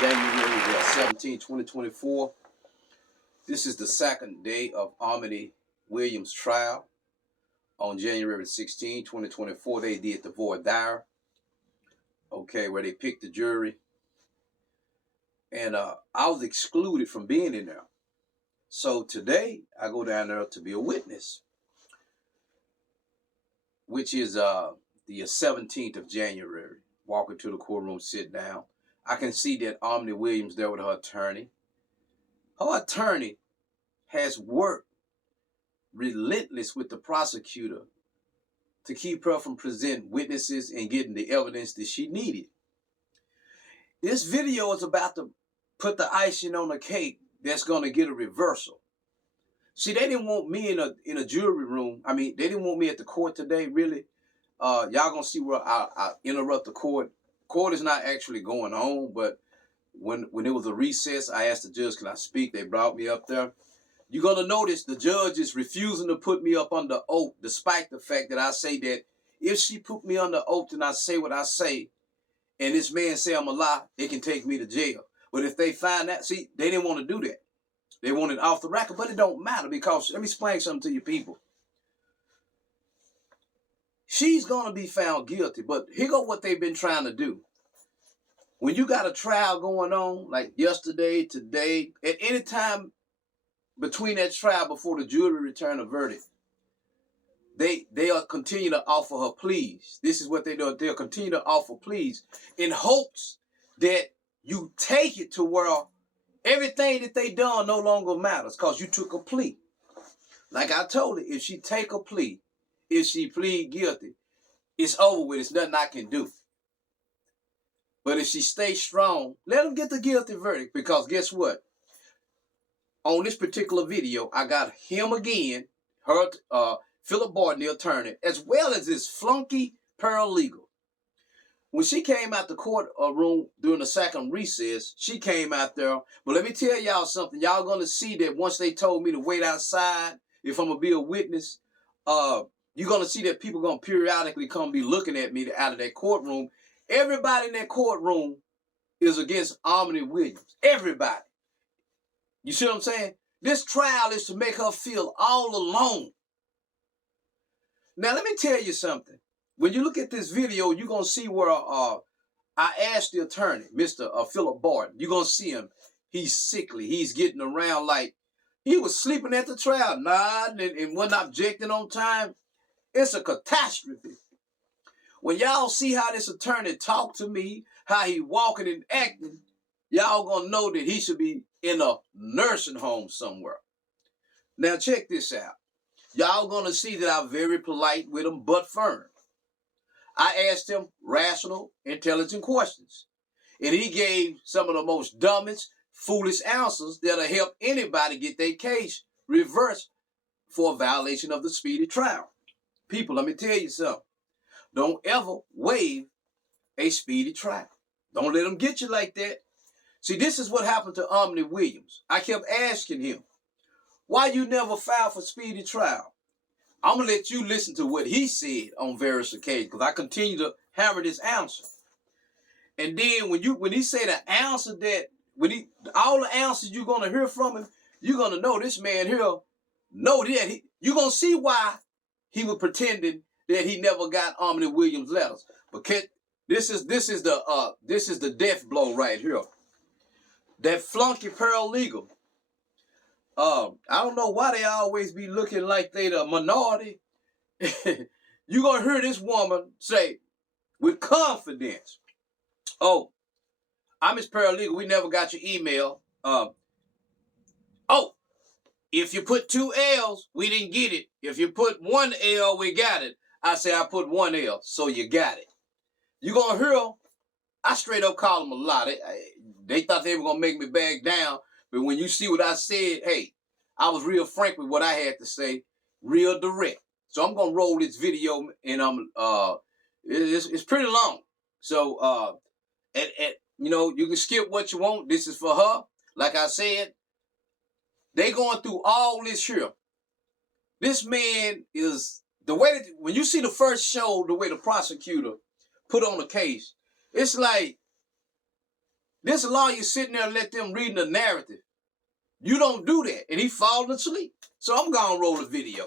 January 17, 2024. This is the second day of Omni Williams' trial. On January 16, 2024, they did the voir dire, where they picked the jury. And I was excluded from being in there. So today, I go down there to be a witness, which is the 17th of January. Walk into the courtroom, sit down. I can see that Omni Williams there with her attorney. Her attorney has worked relentless with the prosecutor to keep her from presenting witnesses and getting the evidence that she needed. This video is about to put the icing on the cake that's going to get a reversal. See, they didn't want me in a jury room. I mean, they didn't want me at the court today, really. Y'all going to see where I interrupt the court. Court is not actually going on, but when it was a recess, I asked the judge, can I speak? They brought me up there. You're going to notice the judge is refusing to put me up under oath, despite the fact that I say that if she put me under oath and I say what I say, and this man say I'm a lie, it can take me to jail. But if they find that, see, they didn't want to do that. They want it off the record, but it don't matter because, let me explain something to you people. She's going to be found guilty, but here go what they've been trying to do. When you got a trial going on, like yesterday, today, at any time between that trial before the jury return a verdict, they'll continue to offer her pleas. This is what they do. They'll continue to offer pleas in hopes that you take it to where everything that they done no longer matters because you took a plea. Like I told her, if she take a plea, if she plead guilty, it's over with. It's nothing I can do. But if she stays strong, let them get the guilty verdict because guess what? On this particular video, I got him again, Philip Barton, the attorney, as well as this flunky paralegal. When she came out the court room during the second recess, she came out there. But let me tell y'all something. Y'all going to see that once they told me to wait outside, if I'm going to be a witness, you're going to see that people going to periodically come be looking at me out of that courtroom. Everybody in that courtroom is against Omni Williams. Everybody. You see what I'm saying? This trial is to make her feel all alone. Now, let me tell you something. When you look at this video, you're going to see where I asked the attorney, Mr. Philip Barton. You're going to see him. He's sickly. He's getting around like he was sleeping at the trial, nodding and wasn't objecting on time. It's a catastrophe. When y'all see how this attorney talked to me, how he walking and acting, y'all going to know that he should be in a nursing home somewhere. Now, check this out. Y'all going to see that I'm very polite with him, but firm. I asked him rational, intelligent questions. And he gave some of the most dumbest, foolish answers that'll help anybody get their case reversed for a violation of the speedy trial. People, let me tell you something. Don't ever waive a speedy trial. Don't let them get you like that. See, this is what happened to Omni Williams. I kept asking him, why you never filed for speedy trial? I'm going to let you listen to what he said on various occasions because I continue to hammer this answer. And then when he said the answer that, all the answers you're going to hear from him, you're going to know this man here, know that you're going to see why he was pretending that he never got Omni Williams letters. But this is the death blow right here. That flunky paralegal. I don't know why they always be looking like they the minority. You're going to hear this woman say with confidence, oh, I'm his paralegal. We never got your email. Oh, if you put 2 L's, we didn't get it. If you put 1 L, we got it. I say I put 1 L, so you got it. You're going to hear, I straight up call them a lie. They thought they were going to make me back down. But when you see what I said, hey, I was real frank with what I had to say, real direct. So I'm going to roll this video, and it's pretty long. So, you can skip what you want. This is for her. Like I said, they going through all this here. This man is, the way that, when you see the first show, the way the prosecutor put on the case, it's like This lawyer sitting there and let them reading the narrative. You don't do that. And he falling asleep. So I'm going to roll a video.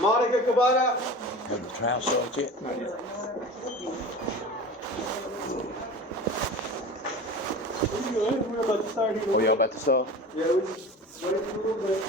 Monica Cabada. Have the trial started yet? Not yet. We're about to start here. Oh, y'all about to start? Yeah, we're just waiting for a little bit.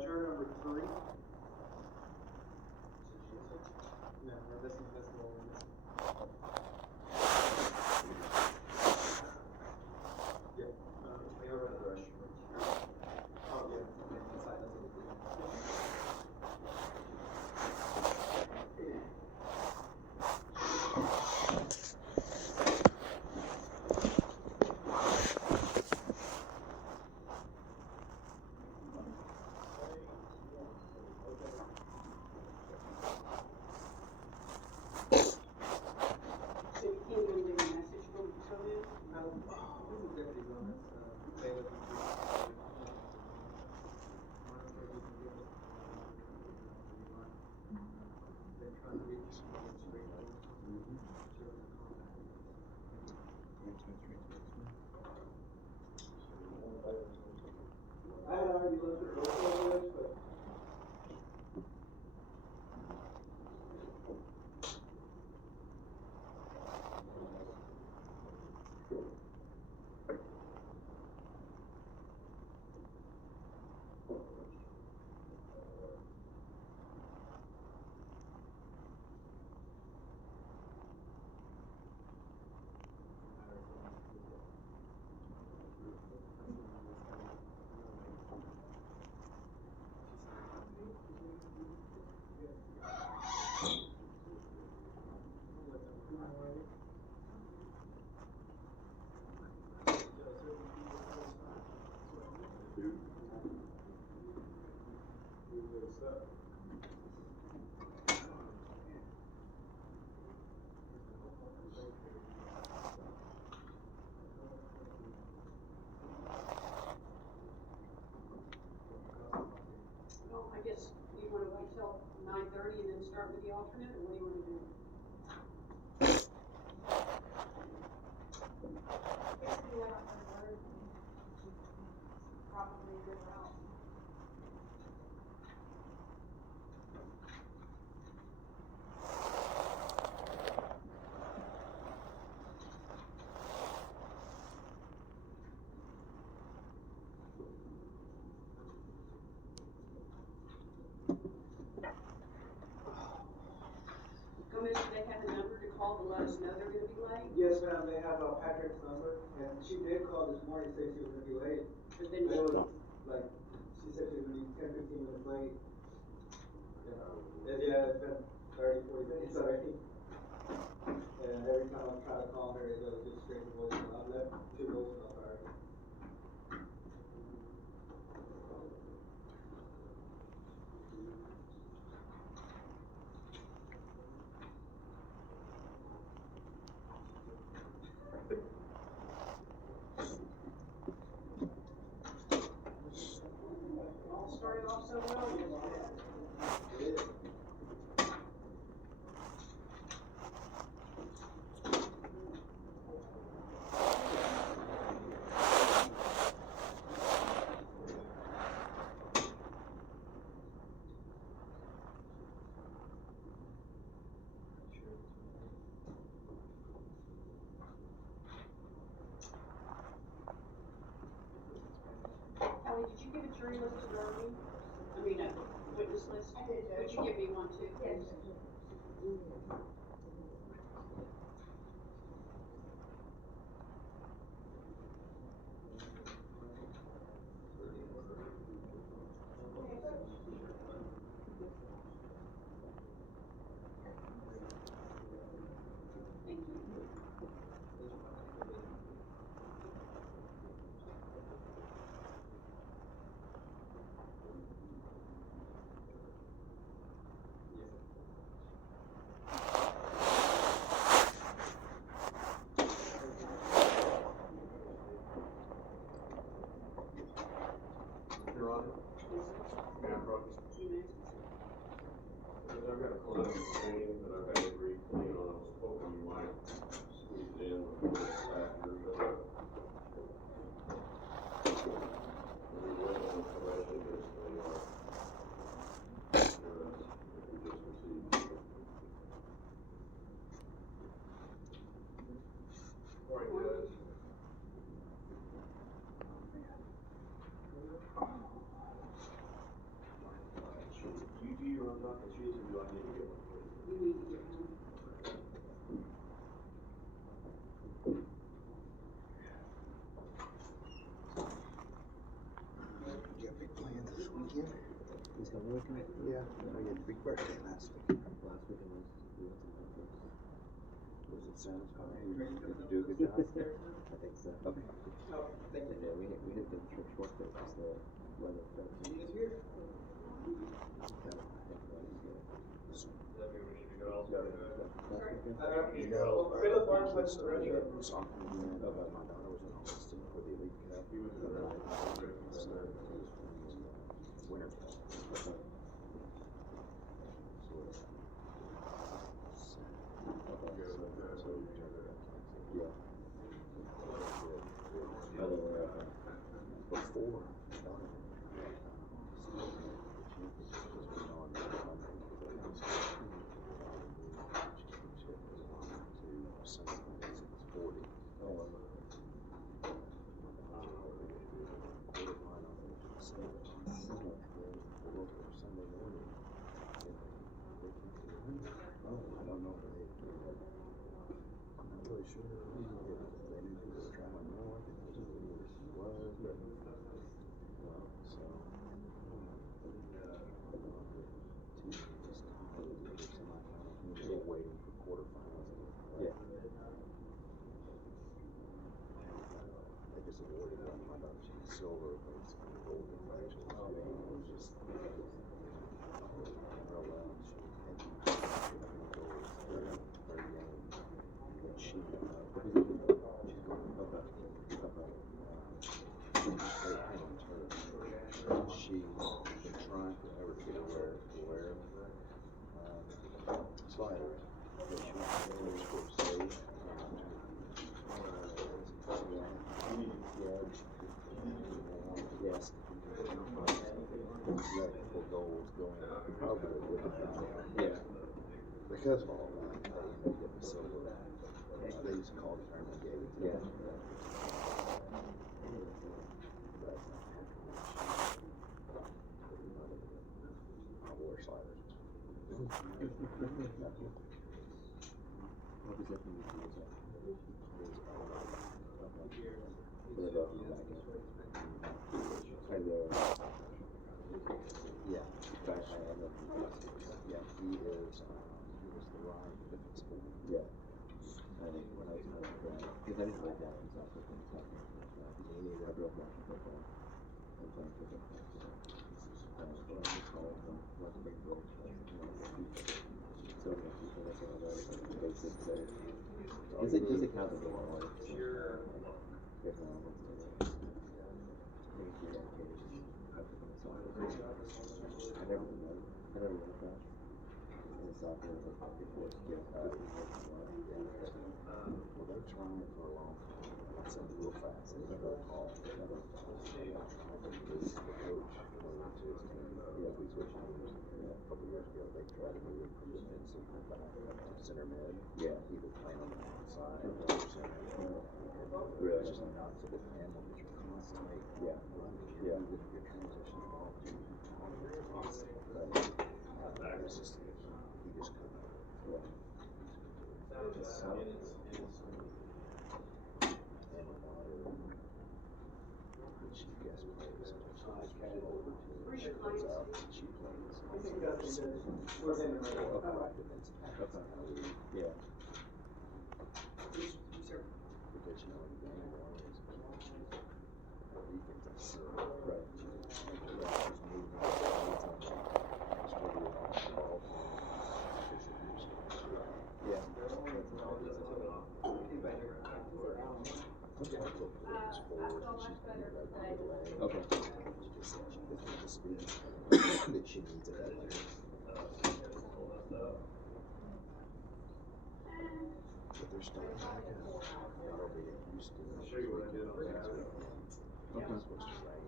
Juror number 3. No, that's the one. Yeah. We are in the rush. Oh, yeah. Inside, that's what I had already looked at both but I guess you want to wait till 9:30 and then start with the alternate, or what do you want to do? Probably a good route. Commissioner, they have a number to call to let us know they're going to be late? yes, ma'am, they have Patrick's number, and she did call this morning, saying she was gonna be late. But then But it was like, she said she was gonna be 10-15 minutes late. Yeah, it's been 30-40 minutes already. And every time I try to call her, it goes just straight to voicemail. I've left 2 voicemails already. all started off so well yesterday. Ellie, did you give a jury list to Darlene? I mean, a witness list? I did, Judge. Would you give me one too, please? Thank you. Your Honor, may I approach? You may. Because I've got a client saying that I've had to read clean on, I was hoping you might squeeze it in before it's after, but. We went on the collection, basically, or. We just received. All right, Judge. Do you run doc and shoes, or do I need to get one for you? You need to get one. You got big plans this weekend? He's gonna work in it? Yeah. We had a big birthday last week. Last weekend was, we went to Memphis. Was it Santa Claus? Did you do a good job? I think so. Okay. Oh, thank you. Yeah, we hit the trip short there, because the weather felt. He is here. Does that mean we need to go elsewhere? You know, kids started soccer again. My daughter was in Austin for the Elite Cup. He was in the son was Winter Cup. Before I don't know. I'm not really sure. They knew people were traveling north, and it was, but so. Still waiting for quarterfinals. Yeah. They just awarded my daughter silver, but it's gold in fractions. It was just real well. Third game, and she she's going she's been trying forever to get her to wear sliders. But she wants to wear sports safe. Yes. Multiple goals going probably with yeah. Because of all that, they ended up getting silver. They used to call the tournament game. Yeah. But I wore sliders. What does that mean to you? Yeah. Yeah, he was the right defensive. Yeah. I think when I was in because I didn't live down in South Africa. I grew up watching football and playing football. I just called them, like a big goal. So many people, that's what I read. Basic, so. Does it count as a long? Sure. If not, it's never read that. And it's out there, like, before it's good. Well, they've tried for a long time. It's real fast. It's never tall. Never. This the coach going into his team. Yeah, we switched teams. Yeah. A couple years ago, they tried to move him from defensive back up to center mid. Yeah. He was playing on the outside or center. Really? It's just not so with him because you're constantly running. Yeah. You're transitioning ball to constantly. Right. It's just, he just couldn't. Yeah. It's so. Where's your client? She plays. Yeah. Sir. Because you know, the game one is her defense is sure. Right. Yeah. Okay. That she needs at that level. But they're starting back at not only at Houston, I'll show you what I did on Saturday. Okay. it's supposed to rain.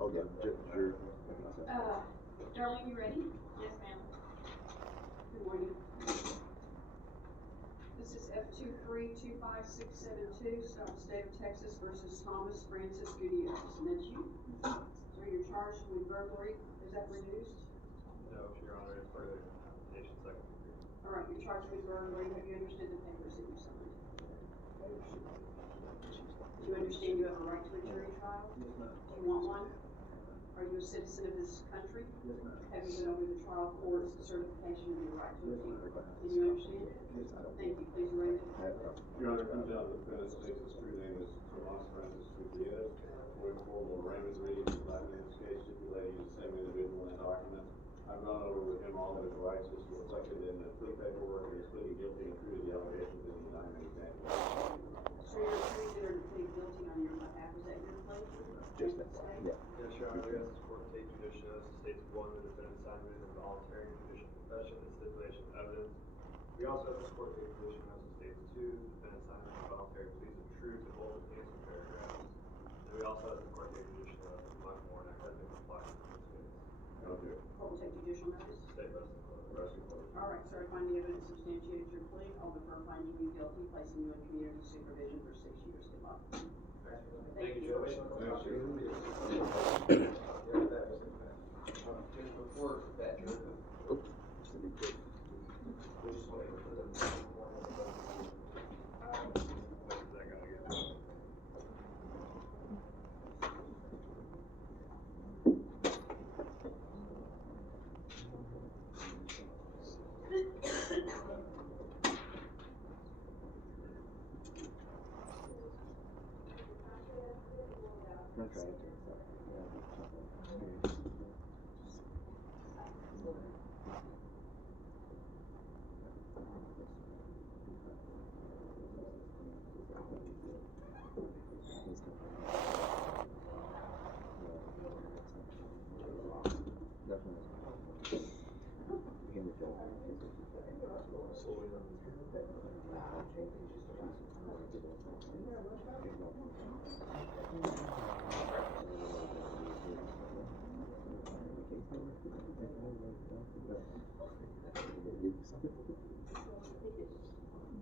Oh yeah, you're. Darlene, you ready? Yes, ma'am. Good morning. This is F2325672, State of Texas versus Thomas Francis Gutierrez. And that's you? So you're charged with burglary. Is that reduced? No, Your Honor, it's further application second degree. All right, you're charged with burglary. Have you understood the papers that you signed? Do you understand you have a right to a jury trial? Yes, ma'am. Do you want one? Are you a citizen of this country? Yes, ma'am. Have you been over the trial court's certification of your right to Yes, appeal? ma'am. Do you understand it? Yes, ma'am. Thank you. Please raise it. Your Honor, comes down to the defendant states his true name is Tomas Francis Gutierrez. Going formal arraignment reading the indictment in this case stipulating he's the same individual in the document. I've gone over with him all of his rights as reflected in the plea paperwork and he's pleading guilty and true to the allegations in the indictment example. So you're free to plead guilty on your behalf. Is that your plea? Just that. Yeah. Yes, Your Honor, we ask this court to take judicial notice. States one, the defendant signed an involuntary judicial confession and stipulation of evidence. We also ask this court to take judicial notice. States two, the defendant signed an involuntary pleas of truth to both of the answer paragraphs. And we also ask the court to take judicial notice. The Much More Act has been complied with in this case. Okay. Court will take judicial notice. State resting clause. Resting clause. All right, sir. I find the evidence substantiates your plea. I'll defer finding you guilty, placing you in community supervision for 6 years. Good luck. Thank you, Judge. Thank you. Just before that, we just want to put them. That guy again. That's right.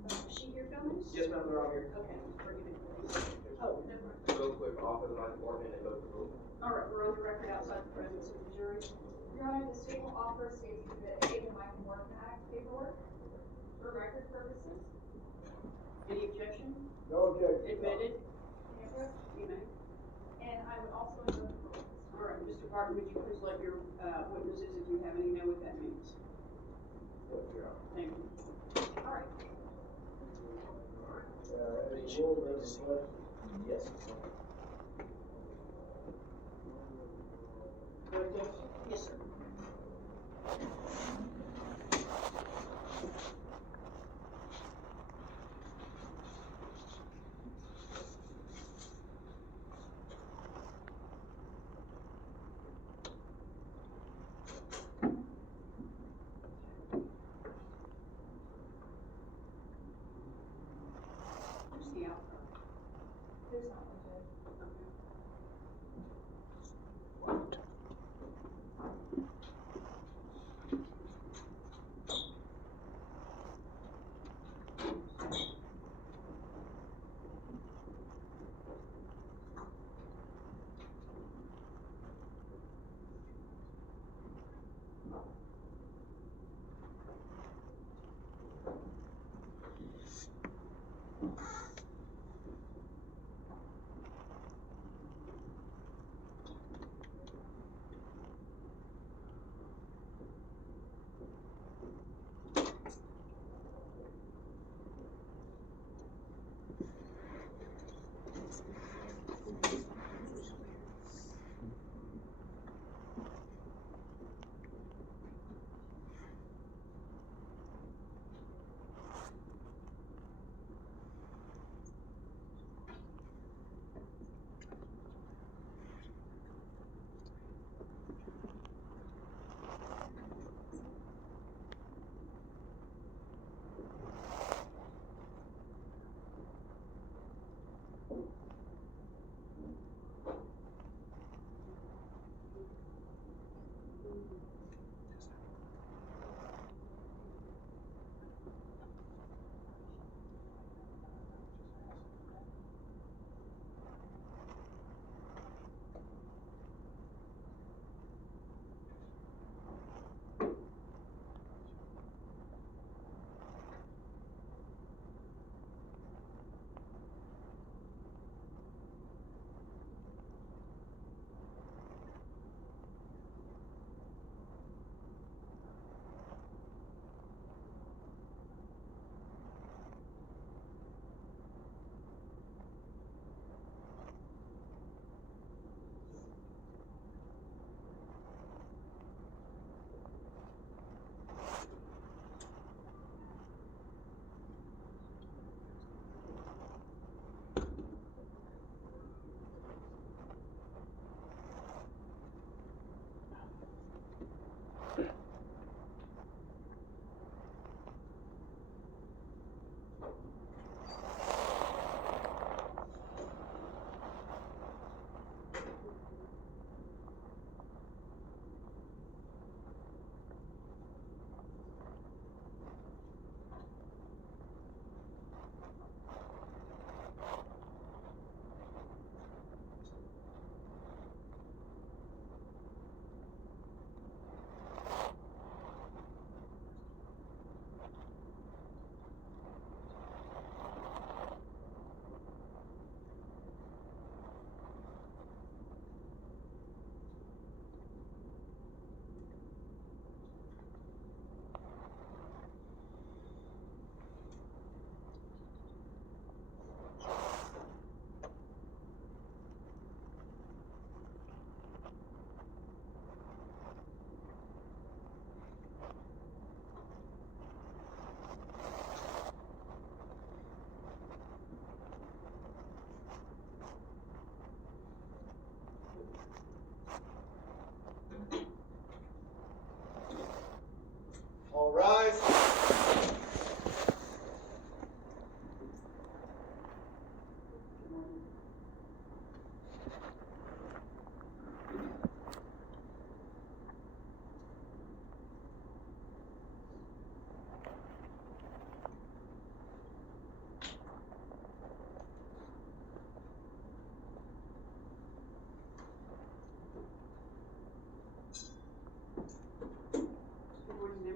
Is she here, Gomez? Yes, ma'am, they're all here. Okay, forgive me, please. Oh, never mind. Real quick, off of my department and go through. All right, we're on the record outside the presence of the jury. Your Honor, the state will offer states exhibit A, the Mike Morton Act paperwork for record purposes. Any objection? No objection. Admitted? Any approach? You may. And I would also invoke the rules. All right, Mr. Barton, would you please let your witnesses, if you have any, know what that means? Thank you. All right. Yes. Yes, sir.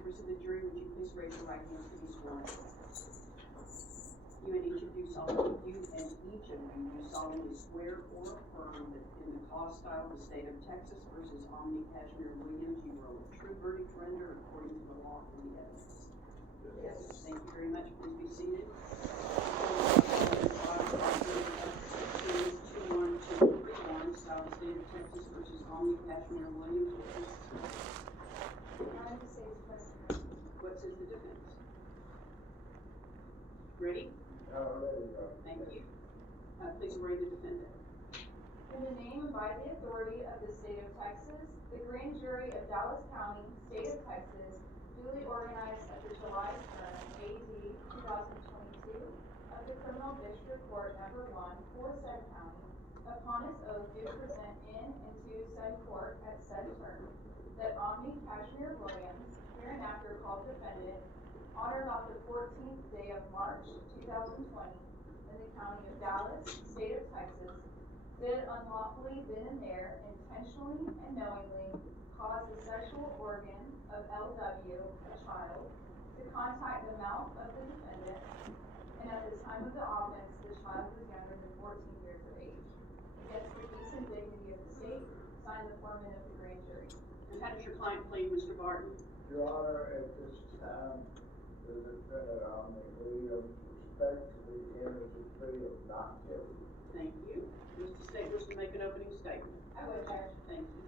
Members of the jury, would you please raise your right hand to be sworn? You and each of you solemnly swear or affirm that in the cause style of the state of Texas versus Omni Williams, you will a true verdict render according to the law and the evidence. Yes. Thank you very much. Please be seated. 2121, style of the state of Texas versus Omni Williams. United States President. What says the defense? Ready? Thank you. Please read the defendant. In the name and by the authority of the state of Texas, the grand jury of Dallas County, state of Texas, duly organized at the July term, AD 2022, of the Criminal District Court Number 1 for said county, upon its oath do present in and to said court at said term, that Omni Williams, hereinafter called defendant, on or about the 14th day of March 2020, in the county of Dallas, state of Texas, did unlawfully then and there, intentionally and knowingly, cause the sexual organ of LW, a child, to contact the mouth of the defendant, and at the time of the offense, the child was younger than 14 years of age. Against the peace and dignity of the state, signed the foreman of the grand jury. And how does your client plead, Mr. Barton? Your Honor, at this time, the defendant, Omni Williams, respectfully enters the plea of not guilty. Thank you. Mr. State wish to make an opening statement. I would, Judge. Thank you.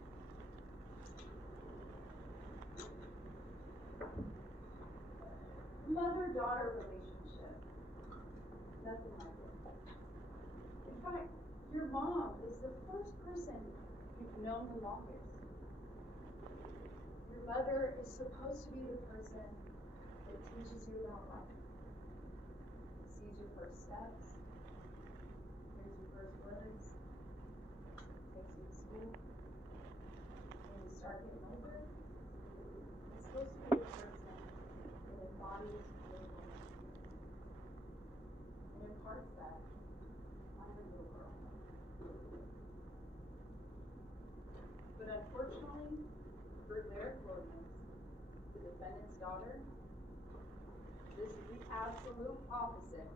Mother-daughter relationship. Nothing like it. In fact, your mom is the first person you've known the longest. Your mother is supposed to be the person that teaches you about life, sees your first steps, hears your first words, takes you to school. When you start getting older, it's supposed to be the person that embodies your life and imparts that on your little girl. But unfortunately, for Lyric Williams, the defendant's daughter, this is the absolute opposite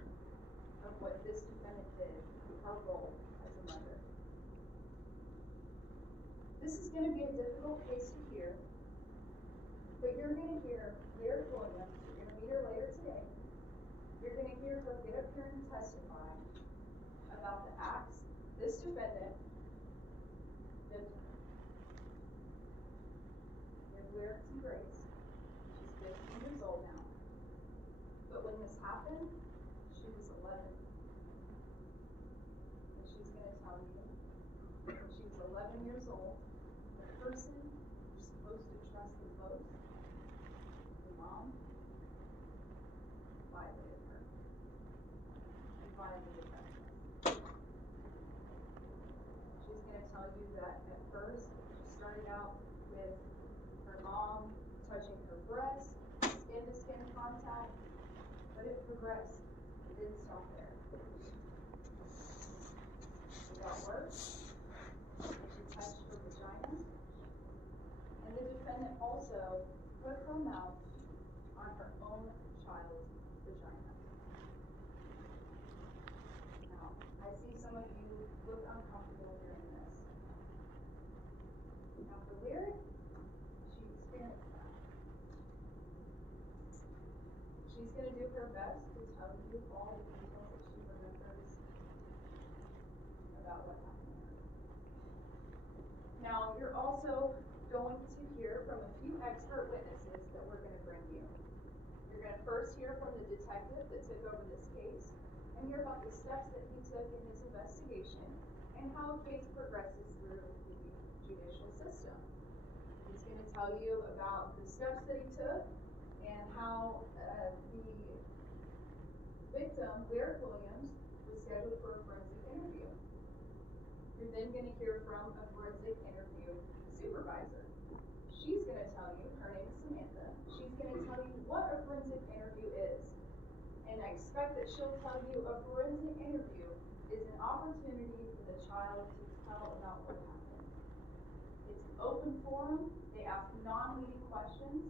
of what this defendant did with her role as a mother. This is going to be a difficult case to hear, but you're going to hear Lyric Williams, you're going to meet her later today, you're going to hear her get up here and testify about the acts this defendant did to her. There's Lyric and Grace. She's 15 years old now. But when this happened, she was 11. And she's going to tell you, when she was 11 years old, the person you're supposed to trust the most, your mom, violated her. And violated her. She's going to tell you that at first, she started out with her mom touching her breast, skin-to-skin contact, but it progressed. It didn't stop there. It got worse, and she touched her vagina, and the defendant also put her mouth on her own child's vagina. Now, I see some of you look uncomfortable hearing this. Now, for Lyric, she experienced that. She's going to do her best to tell you all the details that she remembers about what happened to her. Now, you're also going to hear from a few expert witnesses that we're going to bring you. You're going to first hear from the detective that took over this case, and hear about the steps that he took in his investigation and how a case progresses through the judicial system. He's going to tell you about the steps that he took and how the victim, Lyric Williams, was scheduled for a forensic interview. You're then going to hear from a forensic interview supervisor. She's going to tell you, her name is Samantha, she's going to tell you what a forensic interview is. And I expect that she'll tell you a forensic interview is an opportunity for the child to tell about what happened. It's an open forum, they ask non-leading questions,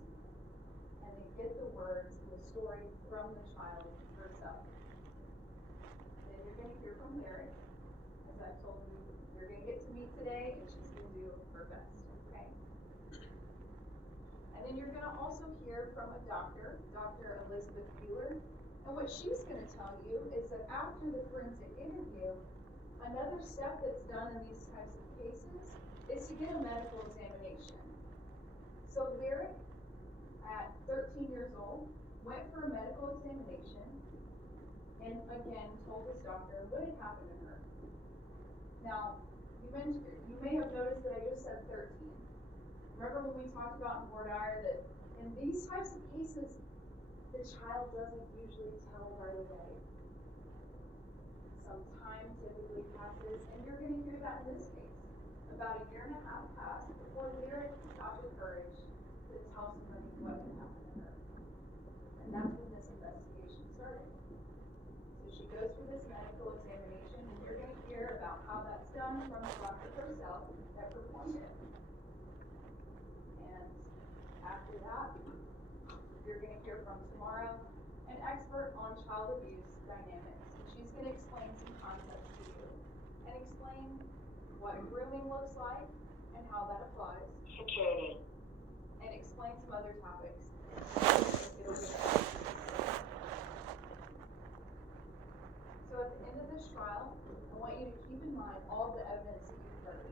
and and they get the words and the story from the child herself. Then you're going to hear from Lyric, as I've told you, you're going to get to meet today, and she's going to do her best, okay? And then you're going to also hear from a doctor, Dr. Elizabeth Bueller, and what she's going to tell you is that after the forensic interview, another step that's done in these types of cases is to get a medical examination. So Lyric, at 13 years old, went for a medical examination and again told this doctor what had happened to her. Now, you may have noticed that I just said 13. Remember when we talked about in voir dire that in these types of cases, the child doesn't usually tell right away. Some time typically passes, and you're going to hear that in this case. About a year and a half passed before Lyric got the courage to tell somebody what had happened to her. And that's when this investigation started. So she goes through this medical examination, and you're going to hear about how that's done from the doctor herself that performed it. And after that, you're going to hear from tomorrow an expert on child abuse dynamics. And she's going to explain some concepts to you and explain what grooming looks like and how that applies. Security. And explain some other topics. So at the end of this trial, I want you to keep in mind all the evidence that you've heard.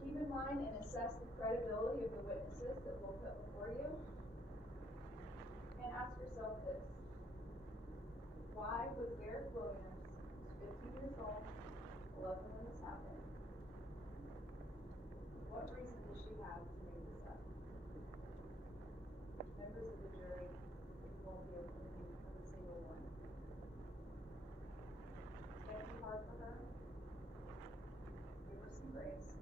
Keep in mind and assess the credibility of the witnesses that we'll put before you. And ask yourself this. Why was Eric Williams, 15 years old, 11 when this happened? What reason does she have to make this up? Members of the jury won't be able to think of a single one. It's going to be hard for her. Give her some grace.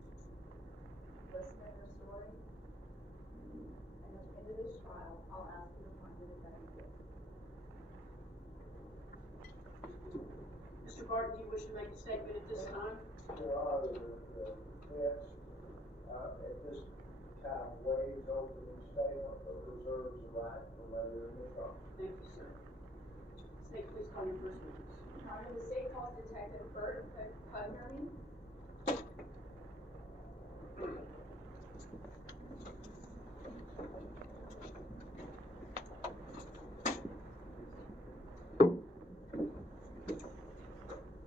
Listen to her story. And at the end of this trial, I'll ask you to find the defendant guilty. Mr. Barton, do you wish to make a statement at this time? Your Honor, the defense, at this time waives opening statement, but reserves the right for later in the trial. Thank you, sir. State, please call your first witness. Your Honor, the state calls Detective Barton Pugnerman.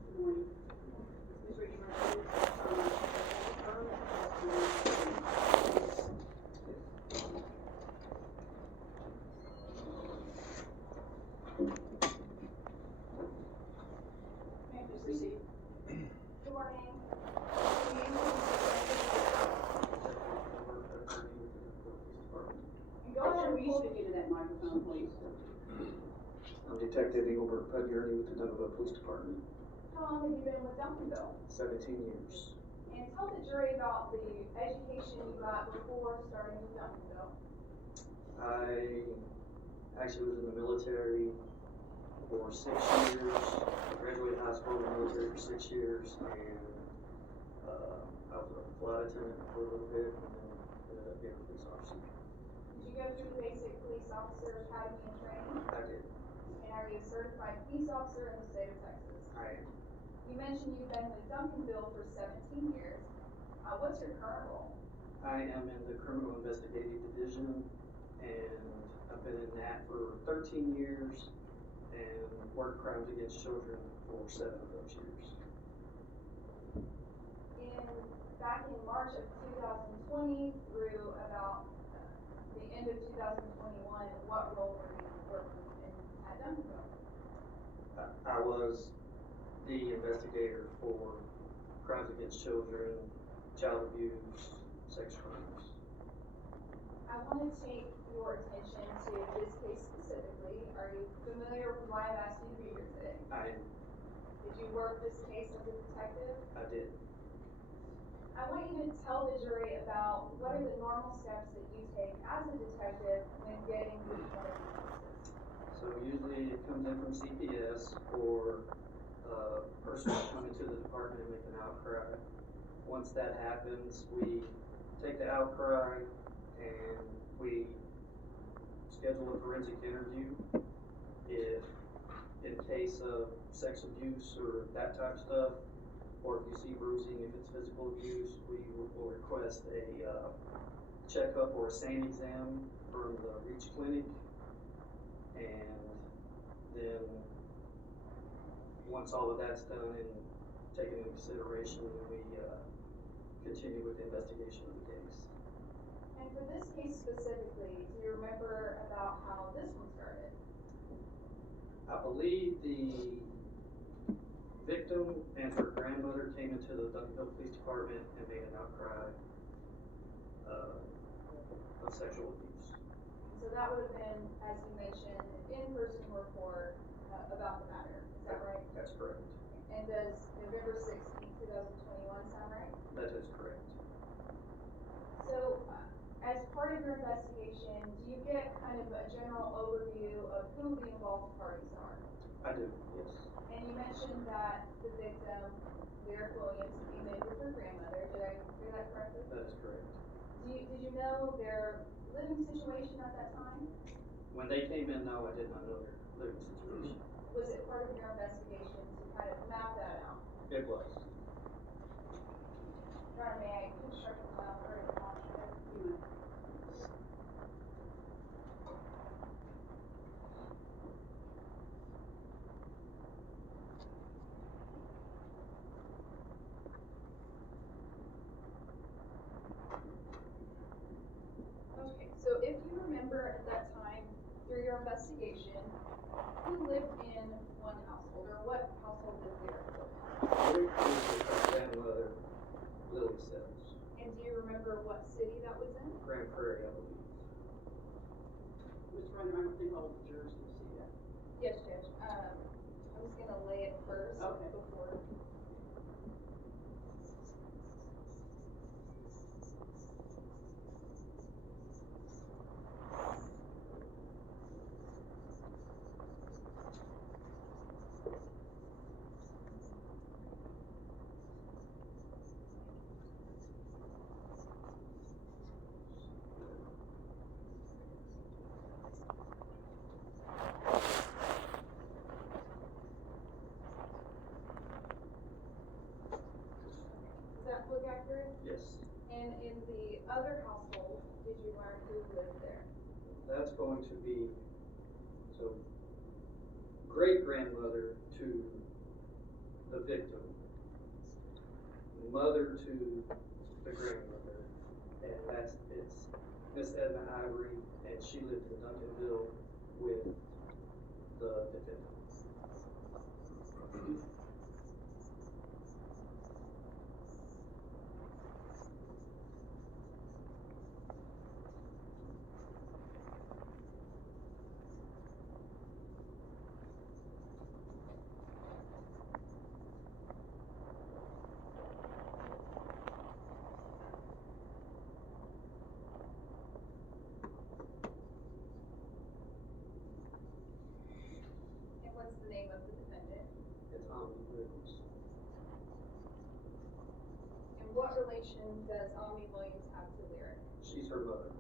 Good morning. Please raise your right hand. Please proceed. Good morning. And go ahead Will and you pull. speak into that microphone, please? I'm Detective Engelbert Pugnerny with the Duncanville Police Department. How long have you been with Duncanville? 17 years. And tell the jury about the education you got before starting with Duncanville. I actually was in the military for 6 years. I graduated high school in the military for 6 years, and I was a flight attendant for a little bit, and then ended up being a police officer. Did you go through the basic police officer academy and training? I did. And are you a certified peace officer in the state of Texas? I am. You mentioned you've been with Duncanville for 17 years. What's your current role? I am in the Criminal Investigative Division, and I've been in that for 13 years, and worked crimes against children for 7 of those years. Back in March of 2020 through about the end of 2021, what role were you working in at Duncanville? I was the investigator for crimes against children, child abuse, sex crimes. I want to take your attention to this case specifically. Are you familiar with why I've asked you to be here today? I am. Did you work this case as a detective? I did. I want you to tell the jury about what are the normal steps that you take as a detective when getting these one of these cases. So usually it comes in from CPS, or a person will come into the department and make an outcry. Once that happens, we take the outcry and we schedule a forensic interview. If in case of sex abuse or that type of stuff, or if you see bruising, if it's physical abuse, we will request a checkup or a SAN exam from the REACH clinic. And then once all of that's done and taken into consideration, we continue with the investigation of the case. And for this case specifically, do you remember about how this one started? I believe the victim and her grandmother came into the Duncanville Police Department and made an outcry of sexual abuse. So that would have been, as you mentioned, an in-person report about the matter. Is that right? That's correct. And does November 16, 2021 sound right? That is correct. So, as part of your investigation, do you get kind of a general overview of who the involved parties are? I do, yes. And you mentioned that the victim, Derek Williams, came in with her grandmother. Did I hear that correctly? That is correct. Did you know their living situation at that time? When they came in, no, I did not know their living situation. Was it part of your investigation to kind of map that out? It was. Your Honor, may I construct a file or a contract? You would. Okay, so if you remember at that time, through your investigation, who lived in one household, or what household did Derek live in? Very close with her grandmother, Lily Simmons. And do you remember what city that was in? Grand Prairie, I believe. Mr. Runner, I don't think all of the jurors can see that. Yes, Judge. I'm just gonna lay it first Okay. before. Does that look accurate? Yes. And in the other household, did you learn who lived there? That's going to be, so, great-grandmother to the victim, mother to the grandmother, and it's Miss Edna Ivory, and she lived in Duncanville with the defendant. And what's the name of the defendant? It's Omni Williams. And what relation does Omni Williams have to Lyric? She's her mother.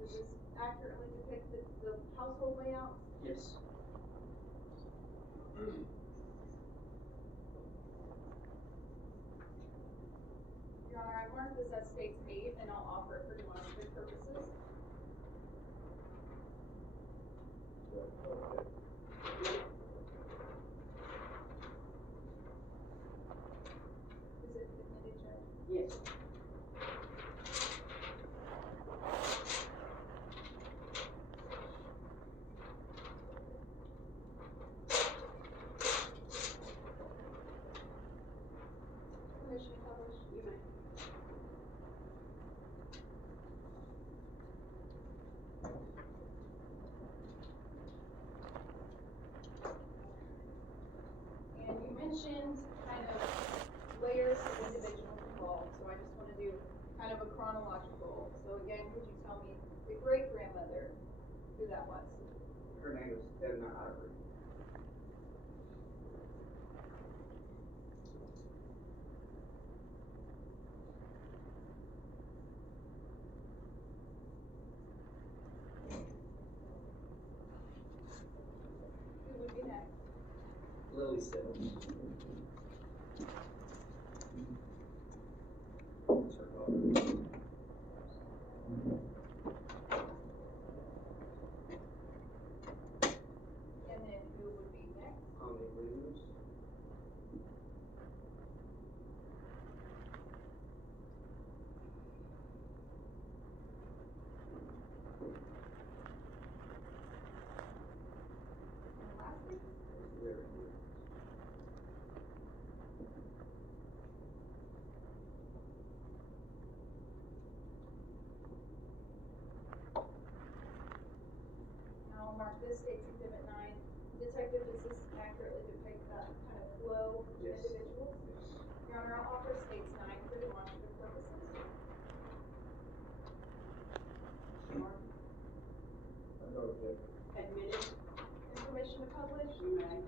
Does this accurately depict the household layout? Yes. Your Honor, I marked this as State's 8, and I'll offer it for demonstrative purposes. Is it admitted, Judge? Yes. Permission to publish? You may. And you mentioned kind of layers of individuals involved, so I just want to do kind of a chronological. So again, could you tell me the great-grandmother, who that was? Her name is Edna Ivory. totally settled. That's her daughter. And then who would be next? Omni Williams. And lastly, Larry. now I'll mark this state's exhibit 9. Detective, does this accurately depict that kind of flow of Yes. individuals? Your Honor, I'll offer states 9 for demonstrative purposes. Mark, I know that. admitted, And permission to publish? you may.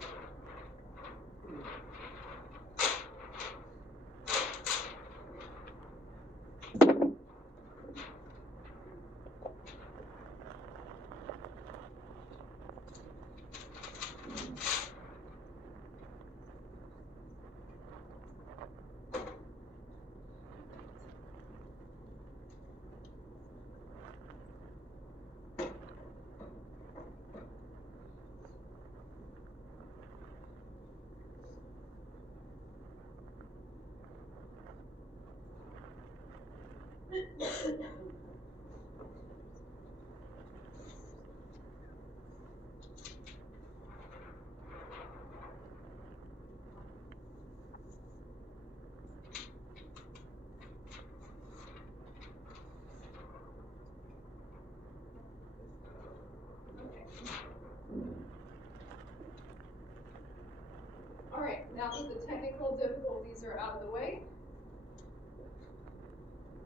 All right, now that the technical difficulties are out of the way,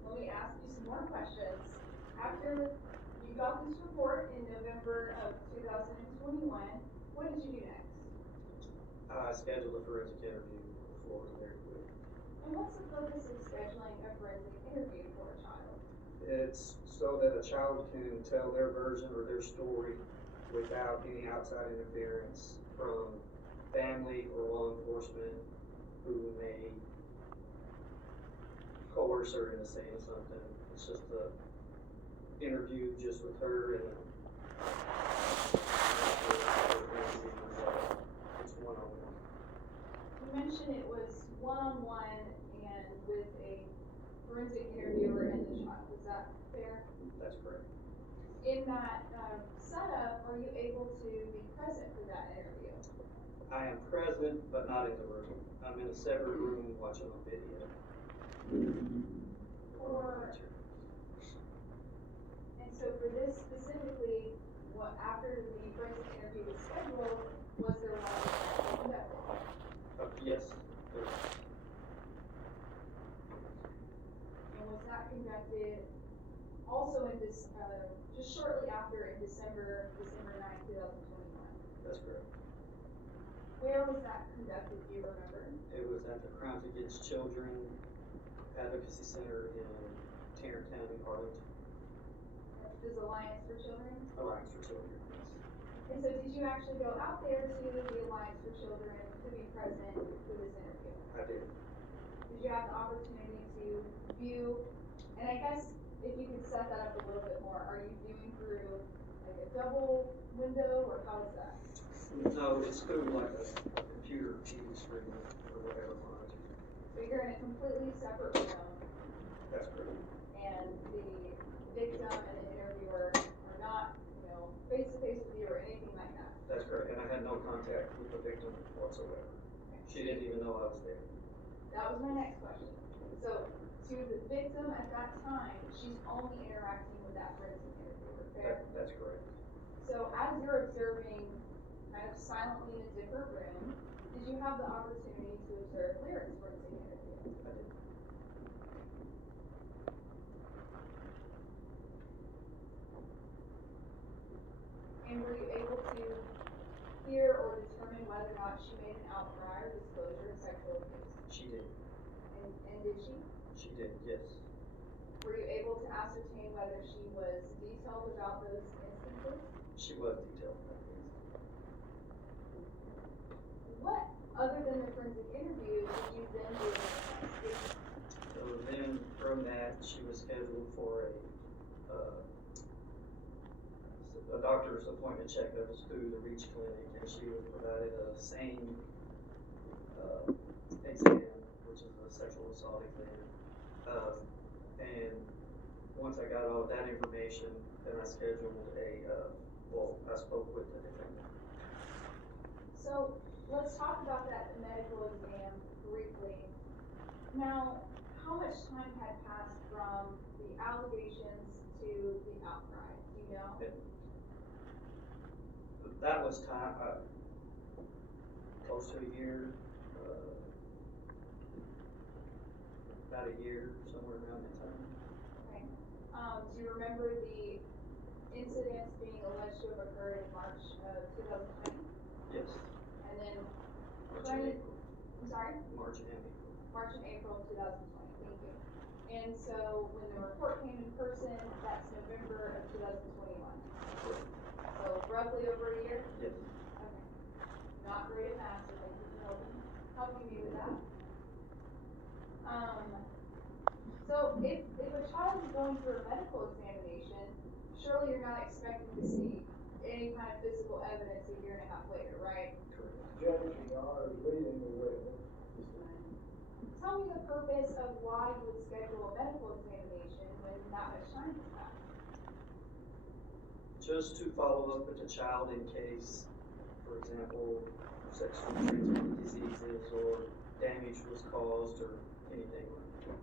let me ask you some more questions. After you got this report in November of 2021, what did you do next? I scheduled a forensic interview for Larry Wood. And what's the purpose of scheduling a forensic interview for a child? It's so that a child can tell their version or their story without any outside interference from family or law enforcement who may coerce her into saying something. It's just a interview just with her and it's one-on-one. You mentioned it was one-on-one and with a forensic interviewer and the child. Is that fair? That's correct. In that setup, are you able to be present for that interview? I am present, but not in the room. I'm in a separate room watching a video. And so for this specifically, what after the forensic interview was scheduled, was there one actually conducted? Yes. There was. And was that conducted also in this, just shortly after in December 9th, 2021? That's correct. Where was that conducted, do you remember? It was at the Crimes Against Children Advocacy Center in Tarrant County, Arlington. Does Alliance for Children? Alliance for Children, yes. And so did you actually go out there to the Alliance for Children to be present for this interview? I did. Did you have the opportunity to view, and I guess if you could set that up a little bit more, are you viewing through like a double window or how is that? No, it's through like a computer TV screen or whatever monitor. So you're in a completely separate room That's correct. and the victim and the interviewer are not, face to face with you or anything like that. That's correct. And I had no contact with the victim whatsoever. She didn't even know I was there. That was my next question. So to the victim at that time, she's only interacting with that forensic interviewer, fair? That's correct. So as you're observing kind of silently in a different room, did you have the opportunity to observe Lyric's forensic interview? I did. And were you able to hear or determine whether or not she made an outcry or disclosure of sexual abuse? She did. And did she? She did, yes. Were you able to ascertain whether she was detailed about those instances? She was detailed about this. what, other than the forensic interview, did you then do in the investigation? So then from that, she was scheduled for a doctor's appointment checkups through the Reach Clinic, and she was provided a same exam, which is a sexual assault exam. And once I got all of that information, then I scheduled I spoke with the defendant. So let's talk about that medical exam briefly. Now, how much time had passed from the allegations to the outcry? Do you know? That was time, close to a year, about a year, somewhere around that time. Okay. Do you remember the incidents being alleged to have occurred in March of 2020? Yes. And then, March and April. I'm sorry? March and April. March and April of 2020, thank you. And so when the report came in person, that's November of 2021. Correct. So roughly over a year? Yes. Okay. Not great at math, so thank you for helping me with that. So if a child is going through a medical examination, surely you're not expecting to see any kind of physical evidence a year and a half later, right? Correct. Judge, Your Honor, is leading the witness. Tell me the purpose of why you would schedule a medical examination when that much time has passed. Just to follow up with the child in case, for example, sexually transmitted diseases or damage was caused or anything like that.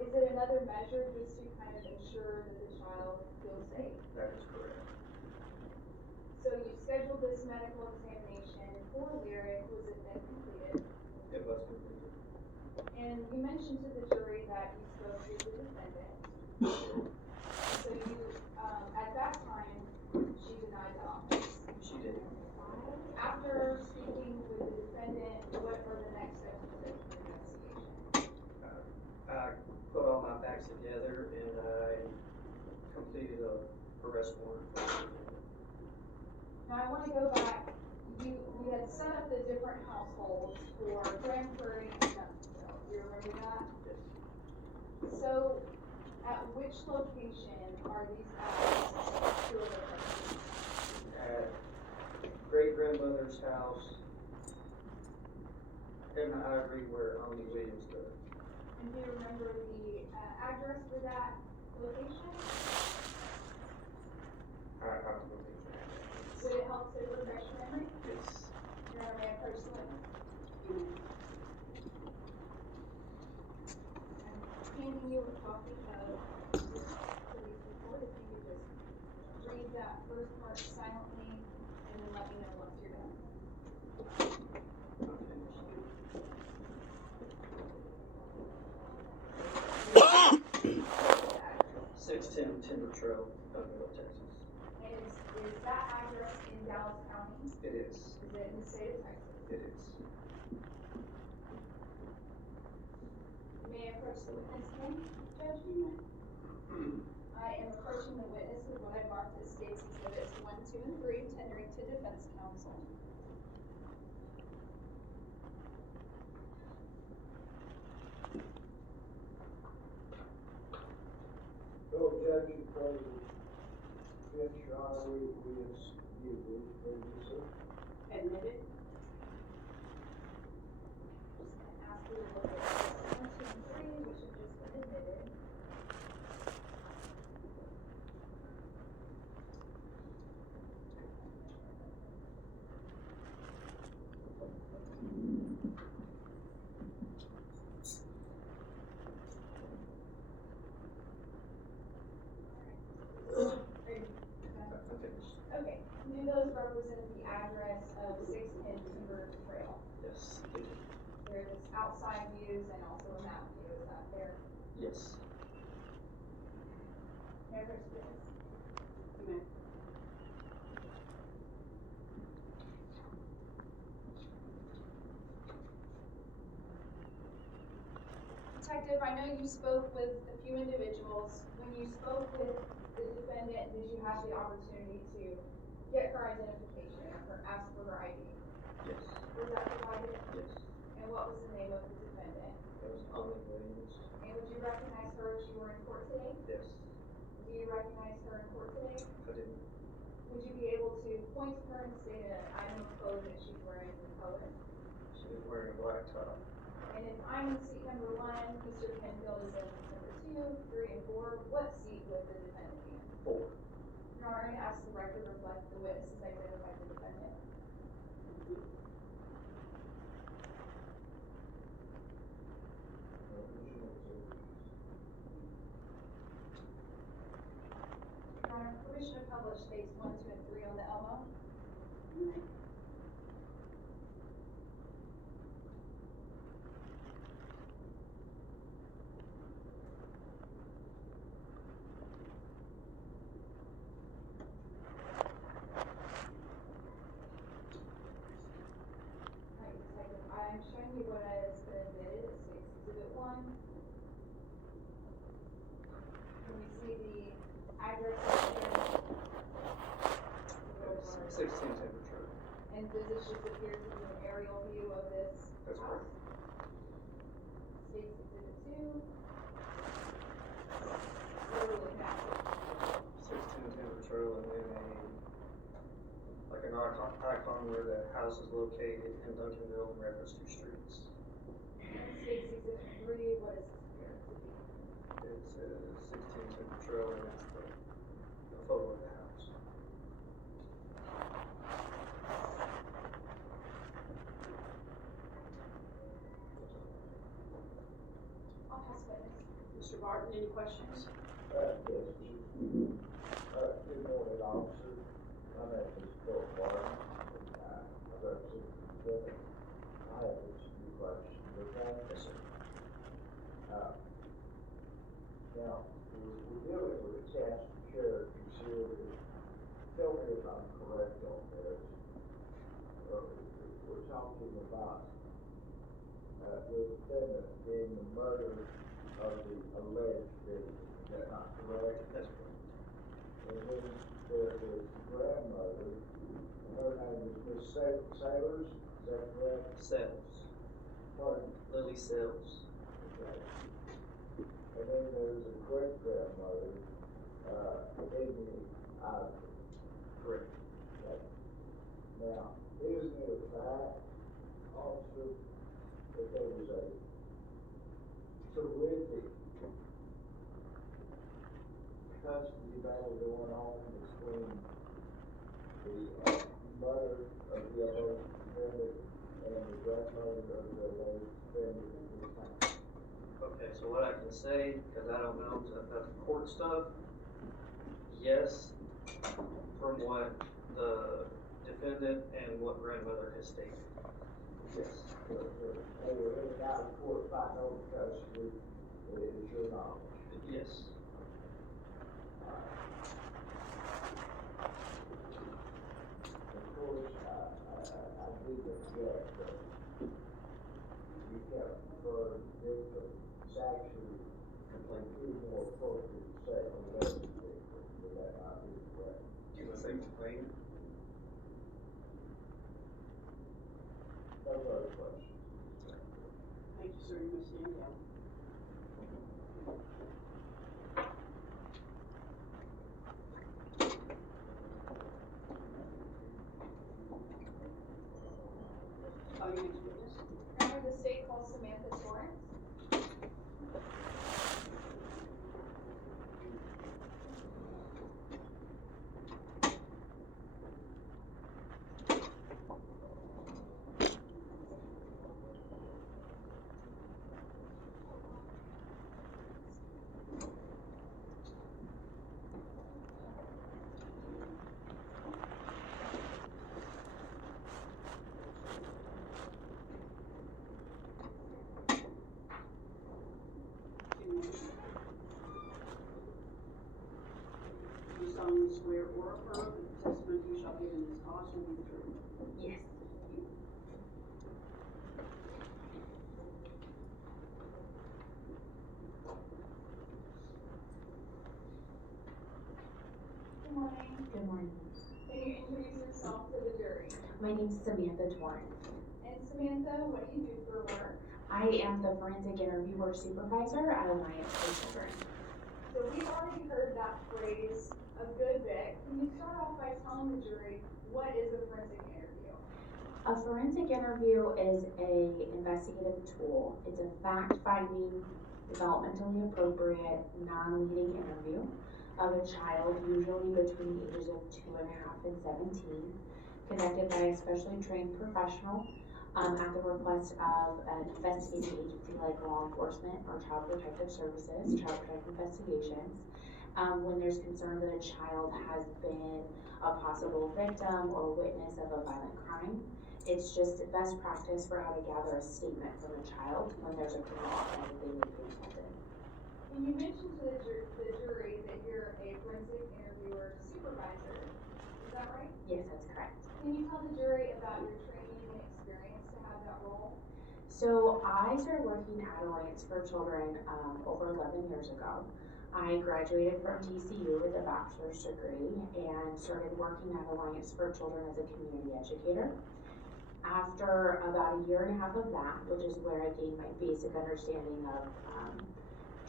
Is it another measure just to kind of ensure that the child feels safe? That is correct. So you scheduled this medical examination for Lyric. Was it then completed? It was completed. And you mentioned to the jury that you spoke with the defendant. So you, at that time, she denied the offense. She did. After speaking with the defendant, what were the next steps for the investigation? I put all my facts together and I completed a arrest warrant for the defendant. Now I want to go back. We had set up the different households for Grand Prairie and Duncanville. Do you remember that? Yes. So, at which location are these addresses to a location? At great grandmother's house in the Ivory where Omni Williams lived. And do you remember the address for that location? I don't know the exact address. Would it help to refresh your memory? Yes. Your Honor, may I approach the witness? I'm handing you a copy of this police report. If you could just read that first part silently and then let me know once you're done. I'm finished. 610 Timber Trail, Duncanville, Texas. And is that address in Dallas County? It is. Is it in the state of Texas? It is. May I approach the witness again, Judge? I am approaching the witness with what I marked as states exhibits 1, 2, and 3, tendering to defense counsel. So, Judge, you close the bench, Your Honor, we excuse these previously. Admitted? Just gonna ask you to look at 1, 2, and 3, which have just been admitted. I'm finished. Okay, do those represent the address of 610 Timber Trail? Yes. It is. There's outside views and also a map view, is that fair? Yes. Mayor Pro Tem Witness? You may. Detective, I know you spoke with a few individuals. When you spoke with the defendant, did you have the opportunity to get her identification or ask for her ID? Yes. Was that provided? Yes. And what was the name of the defendant? It was Omni Williams. And would you recognize her if she were in court today? Yes. Do you recognize her in court today? I didn't. Would you be able to point to her and state an item of clothing that she's wearing in color? She was wearing a black top. And if I'm in seat number 1, Mr. Penfield is in seat number 2, 3, and 4, what seat would the defendant be in? 4. Your Honor, I ask the record reflect the witnesses identified the defendant. Your Honor, permission to publish states 1, 2, and 3 on the Elmo. I'm showing you what has been admitted as State's Exhibit 1. Can we see the address here? 16 temperature. And does this just appear to be an aerial view of this That's house? correct. State's Exhibit 2. What are we looking at? 16 temperature and then like an icon where the house is located in Duncanville in reference to streets. And State's Exhibit 3, what is this appear to be? It's a 16 temperature and it's the photo of the house. I'll pass witness. Mr. Barton, any questions? Yes, good morning, officer. My name is Phil Barton. I represent the defendant. I have just a few questions, okay? Yes, sir. Now, we're dealing with a cast of characters here. Tell me if I'm correct on this. We're talking about the defendant being the murder of the alleged victim. Is that not correct? That's correct. And then there is the grandmother. Her name is Miss Sailors. Is that correct? Sells. Pardon? Lily Sells. Okay. And then there's a great grandmother, Amy Ivory. Correct. Okay. Now, isn't it a fact, officer, that there was a terrific custody battle going on between the mother of the alleged defendant and the grandmother of the alleged defendant at this time? Okay, so what I can say, because I don't know about the court stuff, yes, from what the defendant and what grandmother has stated. Yes. They were in and out of court fighting over custody, is your knowledge? Yes. Of course, I did object, but you kept referring to victim. It's actually more appropriate to say alleged victim, would that not be correct? Can I say complaint? No further questions. Thank you, sir. You may stand down. Oh, you need to witness? Your Honor, the state calls Samantha Torrance. You solemnly swear or affirm that the testimony you shall give in this cause will be the truth? Yes. Good morning. Good morning. Can you introduce yourself to the jury? My name's Samantha Torrance. And Samantha, what do you do for work? I am the forensic interviewer supervisor at Alliance for Children. So we've already heard that phrase a good bit. Can you start off by telling the jury what is a forensic interview? A forensic interview is an investigative tool. It's a fact-finding, developmentally appropriate, non-leading interview of a child, usually between the ages of 2.5 and 17, conducted by a specially trained professional at the request of an investigating agency like law enforcement or child protective services, child protective investigations, when there's concern that a child has been a possible victim or witness of a violent crime. It's just best practice for how to gather a statement from a child when there's a criminal offense that they may be involved in. And you mentioned to the jury that you're a forensic interviewer supervisor. Is that right? Yes, that's correct. Can you tell the jury about your training and experience to have that role? So I started working at Alliance for Children over 11 years ago. I graduated from TCU with a bachelor's degree and started working at Alliance for Children as a community educator. After about a year and a half of that, which is where I gained my basic understanding of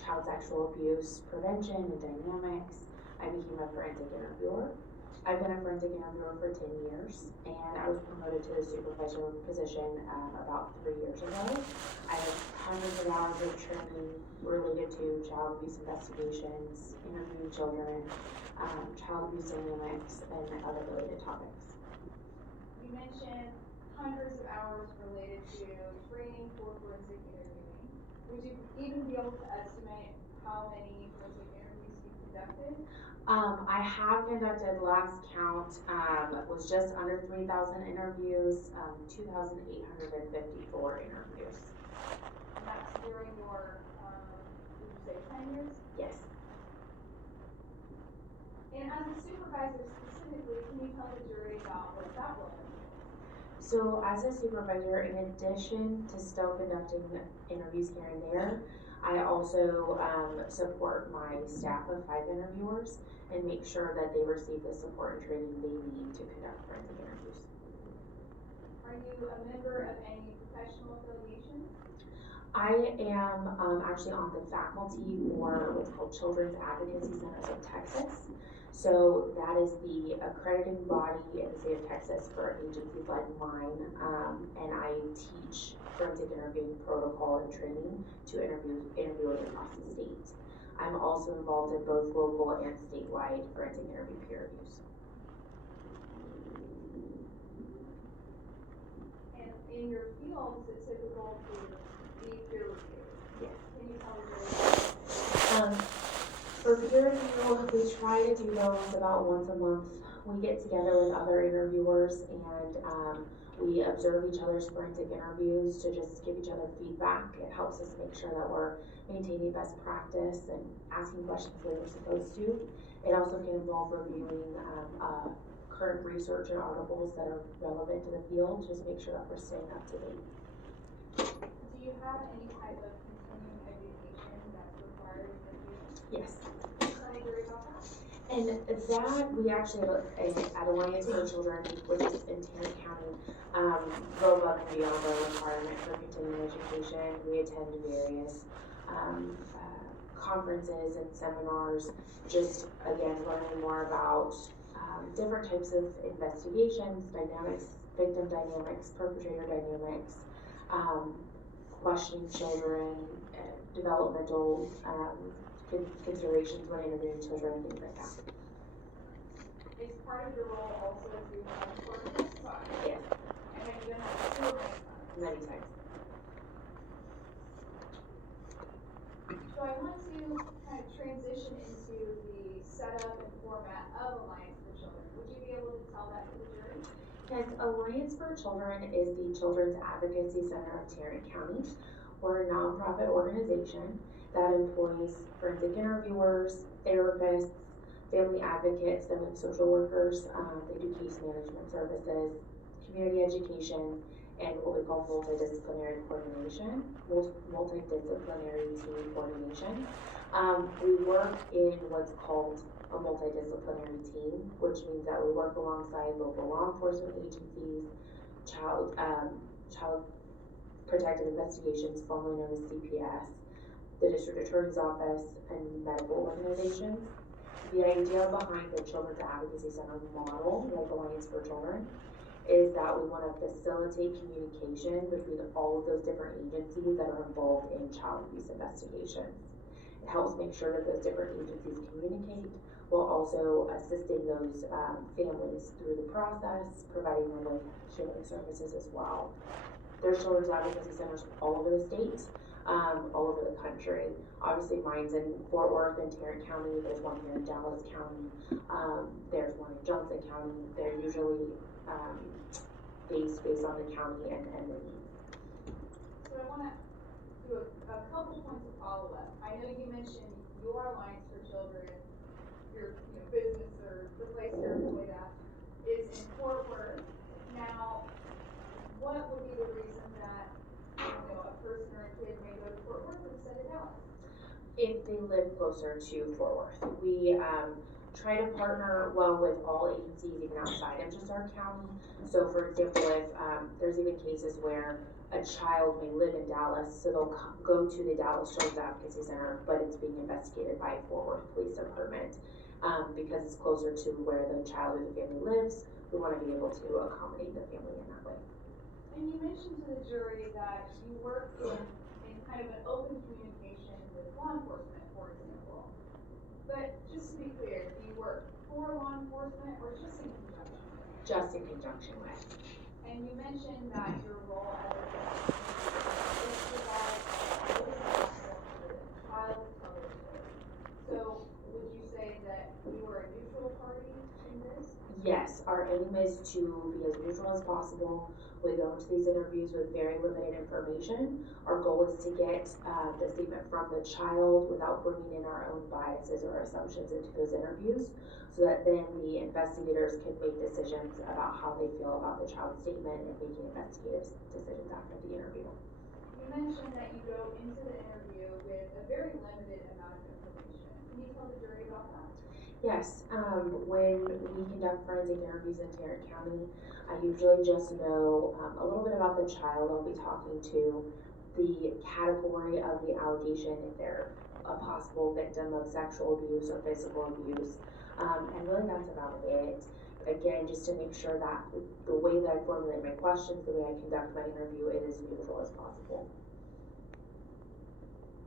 child sexual abuse prevention and dynamics, I became a forensic interviewer. I've been a forensic interviewer for 10 years, and I was promoted to the supervisor position about 3 years ago. I have hundreds of hours of training related to child abuse investigations, interviewing children, child abuse dynamics, and other related topics. You mentioned hundreds of hours related to training for forensic interviewing. Would you even be able to estimate how many forensic interviews you conducted? I have conducted, last count was just under 3,000 interviews, 2,854 interviews. And that's during your, did you say 10 years? Yes. And as a supervisor specifically, can you tell the jury about what that role is? So as a supervisor, in addition to still conducting interviews here and there, I also support my staff of 5 interviewers and make sure that they receive the support and training they need to conduct forensic interviews. Are you a member of any professional affiliations? I am actually on the faculty for what's called Children's Advocacy Centers of Texas. So that is the accrediting body in the state of Texas for agencies like mine, and I teach forensic interviewing protocol and training to interviewers across the state. I'm also involved in both local and statewide forensic interview peer reviews. And in your field, is it typical to be peer reviewed? Yes. Can you tell the jury? For peer review, we try to do those about once a month. We get together with other interviewers and we observe each other's forensic interviews to just give each other feedback. It helps us make sure that we're maintaining best practice and asking questions we were supposed to. It also can involve reviewing current research and articles that are relevant to the field, just make sure that we're staying up to date. Do you have any type of continuing education that's required in the field? Yes. Tell the jury about that. And that, we actually at Alliance for Children, which is in Tarrant County, go above and beyond the requirement for continuing education. We attend various conferences and seminars, just again learning more about different types of investigations, dynamics, victim dynamics, perpetrator dynamics, questioning children, developmental considerations when interviewing children, and things like that. Is part of your role also to court testify? Yes, And have you done that too many times? many times. So I want to kind of transition into the setup and format of Alliance for Children. Would you be able to tell that to the jury? Yes, Alliance for Children is the Children's Advocacy Center of Tarrant County. We're a nonprofit organization that employs forensic interviewers, therapists, family advocates, family social workers. They do case management services, community education, and what we call multidisciplinary coordination, multidisciplinary team coordination. We work in what's called a multidisciplinary team, which means that we work alongside local law enforcement agencies, child protective investigations, formerly known as CPS, the district attorney's office, and medical organizations. The idea behind the Children's Advocacy Center model, like Alliance for Children, is that we want to facilitate communication between all of those different agencies that are involved in child abuse investigations. It helps make sure that those different agencies communicate while also assisting those families through the process, providing them with healing services as well. There's Children's Advocacy Centers all over the state, all over the country. Obviously mine's in Fort Worth and Tarrant County, there's one here in Dallas County, there's one in Johnson County. They're usually based on the county and the needs. So I want to do a couple points of follow-up. I know you mentioned your Alliance for Children, your business or the place you're employed at is in Fort Worth. Now, what would be the reason that a person or a kid may go to Fort Worth instead of Dallas? If they live closer to Fort Worth, we try to partner well with all agencies, even outside of just our county. So, for example, if there's even cases where a child may live in Dallas, so they'll go to the Dallas Children's Advocacy Center, but it's being investigated by Fort Worth Police Department because it's closer to where the child or the family lives. We want to be able to accommodate the family in that way. And you mentioned to the jury that you work in kind of an open communication with law enforcement, for example. But just to be clear, do you work for law enforcement or just in conjunction with? Just in conjunction with. And you mentioned that your role as a is to provide access to the child recovery story. So would you say that you are a neutral party in this? Yes, our aim is to be as neutral as possible. We go into these interviews with very limited information. Our goal is to get the statement from the child without bringing in our own biases or assumptions into those interviews, so that then the investigators can make decisions about how they feel about the child's statement and making investigative decisions after the interview. You mentioned that you go into the interview with a very limited amount of information. Can you tell the jury about that? Yes, when we conduct forensic interviews in Tarrant County, I usually just know a little bit about the child I'll be talking to, the category of the allegation, if they're a possible victim of sexual abuse or physical abuse, and really that's about it. Again, just to make sure that the way that I formulate my questions, the way I conduct my interview, it is neutral as possible.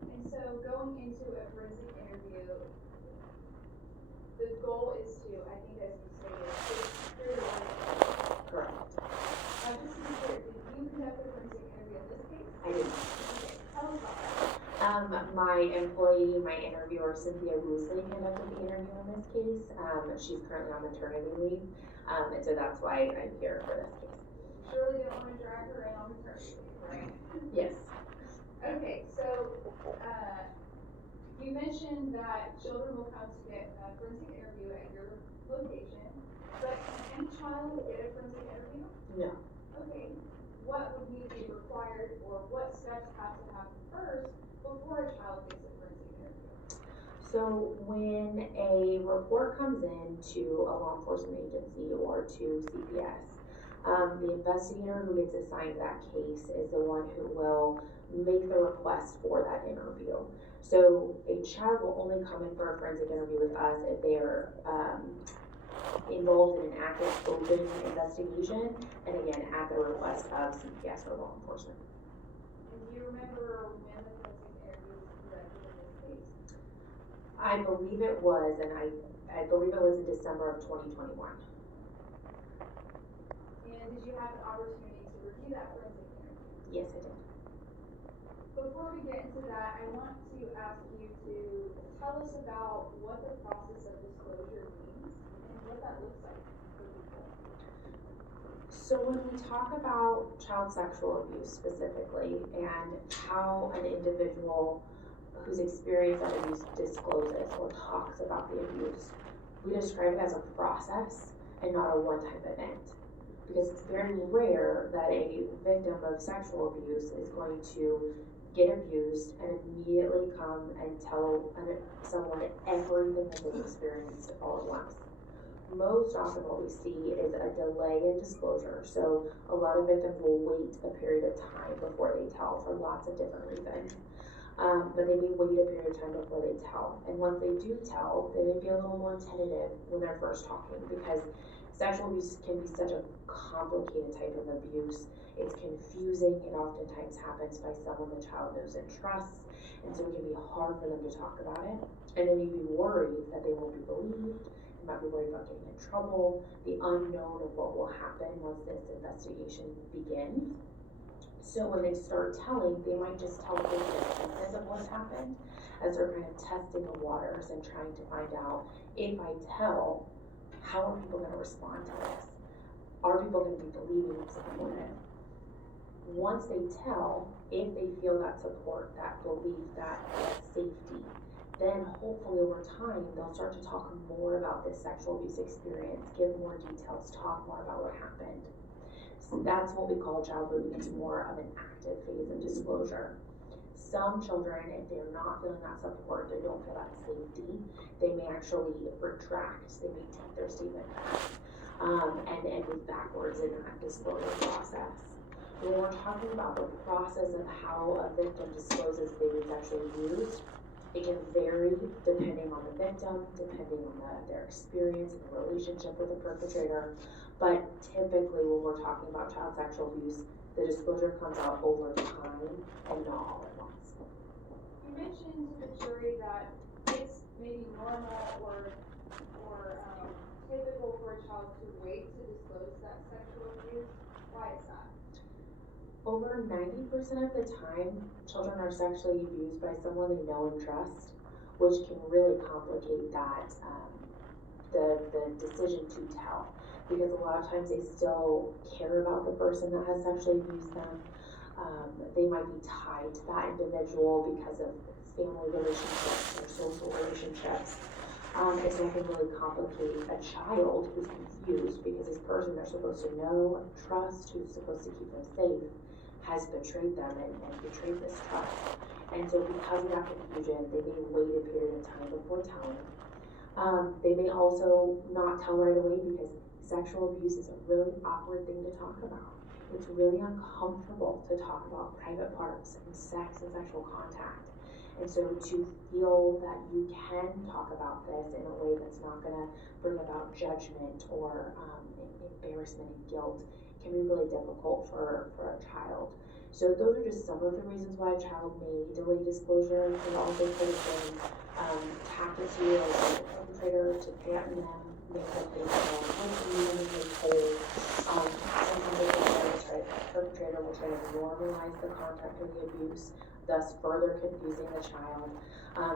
And so going into a forensic interview, the goal is to, I think as you stated, clear the evidence. Correct. Just to be clear, did you conduct a forensic interview in this case? I did. Okay, tell us about that. My employee, my interviewer, Cynthia Woosley, conducted the interview in this case. She's currently on maternity leave, and so that's why I'm here for this case. Surely don't want to drag her in on maternity leave, right? Yes. Okay, so you mentioned that children will come to get a forensic interview at your location, but can any child get a forensic interview? No. Okay, what would need to be required, or what steps have to happen first before a child gets a forensic interview? So when a report comes in to a law enforcement agency or to CPS, the investigator who gets assigned that case is the one who will make the request for that interview. So a child will only come in for a forensic interview with us if they are involved in an active open investigation, and again at the request of CPS or law enforcement. And do you remember when the forensic interview was conducted in this case? I believe it was, and I believe it was in December of 2021. And did you have the opportunity to review that forensic interview? Yes, I did. Before we get into that, I want to ask you to tell us about what the process of disclosure means and what that looks like for people. So when we talk about child sexual abuse specifically, and how an individual who's experienced that abuse discloses or talks about the abuse, we describe it as a process and not a one-time event. Because it's very rare that a victim of sexual abuse is going to get abused, and immediately come and tell someone everything that they've experienced all at once. Most often what we see is a delay in disclosure. So a lot of victims will wait a period of time before they tell for lots of different reasons. But they may wait a period of time before they tell. And once they do tell, they may be a little more tentative when they're first talking, because sexual abuse can be such a complicated type of abuse. It's confusing. It oftentimes happens by someone the child knows and trusts. And so it can be hard for them to talk about it. And they may be worried that they won't be believed. They might be worried about getting in trouble, the unknown of what will happen once this investigation begins. So when they start telling, they might just tell bits and pieces of what's happened, as they're kind of testing the waters and trying to find out, if I tell, how are people going to respond to this? Are people going to be believing and supportive? Once they tell, if they feel that support, that belief, that safety, then hopefully over time they'll start to talk more about this sexual abuse experience, give more details, talk more about what happened. So that's what we call child moving into more of an active phase of disclosure. Some children, if they're not feeling that support, they don't feel that safety, they may actually retract, they may take their statement back, and move backwards in that disclosure process. When we're talking about the process of how a victim discloses they've been sexually abused, it can vary depending on the victim, depending on their experience and the relationship with the perpetrator. But typically when we're talking about child sexual abuse, the disclosure comes out over time and not all at once. You mentioned to the jury that it's maybe normal or typical for a child to wait to disclose that sexual abuse. Why is that? Over 90% of the time, children are sexually abused by someone they know and trust, which can really complicate that, the decision to tell. Because a lot of times they still care about the person that has sexually abused them. They might be tied to that individual because of family relationships or social relationships. And so it can really complicate a child who's confused because this person they're supposed to know and trust, who's supposed to keep them safe, has betrayed them and betrayed this trust. And so because of that confusion, they may wait a period of time before telling. They may also not tell right away because sexual abuse is a really awkward thing to talk about. It's really uncomfortable to talk about private parts and sex and sexual contact. And so to feel that you can talk about this in a way that's not going to bring about judgment or embarrassment and guilt can be really difficult for a child. So those are just some of the reasons why a child may delay disclosure. It can also could have been tactics used by the perpetrator to threaten them, make them think they told. Sometimes the perpetrator will try to normalize the contact of the abuse, thus further confusing the child.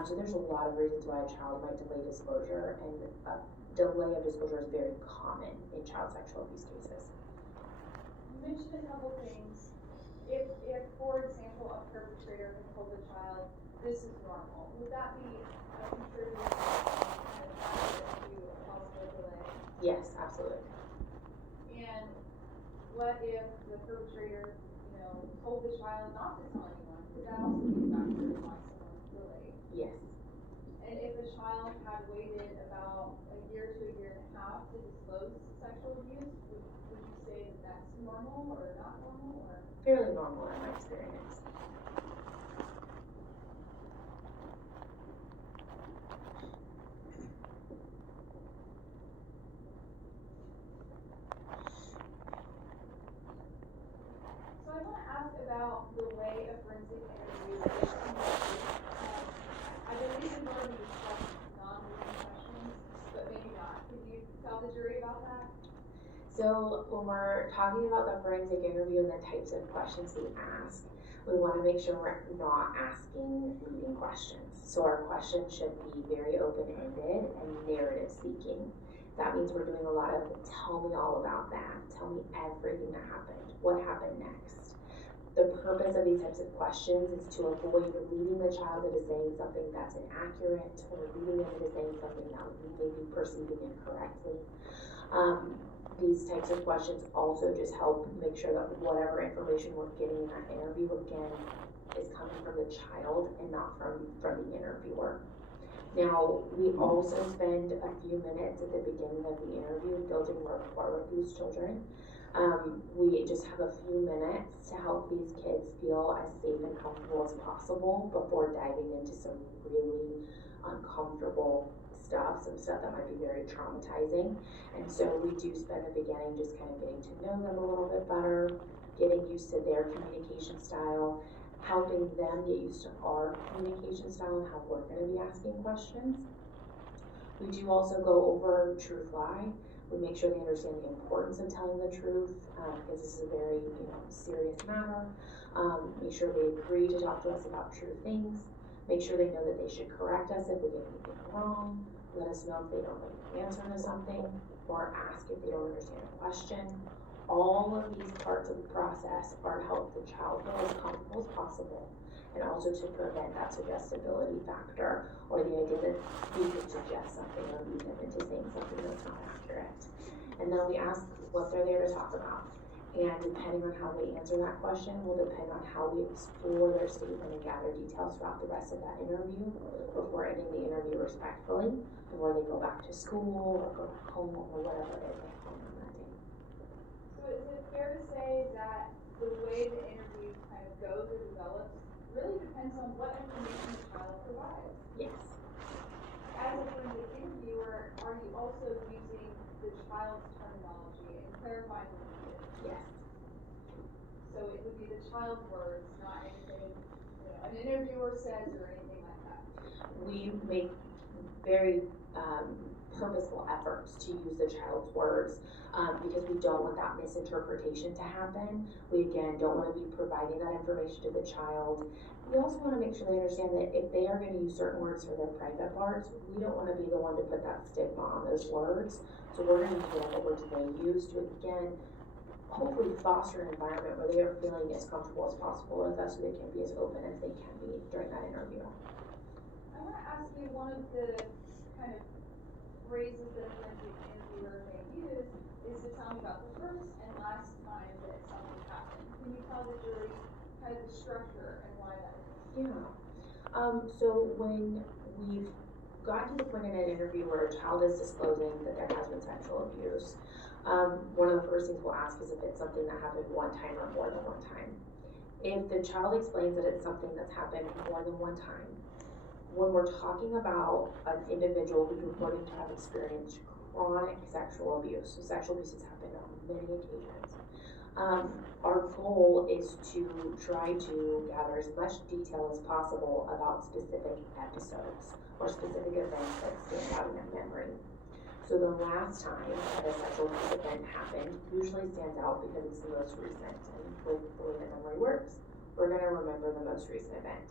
So there's a lot of reasons why a child might delay disclosure, and delay of disclosure is very common in child sexual abuse cases. You mentioned a couple things. If for example, a perpetrator had told the child, this is normal, would that be a contributing factor to a possible delay? Yes, absolutely. And what if the perpetrator, told the child not to tell anyone? Would that also be a factor in why someone delayed? Yes. And if a child had waited about a year to a year and a half to disclose sexual abuse, would you say that that's normal or not normal? Or Fairly normal in my experience. So I want to ask about the way a forensic interview is conducted. I believe in order to discuss non-leading questions, but maybe not. Could you tell the jury about that? So when we're talking about the forensic interview and the types of questions we ask, we want to make sure we're not asking leading questions. So our questions should be very open-ended and narrative-seeking. That means we're doing a lot of tell me all about that, tell me everything that happened, what happened next. The purpose of these types of questions is to avoid leading the child into saying something that's inaccurate or leading them into saying something that we may be perceiving incorrectly. These types of questions also just help make sure that whatever information we're getting in that interview, again, is coming from the child and not from the interviewer. Now, we also spend a few minutes at the beginning of the interview building rapport with these children. We just have a few minutes to help these kids feel as safe and comfortable as possible before diving into some really uncomfortable stuff, some stuff that might be very traumatizing. And so we do spend the beginning just kind of getting to know them a little bit better, getting used to their communication style, helping them get used to our communication style and how we're going to be asking questions. We do also go over truth lie. We make sure they understand the importance of telling the truth, because this is a very serious matter. Make sure they agree to talk to us about true things. Make sure they know that they should correct us if we get anything wrong. Let us know if they don't know the answer to something, or ask if they don't understand a question. All of these parts of the process are to help the child feel as comfortable as possible, and also to prevent that suggestibility factor, or the idea that we could suggest something or lead them into saying something that's not accurate. And then we ask what they're there to talk about. And depending on how they answer that question will depend on how we explore their statement and gather details throughout the rest of that interview before ending the interview respectfully, before they go back to school or go back home or whatever it is they have on that day. So is it fair to say that the way the interview kind of goes or develops really depends on what information the child provides? Yes. As a forensic interviewer, are you also using the child's terminology and clarifying what it is? Yes. So it would be the child's words, not anything an interviewer says or anything like that. We make very purposeful efforts to use the child's words because we don't want that misinterpretation to happen. We again don't want to be providing that information to the child. We also want to make sure they understand that if they are going to use certain words for their private parts, we don't want to be the one to put that stigma on those words. So we're going to use whatever words they use to again hopefully foster an environment where they are feeling as comfortable as possible with us, so they can be as open as they can be during that interview. I want to ask you, one of the kind of phrases that a forensic interviewer may use is to tell me about the first and last time that something happened. Can you tell the jury kind of the structure and why that is? Yeah. So when we've gotten to the point in an interview where a child is disclosing that there has been sexual abuse, one of the first things we'll ask is if it's something that happened one time or more than one time. If the child explains that it's something that's happened more than one time, when we're talking about an individual who's reporting to have experienced chronic sexual abuse, so sexual abuse has happened on many occasions, our goal is to try to gather as much detail as possible about specific episodes or specific events that stand out in their memory. So the last time that a sexual abuse event happened usually stands out because it's the most recent, and with the way that memory works, we're going to remember the most recent event.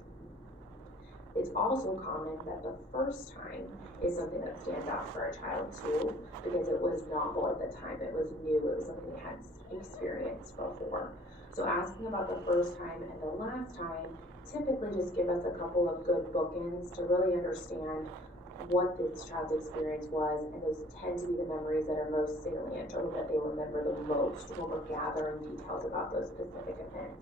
It's also common that the first time is something that stands out for a child too, because it was novel at the time, it was new, it was something they hadn't experienced before. So asking about the first time and the last time typically just give us a couple of good bookends to really understand what this child's experience was, and those tend to be the memories that are most salient or that they remember the most when we're gathering details about those specific events.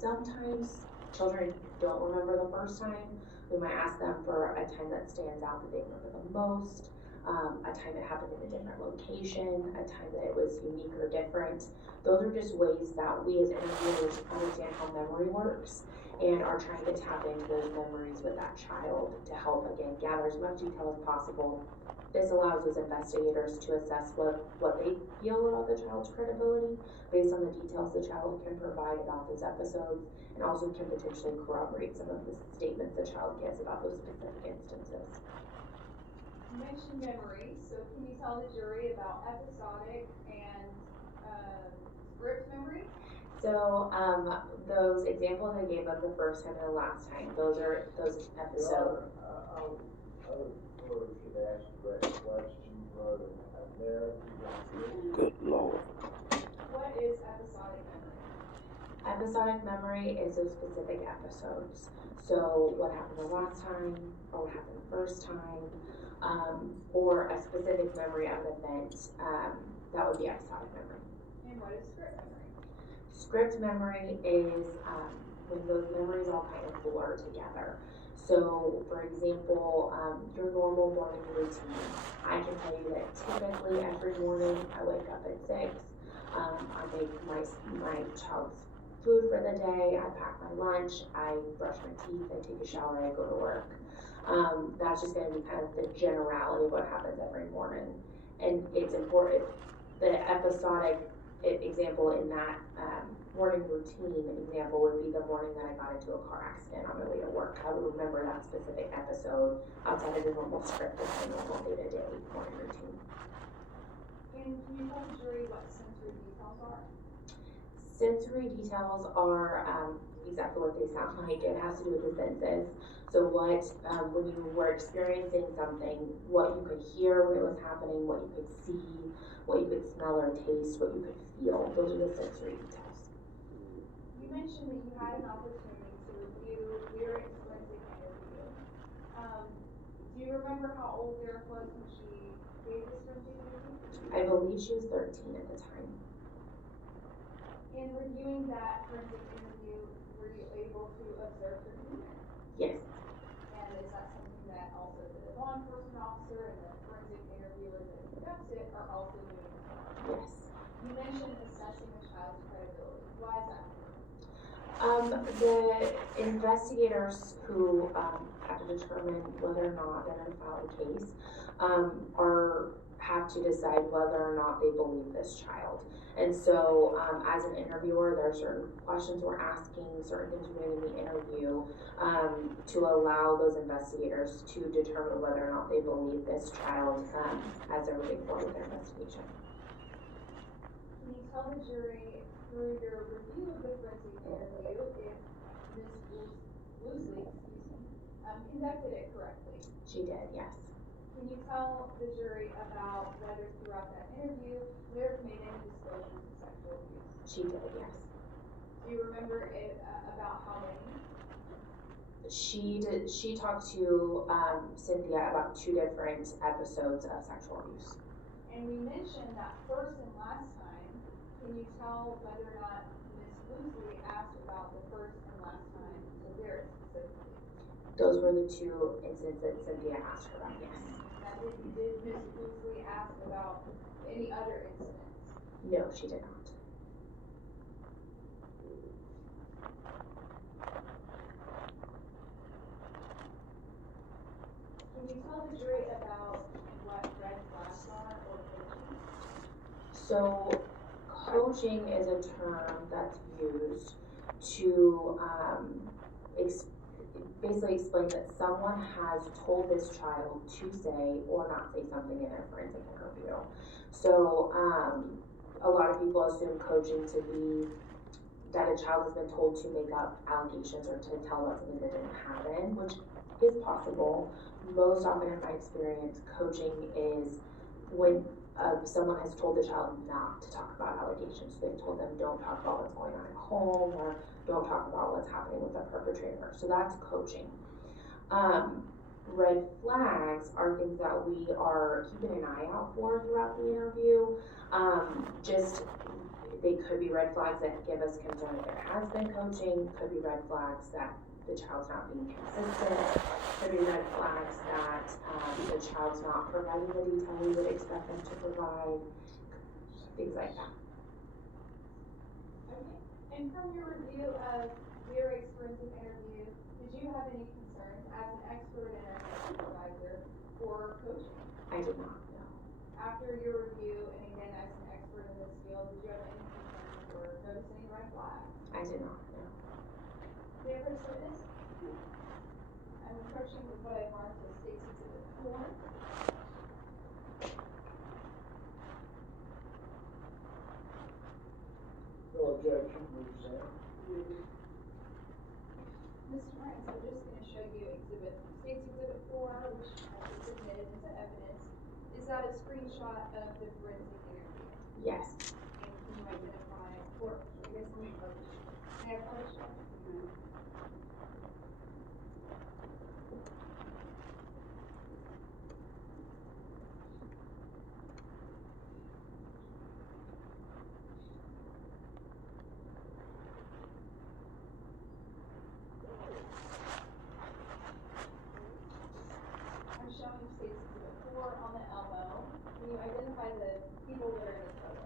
Sometimes children don't remember the first time. We might ask them for a time that stands out that they remember the most, a time it happened in a different location, a time that it was unique or different. Those are just ways that we as interviewers understand how memory works and are trying to tap into those memories with that child to help, again, gather as much detail as possible. This allows those investigators to assess what they feel about the child's credibility based on the details the child can provide about those episodes, and also can potentially corroborate some of the statements the child gives about those specific instances. You mentioned memory, so can you tell the jury about episodic and script memory? So those examples I gave of the first time and the last time, those are those episodes. I should ask the right question rather than narrative. Good Lord. What is episodic memory? Episodic memory is those specific episodes. So what happened the last time, or what happened the first time, or a specific memory of an event, that would be episodic memory. And what is script memory? Script memory is when those memories all kind of blur together. So, for example, your normal morning routine. I can tell you that typically every morning I wake up at 6. I make my child's food for the day. I pack my lunch. I brush my teeth. I take a shower. I go to work. That's just going to be kind of the generality of what happens every morning. And it's important. The episodic example in that morning routine example would be the morning that I got into a car accident on my way to work. I would remember that specific episode outside of the normal script of my normal day-to-day morning routine. And can you tell the jury what sensory details are? Sensory details are exactly what they sound like. It has to do with the senses. So what, when you were experiencing something, what you could hear when it was happening, what you could see, what you could smell or taste, what you could feel. Those are the sensory details. You mentioned that you had an opportunity to review Lyric forensic interview. Do you remember how old Lyric was when she gave this forensic interview? I believe she was 13 at the time. In reviewing that forensic interview, were you able to observe her demeanor? Yes. And is that something that also the law enforcement officer and the forensic interviewer that conducts it are also doing as well? Yes. You mentioned assessing a child's credibility. Why is that important? The investigators who have to determine whether or not they're going to file a case have to decide whether or not they believe this child. And so as an interviewer, there are certain questions we're asking, certain things we're doing in the interview to allow those investigators to determine whether or not they believe this child as they're moving forward with their investigation. Can you tell the jury through your review of the forensic interview if Ms. Woosley, conducted it correctly? She did, yes. Can you tell the jury about whether throughout that interview Lyric made any disclosures of sexual abuse? She did, yes. Do you remember about how many? She did. She talked to Cynthia about 2 different episodes of sexual abuse. And we mentioned that first and last time. Can you tell whether or not Ms. Woosley asked about the first and last time to Lyric specifically? Those were the 2 incidents that Cynthia asked her about, yes. Now, did Ms. Woosley ask about any other incidents? No, she did not. Can you tell the jury about what red flags are or coaching? So, coaching is a term that's used to basically explain that someone has told this child to say or not say something in a forensic interview. So, a lot of people assume coaching to be that a child has been told to make up allegations or to tell about something that didn't happen, which is possible. Most often in my experience, coaching is when someone has told the child not to talk about allegations. They've told them don't talk about what's going on at home or don't talk about what's happening with the perpetrator. So that's coaching. Red flags are things that we are keeping an eye out for throughout the interview. They could be red flags that give us concern that there has been coaching, could be red flags that the child's not being consistent, could be red flags that the child's not providing the detail we would expect them to provide, things like that. Okay. And from your review of Lyric's forensic interview, did you have any concerns as an expert and as a supervisor for coaching? I did not, no. After your review, and again as an expert in this field, did you have any concerns or notice any red flags? I did not, no. Do you ever say this? I'm approaching with what I marked as State's Exhibit 4. No objection, move that. Mr. Martins, I'm just going to show you State's Exhibit 4, which has been submitted into evidence. Is that a screenshot of the forensic interview? Yes. And can you identify, or I guess let me publish. May I publish that? report on the elbow. Can you identify the people that are in this photo?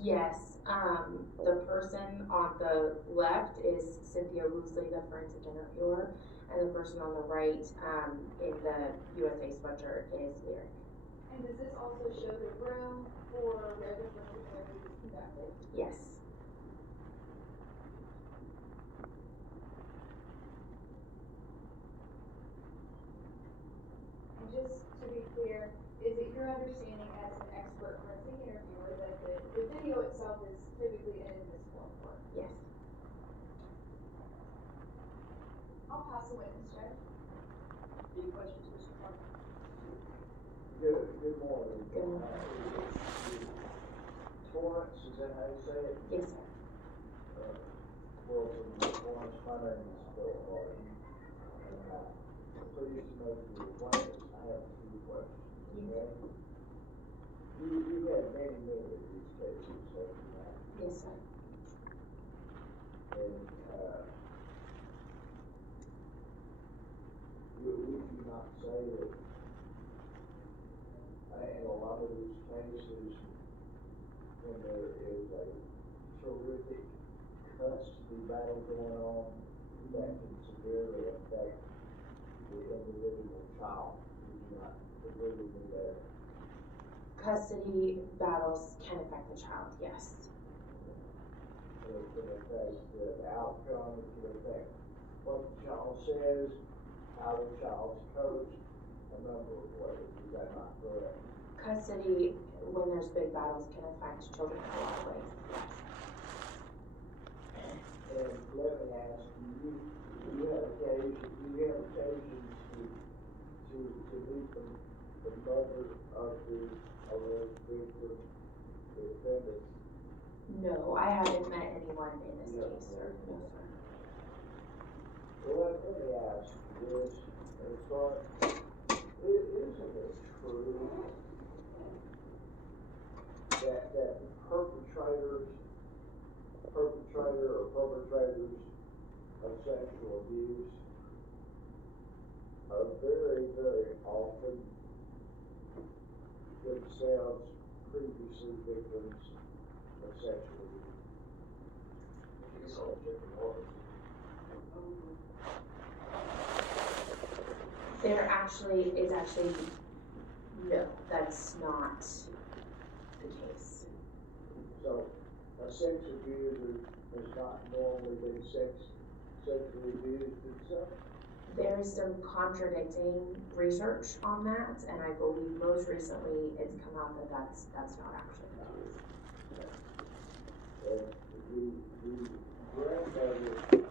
Yes, the person on the left is Cynthia Woosley, the forensic interviewer, and the person on the right, in the USA sweatshirt is Lyric. And does this also show the room for where the forensic interview is conducted? Yes. And just to be clear, is it your understanding as an expert forensic interviewer that the video itself is typically inadmissible in court? Yes. I'll pass the witness, Judge. Any questions, Mr. Clark? Good morning. Good morning. Torrance, is that how you say it? Yes, sir. Welcome, Torrance, my name is Bill Barton. Pleased to know you were playing. I have a few questions. Okay? You've had many of these cases, have you not? Yes, sir. And, would you not say that in a lot of these cases, when there is a terrific custody battle going on, that can severely affect the individual child? Would you not agree with me there? Custody battles can affect the child, yes. It can affect the outcome, it can affect what the child says, how the child's coached, a number of ways. Is that not correct? Custody, when there's big battles, can affect children in a lot of ways. And let me ask you, do you have occasions to meet the mother of the alleged victim, the defendant? No, I haven't met anyone in this case, sir. No, sir. Well, let me ask this, and start, isn't it true that the perpetrators of sexual abuse are very, very often themselves previously victims of sexual abuse? It's actually, no, that's not the case. So, a sex abuser has not normally been sexually abused himself? There is some contradicting research on that, and I believe most recently it's come out that that's not actually the case. And the grandmother is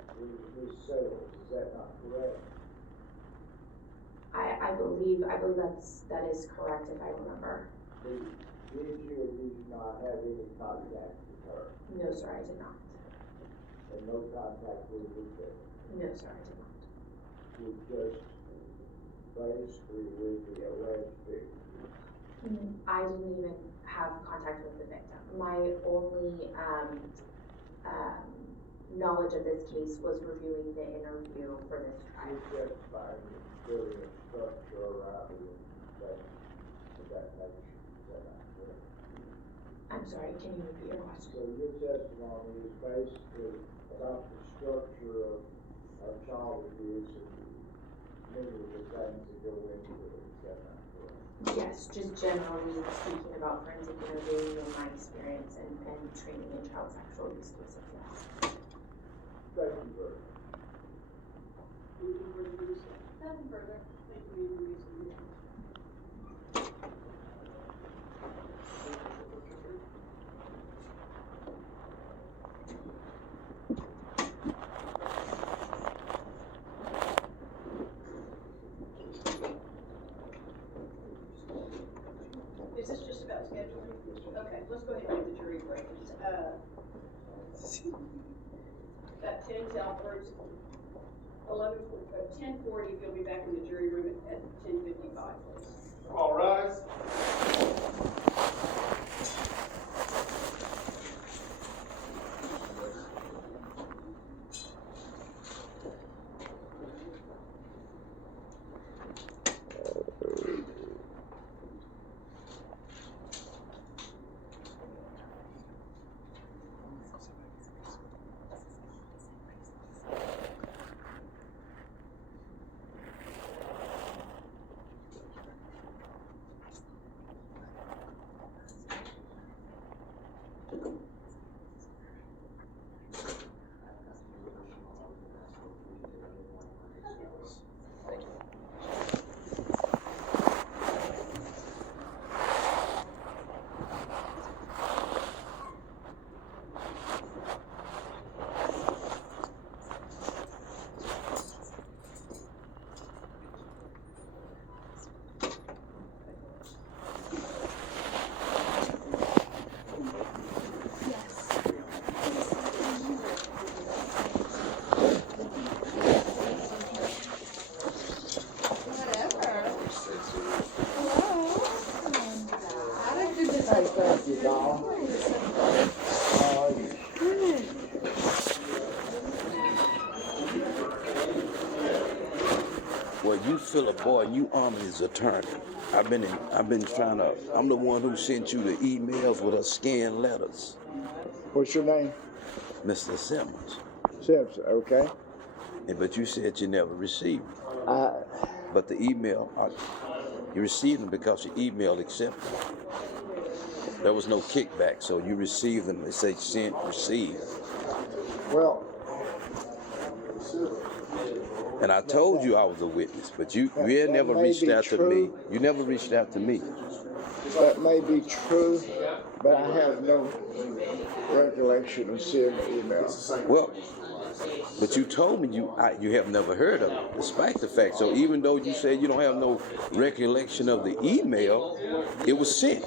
Sales, is that not correct? I believe that is correct if I remember. Did you or did you not have any contact with her? No, sir, I did not. And no contact with the victim? No, sir, I did not. You just basically with the alleged victim? I didn't even have contact with the victim. My only knowledge of this case was reviewing the interview for this trial. You testified that building a structure around it of that nature, is that not correct? I'm sorry, can you repeat your question? So your testimony is basically about the structure of child abuse and many of the things that go into it, is that not correct? Yes, just generally speaking about forensic interviewing and my experience and training in child sexual abuse cases, yes. Thank you very much. Anything further to say? Nothing further. Thank you, Mary Louise. Is this just about scheduling? Okay, let's go ahead and do the jury break. It's, about 10 Southwards, 10:40, if you'll be back in the jury room at 10:55, please. All rise. Omni's attorney. I'm the one who sent you the emails with her scanned letters. What's your name? Mr. Simmons. Simpson, okay. But you said you never received them. But the email, you received them because your email accepted them. There was no kickback, so you received them. They say sent, received. Well, and I told you I was a witness, but you had never reached out to me. You never reached out to me. that may be true, but I have no recollection of seeing the email. Well, but you told me you have never heard of it, despite the fact. So even though you say you don't have no recollection of the email, it was sent.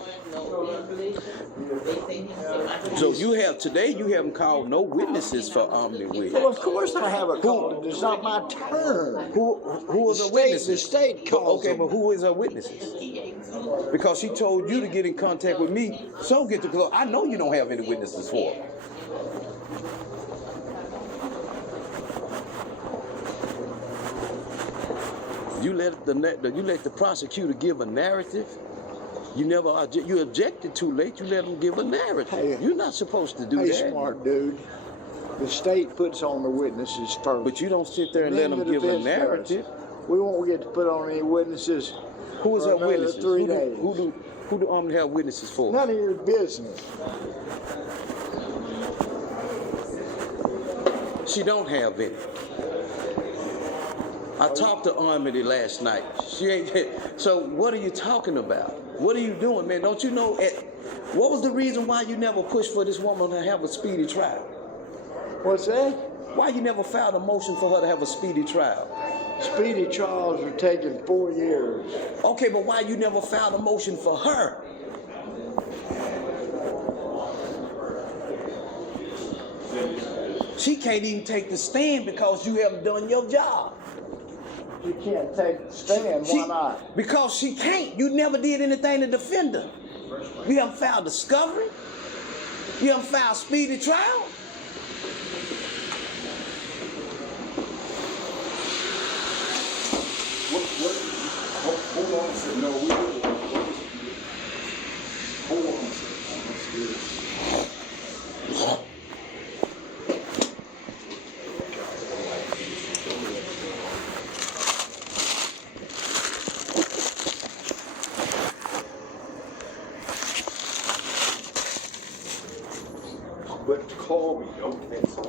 So you haven't called no witnesses for Omni Williams. Well, of course I haven't called. It's not my turn. Who is the witnesses? The state calls Okay, but who is our witnesses? Because she told you to get in contact with me. So get to close. I know you don't have any witnesses for it. You let the prosecutor give a narrative. You objected too late. You let them give a narrative. Hey, you're not supposed to do that. Hey, smart dude. The state puts on the witnesses first. But you don't sit there and let them give a narrative. We won't get to put on any witnesses. Who is our witnesses? 3 days. Who do Omni have witnesses for? None of your business. She don't have any. I talked to Omni last night. She ain't. So what are you talking about? What are you doing, man? Don't you know? What was the reason why you never pushed for this woman to have a speedy trial? What's that? Why you never filed a motion for her to have a speedy trial? Speedy trials are taking 4 years. Okay, but why you never filed a motion for her? She can't even take the stand because you haven't done your job. You can't take the stand. Why not? Because she can't. You never did anything to defend her. You haven't filed discovery. You haven't filed speedy trial. Hold on a second. No, we didn't. Hold on a second. Let's do this. But call me, don't cancel.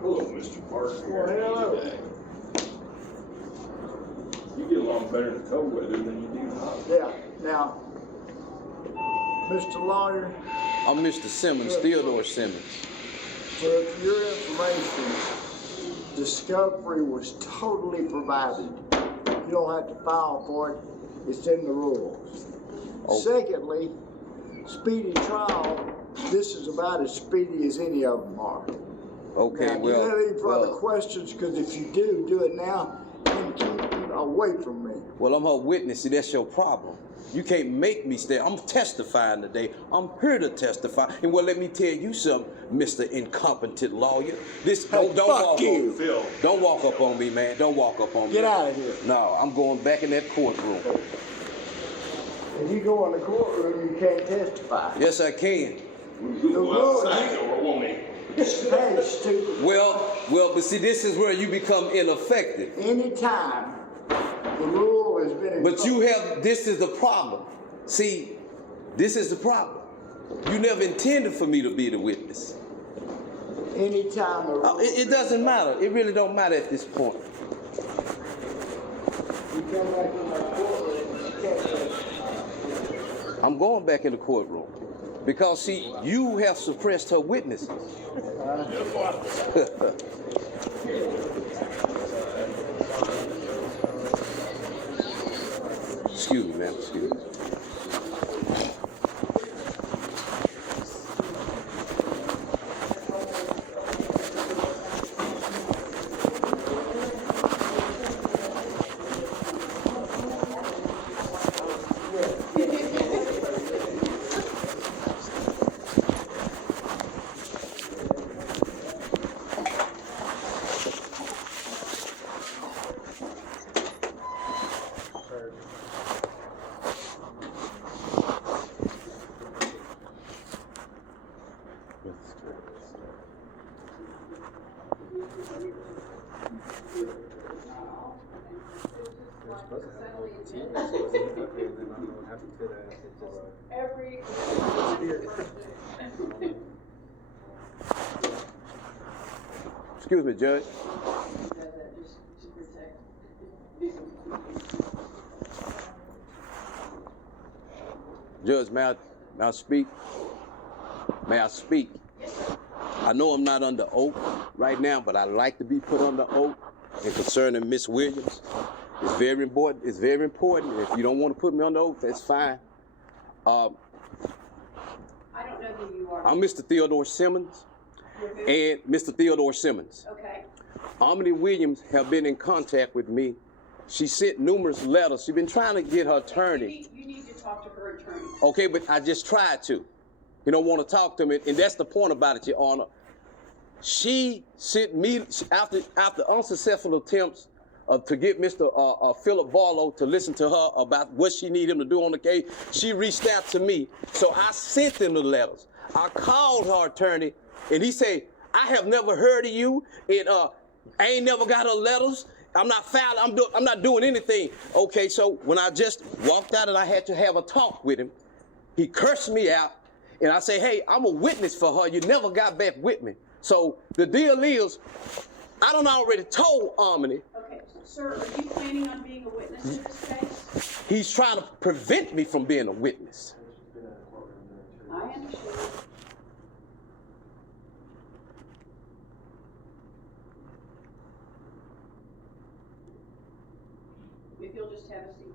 Hello, Mr. Barton. Well, hello. You get along better in the cold weather than you do in the hot. Yeah. Now, Mr. Lawyer. I'm Mr. Simmons, Theodore Simmons. For your information, discovery was totally provided. You don't have to file for it. It's in the rules. Oh. Secondly, speedy trial, this is about as speedy as any of them are. Okay, Now, do you have any further questions? Because if you do it now and keep away from me. Well, I'm her witness. See, that's your problem. You can't make me stay. I'm testifying today. I'm here to testify. And well, let me tell you something, Mr. Incompetent Lawyer. Don't walk you. on, Phil. Don't walk up on me, man. Don't walk up on me. Get out of here. No, I'm going back in that courtroom. If you go in the courtroom, you can't testify. Yes, I can. We'll go outside, or won't we? Hey, stupid. Well, but see, this is where you become ineffective. Anytime the rule has been But you have, this is the problem. See, this is the problem. You never intended for me to be the witness. anytime the rule. It doesn't matter. It really don't matter at this point. You come back in my courtroom, you can't say, I'm going back in the courtroom. Because, see, you have suppressed her witnesses. Excuse me, ma'am. Excuse me. Excuse me, Judge. Judge, may I speak? May I speak? I know I'm not under oath right now, but I'd like to be put under oath. And concerning Miss Williams, it's very important. It's very important. If you don't want to put me under oath, that's fine. I don't know who you are. I'm Mr. Theodore Simmons. And Mr. Theodore Simmons. Okay. Omni Williams have been in contact with me. She sent numerous letters. She's been trying to get her attorney. You need to talk to her attorney. Okay, but I just tried to. You don't want to talk to me, and that's the point about it, Your Honor. She sent me, after unsuccessful attempts to get Mr. Philip Barlow to listen to her about what she needed him to do on the case, she reached out to me. So I sent them the letters. I called her attorney, and he said, I have never heard of you, and I ain't never got her letters. I'm not filing, I'm not doing anything. Okay, so when I just walked out and I had to have a talk with him, he cursed me out, and I say, hey, I'm a witness for her. You never got back with me. So the deal is, I done already told Omni. Okay, sir, are you planning on being a witness in this case? He's trying to prevent me from being a witness. I understand. If you'll just have a seat.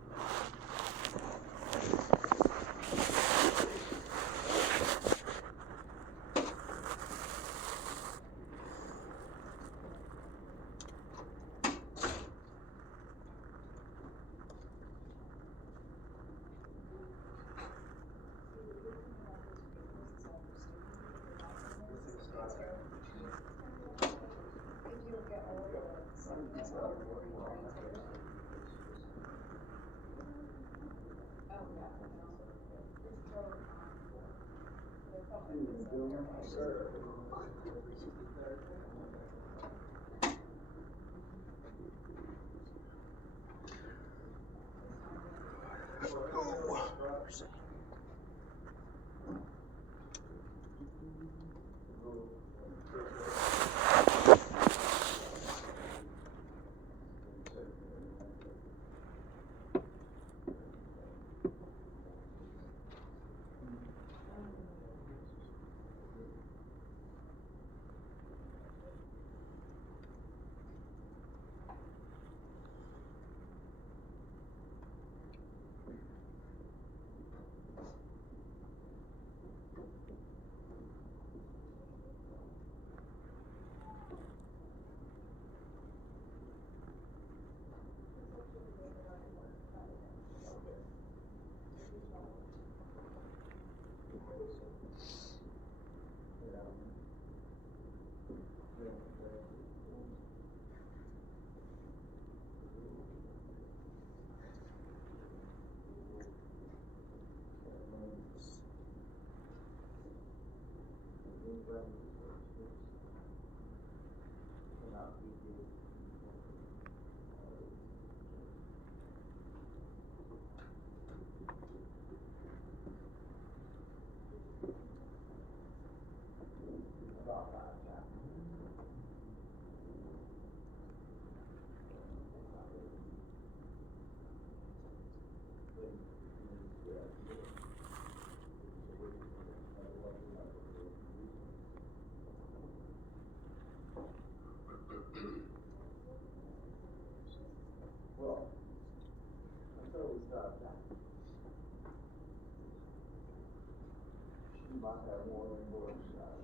She might have more than one side.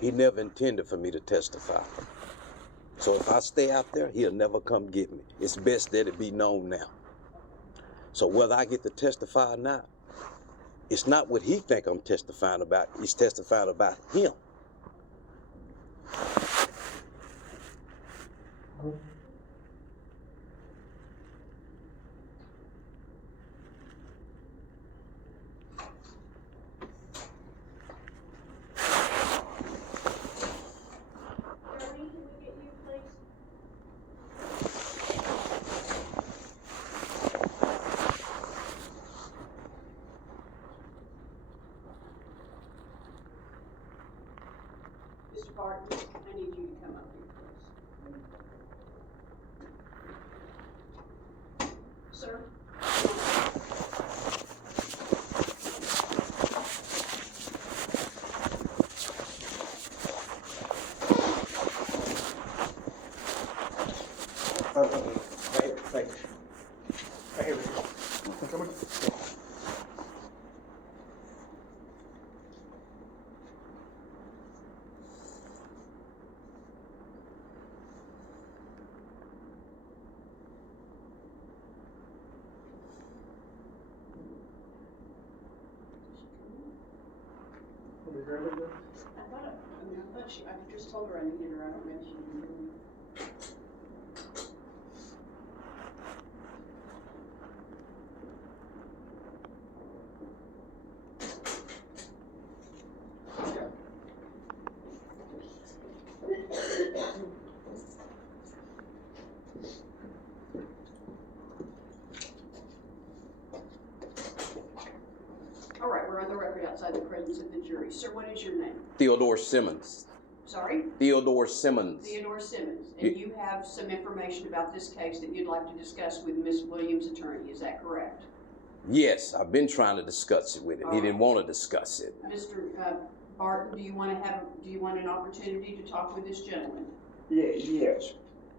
He never intended for me to testify. So if I stay out there, he'll never come get me. It's best that it be known now. So whether I get to testify or not, it's not what he think I'm testifying about. He's testifying about him. Mr. Barton, I need you to come up here, please. Sir? Thank you. Right here. Come on. I just told her I needed her, I don't know if she didn't hear me. All right, we're on the record outside the presence of the jury. Sir, what is your name? Theodore Simmons. Sorry? Theodore Simmons. Theodore Simmons. And you have some information about this case that you'd like to discuss with Ms. Williams' attorney, is that correct? Yes, I've been trying to discuss it with him. He didn't want to discuss it. Mr. Barton, do you want an opportunity to talk with this gentleman? Yes.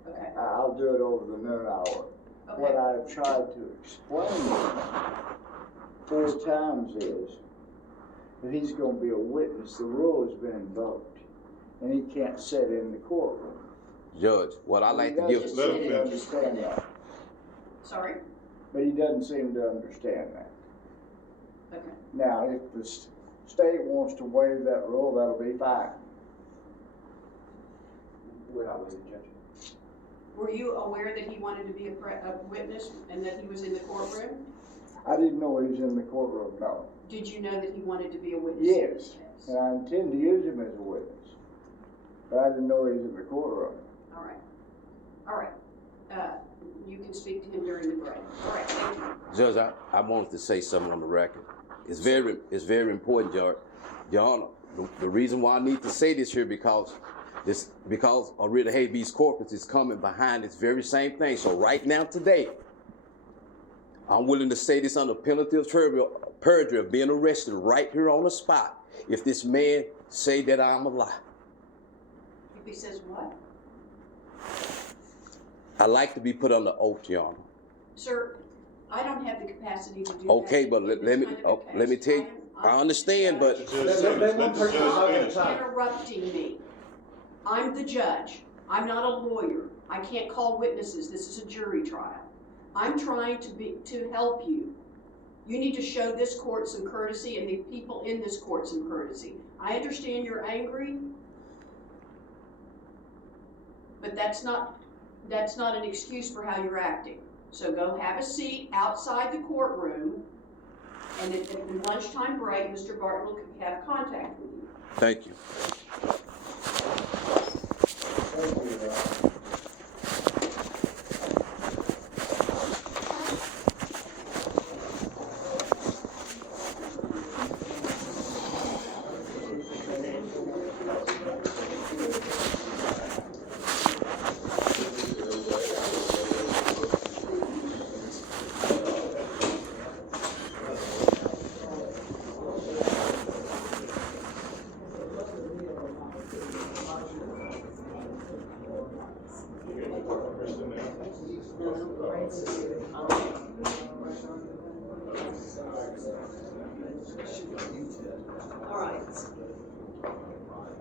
Okay. I'll do it over the noon hour. Okay. What I've tried to explain 4 times is that he's gonna be a witness. The rule has been invoked, and he can't sit in the courtroom. Judge, what I like to give... He doesn't seem to understand that. Sorry? But he doesn't seem to understand that. Okay. Now, if the state wants to waive that rule, that'll be fine. We're not waiting, Judge. Were you aware that he wanted to be a witness and that he was in the courtroom? I didn't know he was in the courtroom, no. Did you know that he wanted to be a witness? Yes, and I intend to use him as a witness. But I didn't know he was in the courtroom. All right. All right. You can speak to him during the break. All right, thank you. Judge, I wanted to say something on the record. It's very important, Judge. Your Honor, the reason why I need to say this here because a writ of habeas corpus is coming behind this very same thing. So right now, today, I'm willing to say this under penalty of perjury of being arrested right here on the spot if this man say that I'm a lie. If he says what? I like to be put under oath, Your Honor. Sir, I don't have the capacity to do Okay, that. but let me tell you, I understand, but Interrupting me. I'm the judge. I'm not a lawyer. I can't call witnesses. This is a jury trial. I'm trying to help you. You need to show this court some courtesy and the people in this court some courtesy. I understand you're angry, but that's not an excuse for how you're acting. So go have a seat outside the courtroom, and at the lunchtime break, Mr. Barton will have contact with you. thank you. Thank you,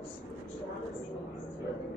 Well, that too, I don't know which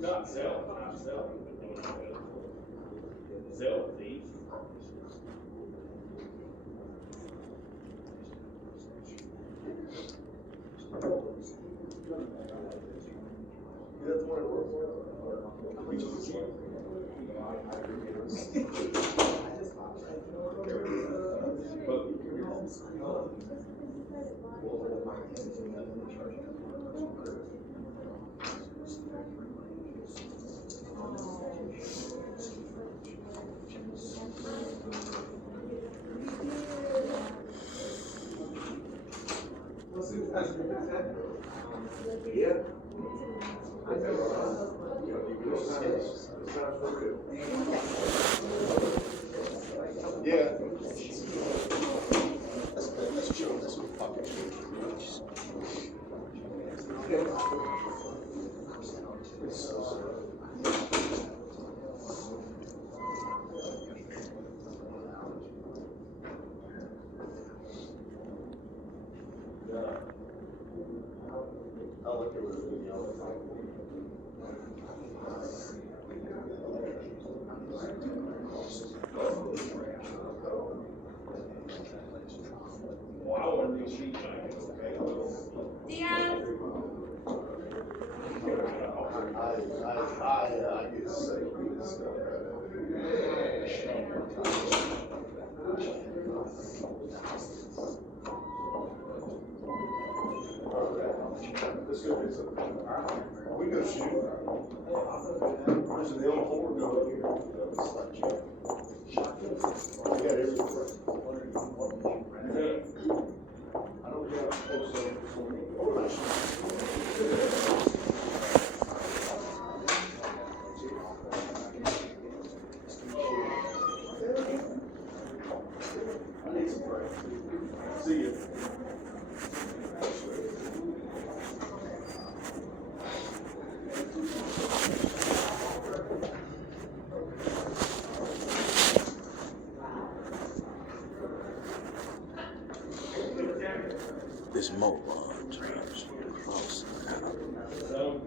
Not selling, not selling, but sell these. That's one of the yeah. Yeah. Let's chill this fucking I'll look at it, Wow, and these sheet jackets, okay? I get sick with this stuff. Let's go do something. We go shoot. There's an L4 go here. We got everything. I don't have I need some break. See you. This moron drives across now.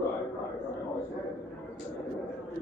Right. Always have.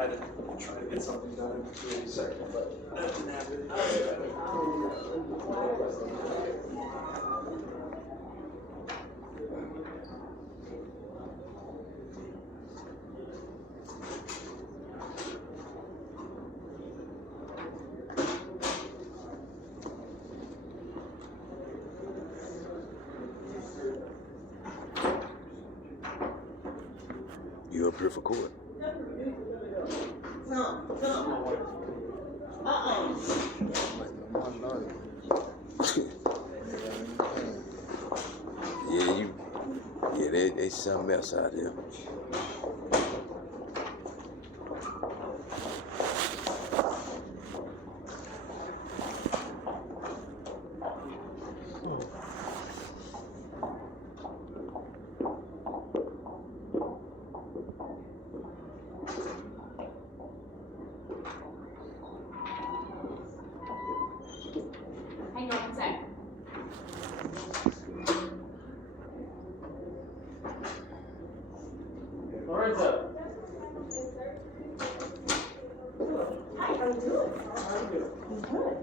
I had to try to get something done in 30 seconds, but that didn't happen. You up here for court? They something else out here. Hang on one sec. Lorenzo. Hi, how are you doing? How are you? I'm good.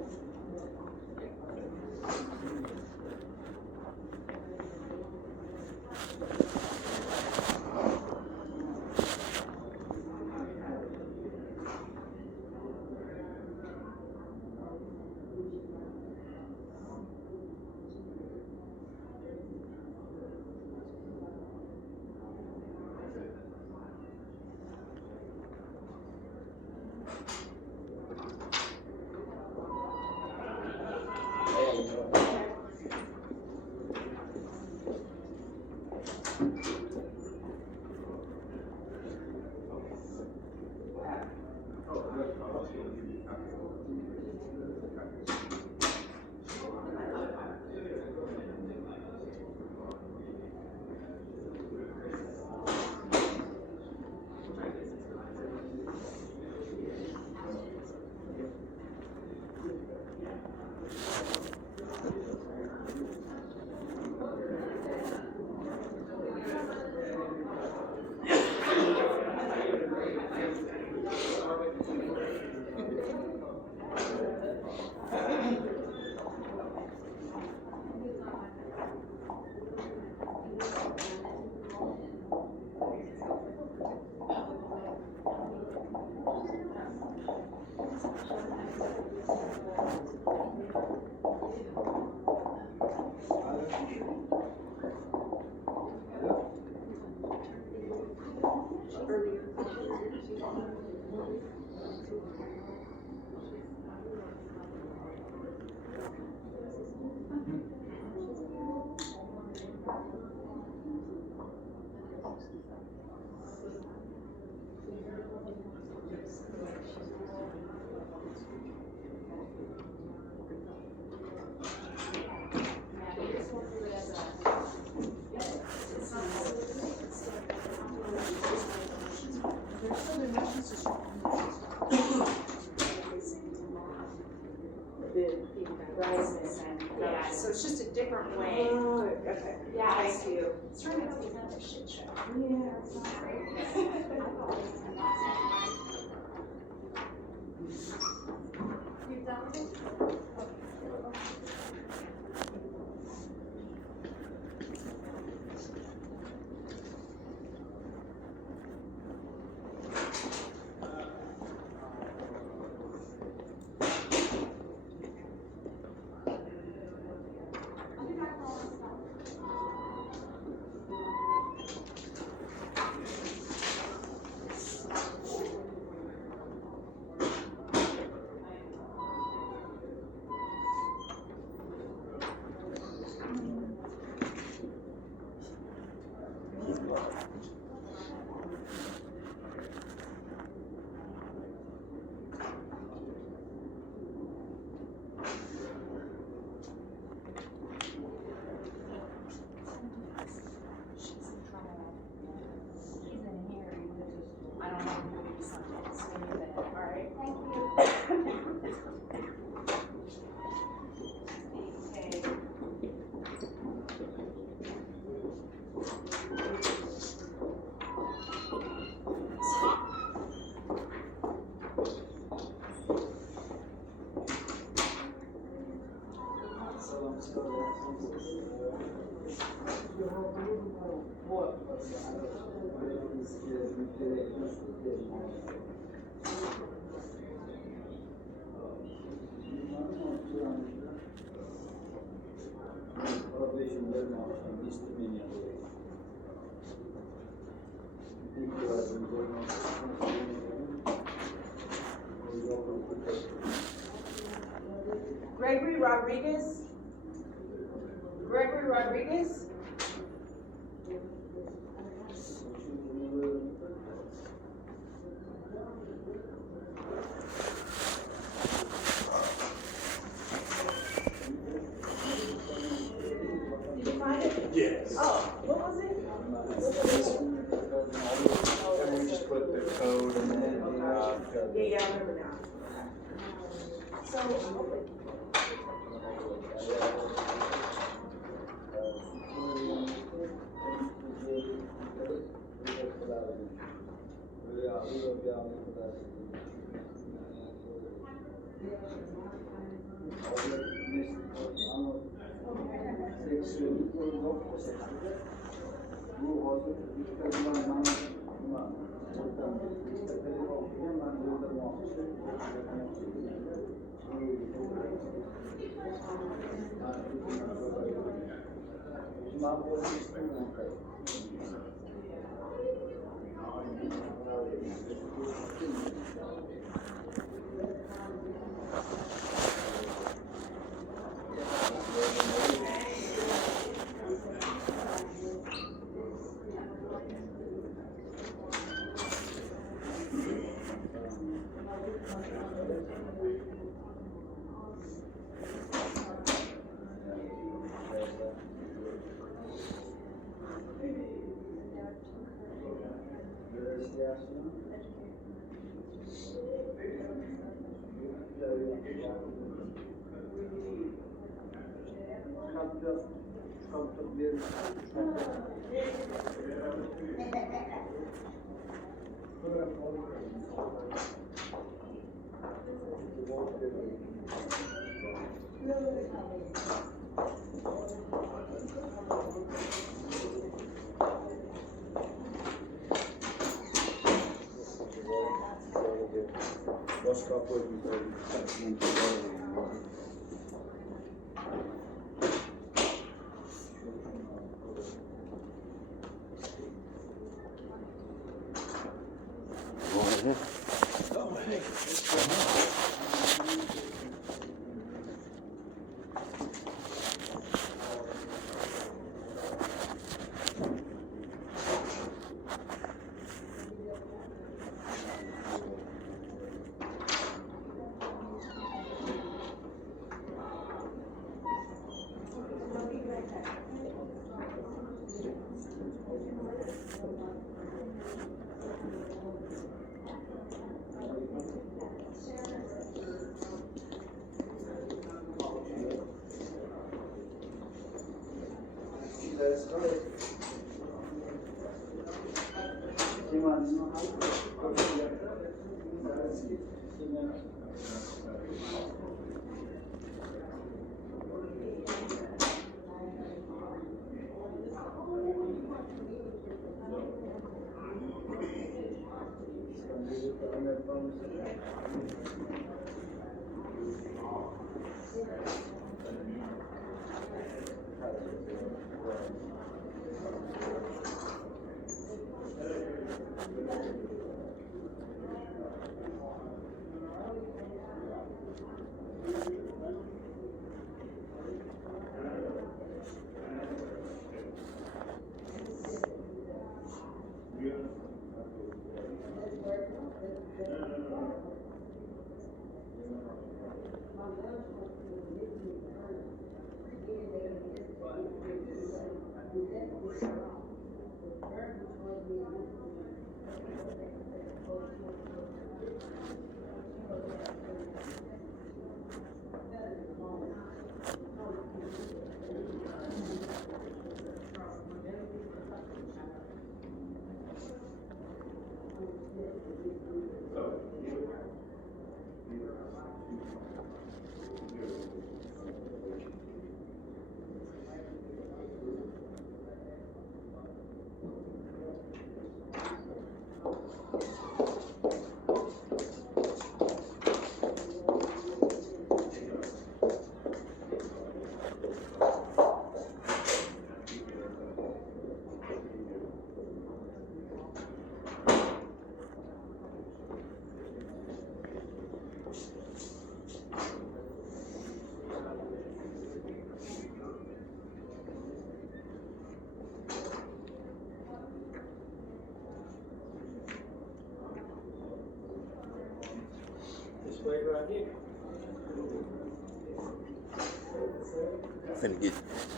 Yeah, so it's just a different way. Okay. Yeah, Thank you. it's turning out to be kind of a shit show. You've done with it? Gregory Rodriguez? Gregory Rodriguez? Did you find it? Yes. Oh, what was it? And we just put the code and then, Yeah, I remember now. So, What's up with you,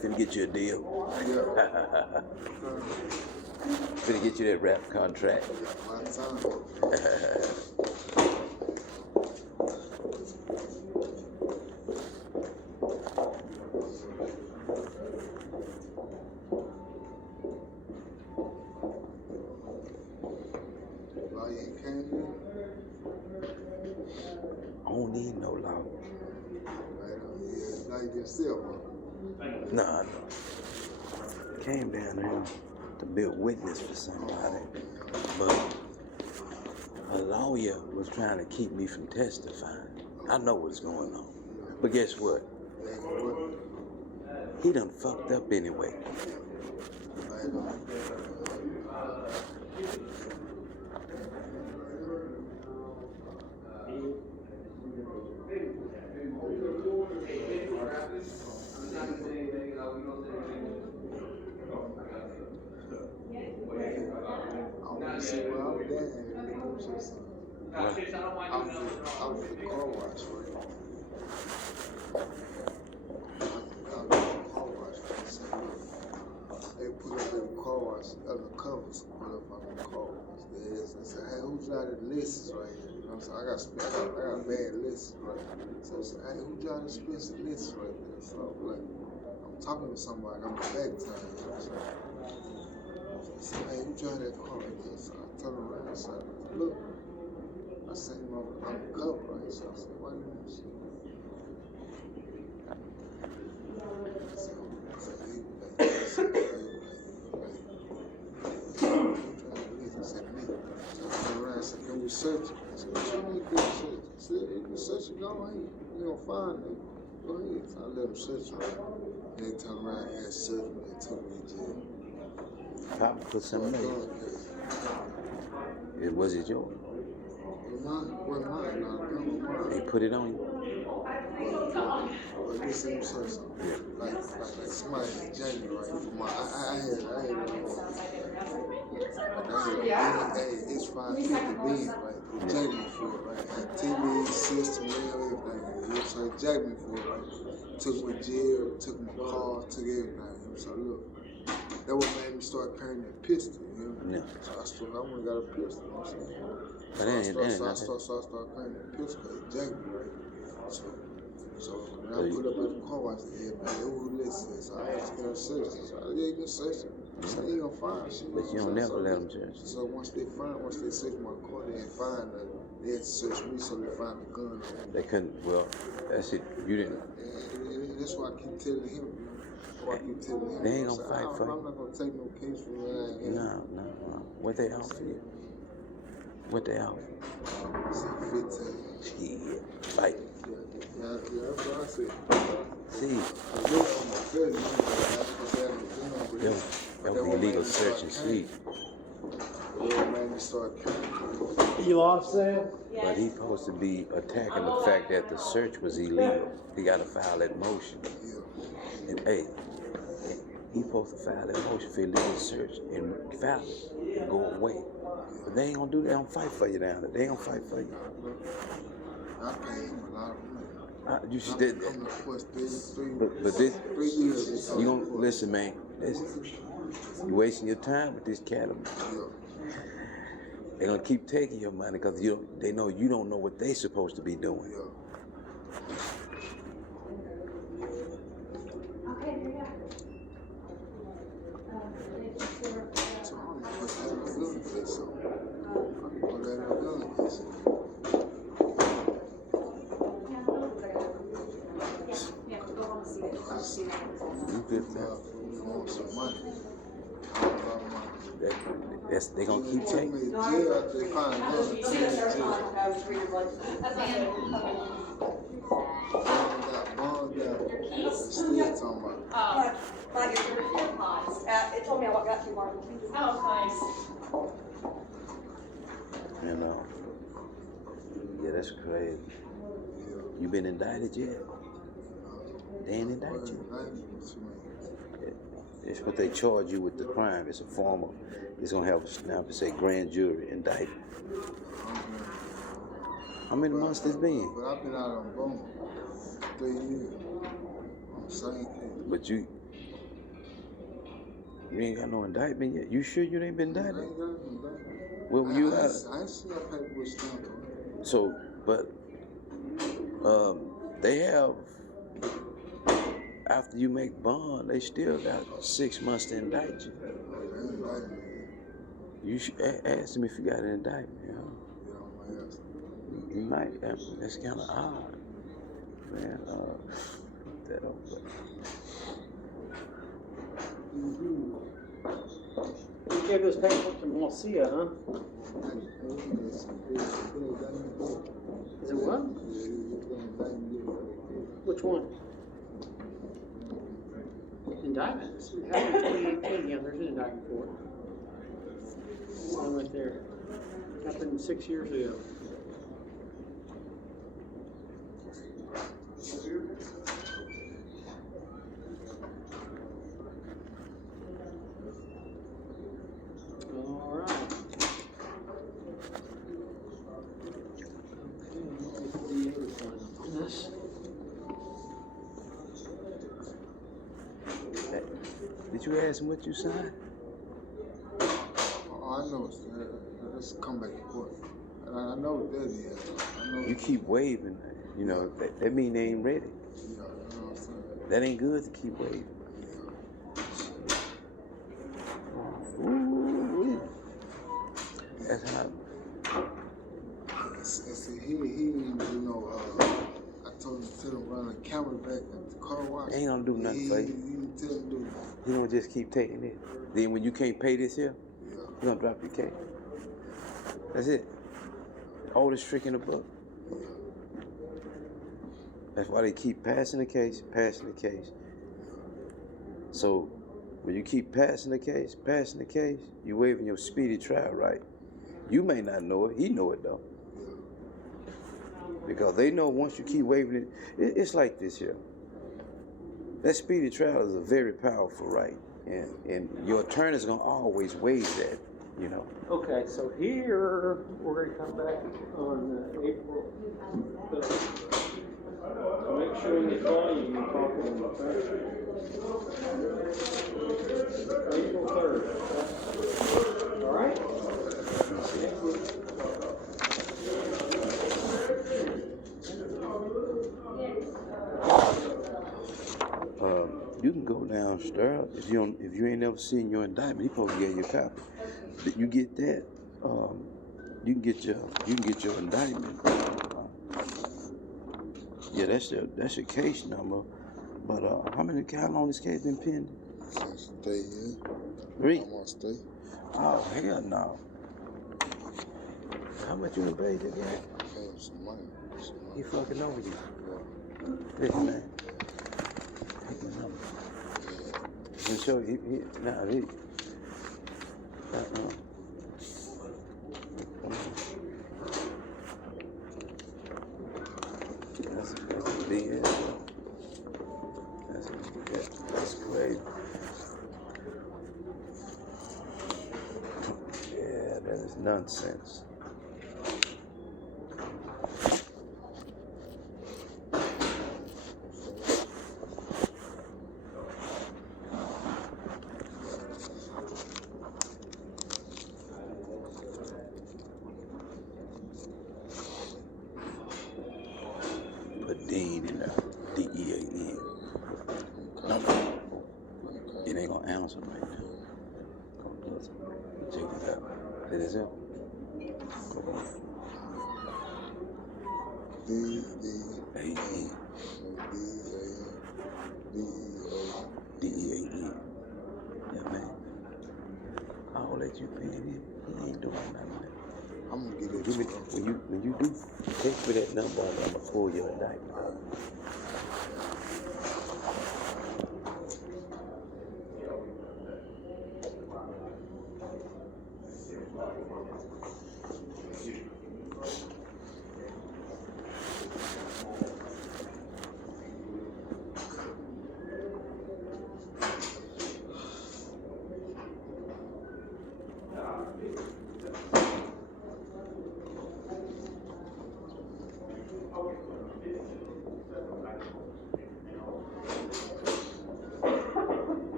Finna get you a deal. Finna get you that rap contract. I don't need no law. Nah, came down here to be a witness for somebody, but a lawyer was trying to keep me from testifying. I know what's going on, but guess what? He done fucked up anyway. I was at the car wash, right? They put up in the car wash, covers put up on the car wash. They said, hey, who's out of the lists right here? You know what I'm saying? I got bad lists right here. So I said, hey, who's out of the lists right there? So I'm talking to somebody, I'm back time, you know what I'm saying? I said, hey, who drive that car right there? So I turned around and said, look, I seen him on the cover, right? So I said, why didn't you see him? Can we search it? I said, what you need to do search? I said, you can search it, go ahead. You gonna find it. Go ahead. So I let him search it. They turned around and searched me and took me to jail. Papa put something in it. Was it yours? Wasn't mine, no, they put it on you? But this ain't say something. Like somebody jacked me right for my, I had it's 550 being right. They jacked me for it, right? Had TV, system, everything. So they jacked me for it, right? Took my jail, took my car, took everything. So look, that what made me start carrying that pistol, you know? Yeah. So I went and got a pistol, you know what I'm saying? So I started carrying that pistol because they jacked me, right? So when I put up at the car, I said, yeah, man, who listen? So I asked them to search it. So yeah, you can search it. So they gonna find shit. But you don't never let them search. So once they search my car, they didn't find nothing. They had to search me, so they found the gun. They couldn't, well, that's it, you didn't. And that's why I keep telling him. They ain't gonna fight for you. I'm not gonna take no case from that. No. What they offer you? What they offer? 15. Shit, fight. Yeah, that's what I said. See, that was illegal search and seizure. You lost that? But he's supposed to be attacking the fact that the search was illegal. He got to file that motion. And hey, he's supposed to file that motion for illegal search and file it and go away. But they ain't gonna do that. They don't fight for you down there. They ain't gonna fight for you. I paid him a lot of money. You should did that. But this, you gonna listen, man. Listen, you wasting your time with this cattleman. They're gonna keep taking your money because they know you don't know what they supposed to be doing. They're gonna keep taking. It told me I got 2 more. Oh, nice. You know. Yeah, that's crazy. You been indicted yet? They ain't indicted you. It's what they charge you with the crime. It's a form of, it's gonna have a stamp to say grand jury indictment. How many months this been? But I've been out on bone 3 years. I'm saying. But you ain't got no indictment yet. You sure you ain't been indicted? I ain't got no indictment. Well, you I ain't seen that paperwork stamped on it. So, but they have. After you make bond, they still got 6 months to indict you. You should ask them if you got an indictment, you know? You might, that's kind of odd, man. That over. You gave this paperwork to Marcia, huh? Is it what? Which one? Indictments. It happened in 2018. Yeah, there's an indictment for it. One right there. Happened 6 years ago. All right. Okay, the other one on this. Did you ask him what you signed? Oh, I know. Let's come back to court. I know what that is. You keep waving. You know, that mean they ain't ready. Yeah, you know what I'm saying? That ain't good to keep waving. Ooh. That's how. See, he you know, I told him to run the camera back at the car wash. They ain't gonna do nothing for you. He tell him to do that. He gonna just keep taking it. Then when you can't pay this here, he gonna drop your case. That's it. Oldest trick in the book. That's why they keep passing the case. So when you keep passing the case, you're waiving your speedy trial right. You may not know it. He know it though. Because they know once you keep waiving it, it's like this here. That speedy trial is a very powerful right. And your attorney's going to always waive that, you know. Okay, so here, we're gonna come back on April 3rd. So make sure when they call you, you're talking on the 3rd. April 3rd. All right? You can go downstairs if you ain't never seen your indictment. He supposed to get you a copy. You get that. You can get your indictment. Yeah, that's your case number. But how long this case been pending? Stay here. 3. I'm gonna stay. Oh hell no. How much you gonna pay this guy? Some money. He fucking over you. Yeah. Listen, man. Take your number. And so he That's BS. That's great. Yeah, that is nonsense. Put Dean in there. D-E-A-N. No. It ain't gonna answer right now. Check it out. That is it. D-E-A-N. D-E-A-N. Yeah, man. I'll let you pay it. He ain't doing nothing. I'm gonna get it. When you do, text me that number and I'm gonna pull your indictment.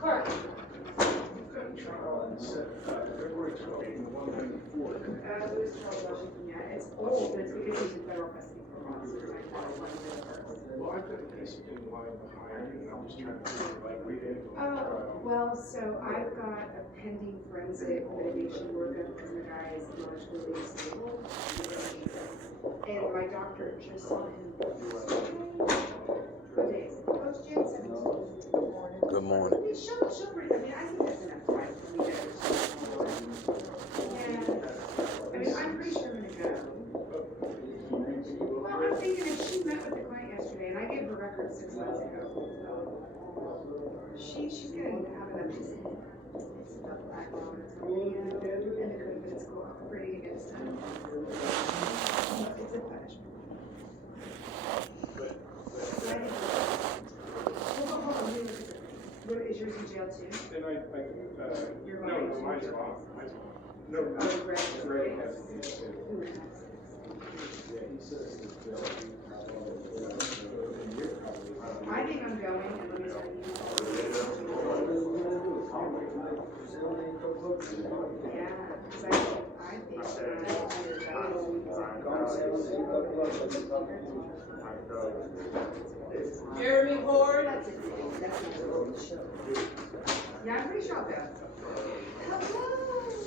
Clark. Louis Charles Washington, yeah, it's old, but it's because he's in federal custody for months, so I thought it wasn't gonna work. Well, I've got a case in line behind, and I'm just trying to figure like we did. Well, so I've got a pending forensic mitigation workup because the guy is emotionally stable. And my doctor just saw him. What day is it? Oh, it's June 17th. Good morning. She'll bring, I mean, I think that's enough time for me to. And, I mean, I'm pretty sure I'm gonna go. Well, I'm thinking if she met with the client yesterday, and I gave her record 6 months ago. She's gonna have enough to say. It's enough background, it's going in, and the co-defendants cooperating against them. It's a punishment. Hold on, let me look at the thing. What, is yours in jail too? Then You're no, going to mine's jail? off. No, Oh, Greg Greg. has. Who has it? Yeah, he says that I think I'm going, and let me tell you. Yeah, because I think Jeremy Ward. that's a good thing. Yeah, I'm pretty sure I'll go. Hello.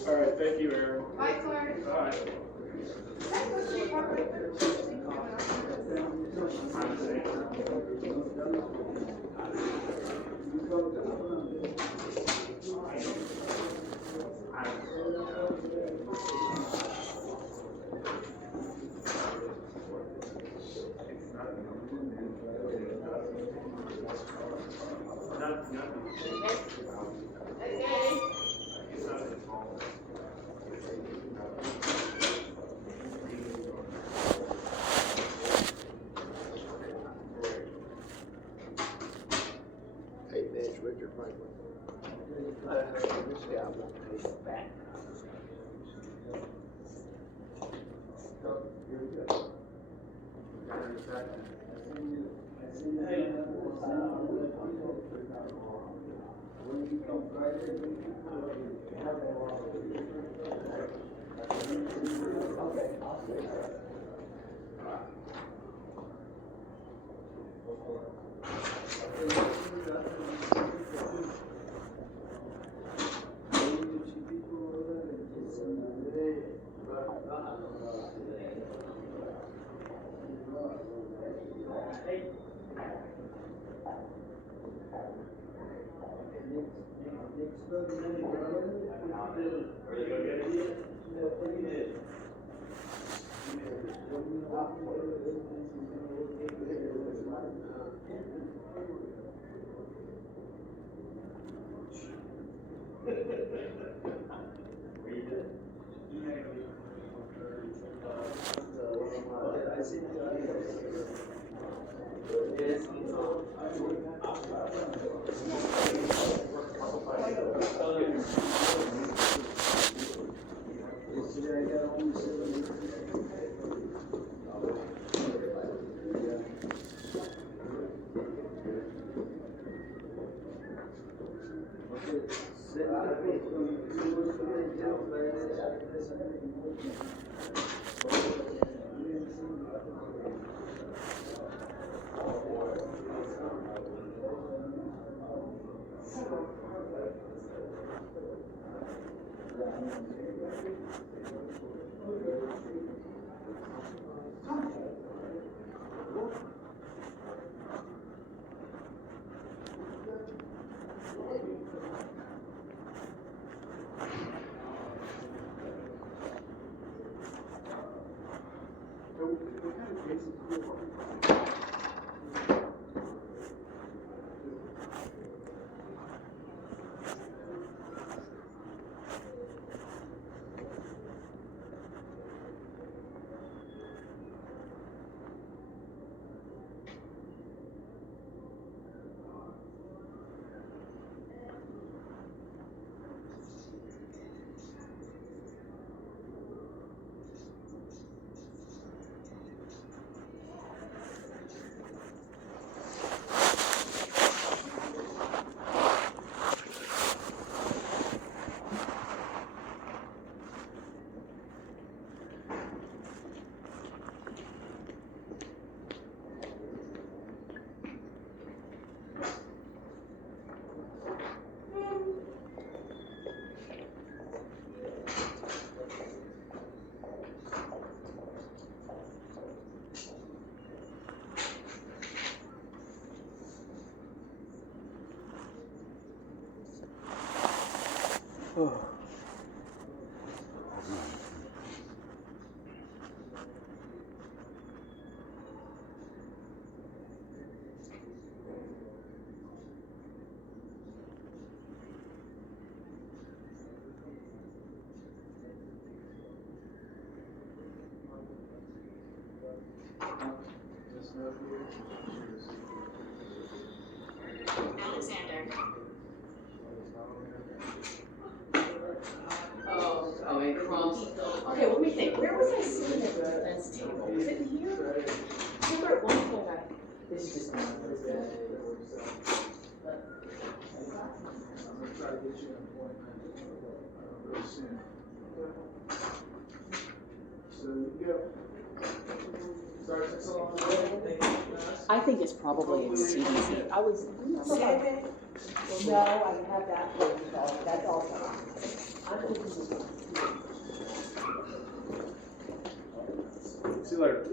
All right, thank you, Aaron. Bye, Clark. Bye. That goes to the apartment. Hey, Mitch, Richard Franklin. This guy won't pay you back. You're good. Alexander. Oh, and crumbs. Okay, let me think. Where was I sitting at the defense table? Was it here? Remember at one point This is just not this guy. I'm gonna try to get you an appointment, real soon. So, you go. Sergeant Solomon, I think it's probably in CDC. I was. No, I have that one, that's also. see you later.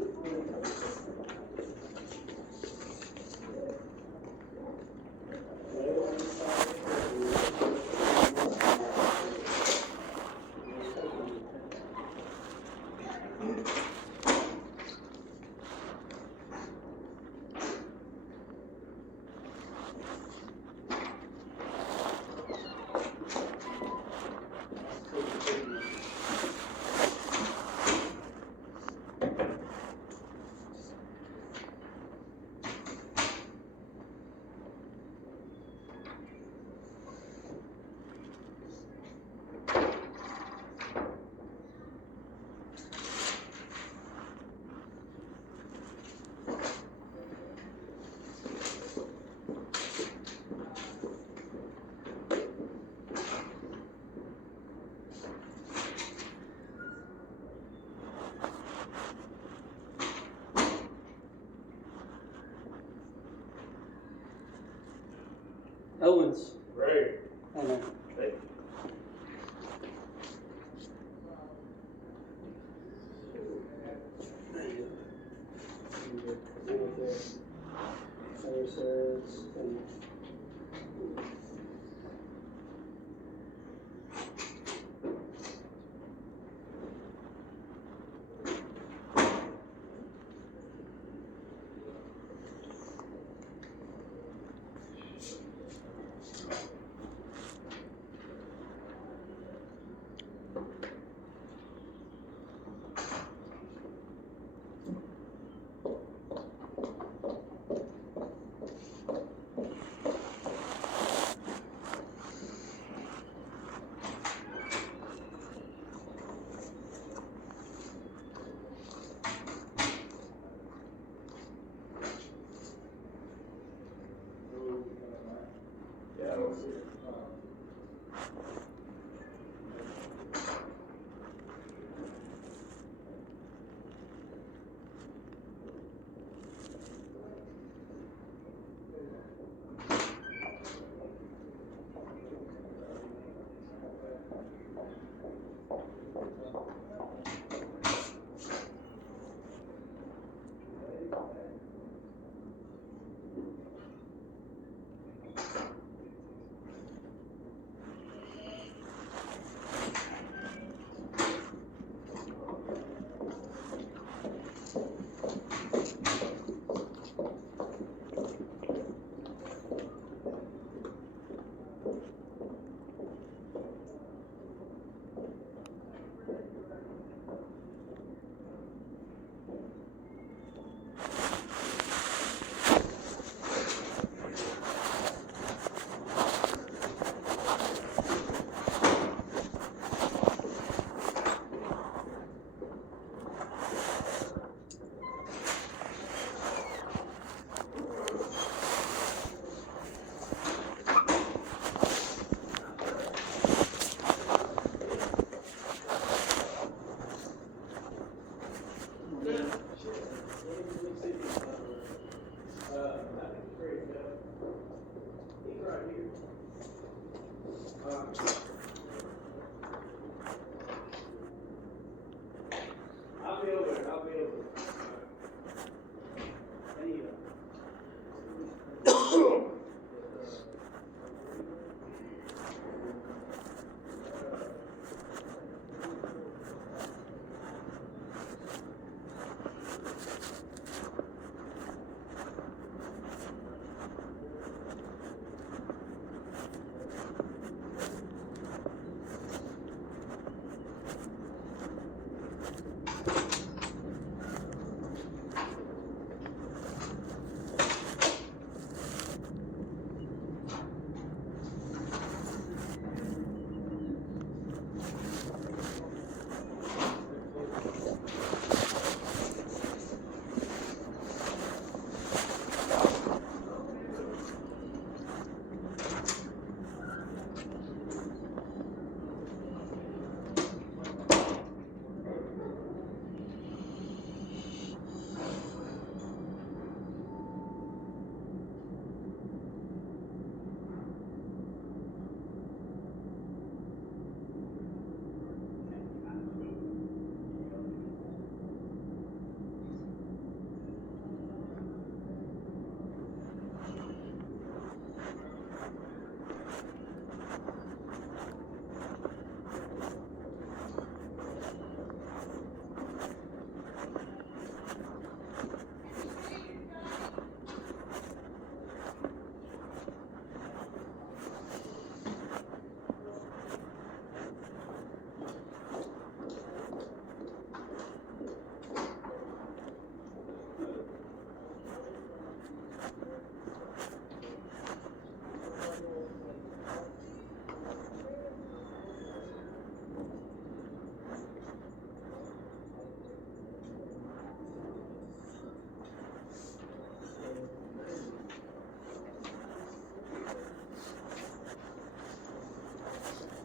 Owens. Ray. Hang on. I'll be over there.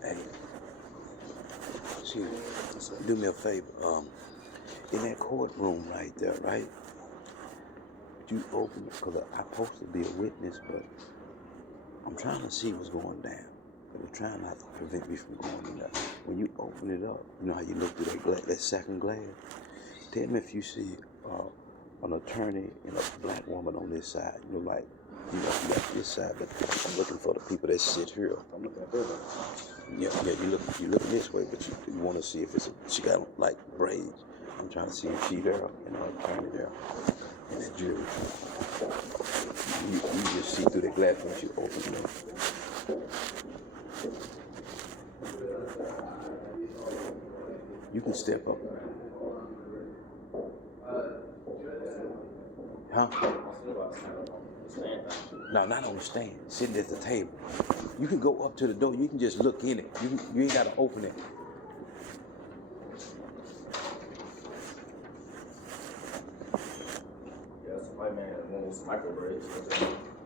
Hey, excuse me. Do me a favor. In that courtroom right there, right? You open it, because I'm supposed to be a witness, but I'm trying to see what's going down. But they're trying not to prevent me from going in there. When you open it up, you know how you look through that second glass? Tell me if you see an attorney and a black woman on this side. You know, like, you got this side, but I'm looking for the people that sit here. I'm looking at her. Yeah, you looking this way, but you want to see if she got like braids. I'm trying to see if she there and her attorney there and that jury. You just see through the glass once you open it up. You can step up. Huh? No, not on the stand. Sitting at the table. You can go up to the door. You can just look in it. You ain't got to open it. Yeah, it's a white man with some micro braids.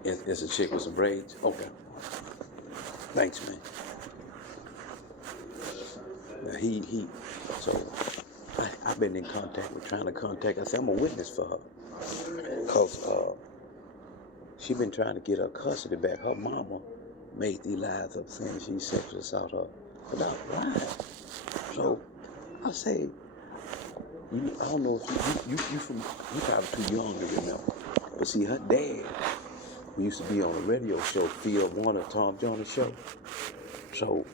It's a chick with some braids? Okay. Thanks, man. Now so I've been in contact with, trying to contact, I said I'm a witness for her. Because she been trying to get her custody back. Her mama made these lies up saying she sexually assaulted her without lying. So I say, I don't know if you probably too young to remember. But see, her dad, who used to be on a radio show, Phil Warner, Tom Jones show. So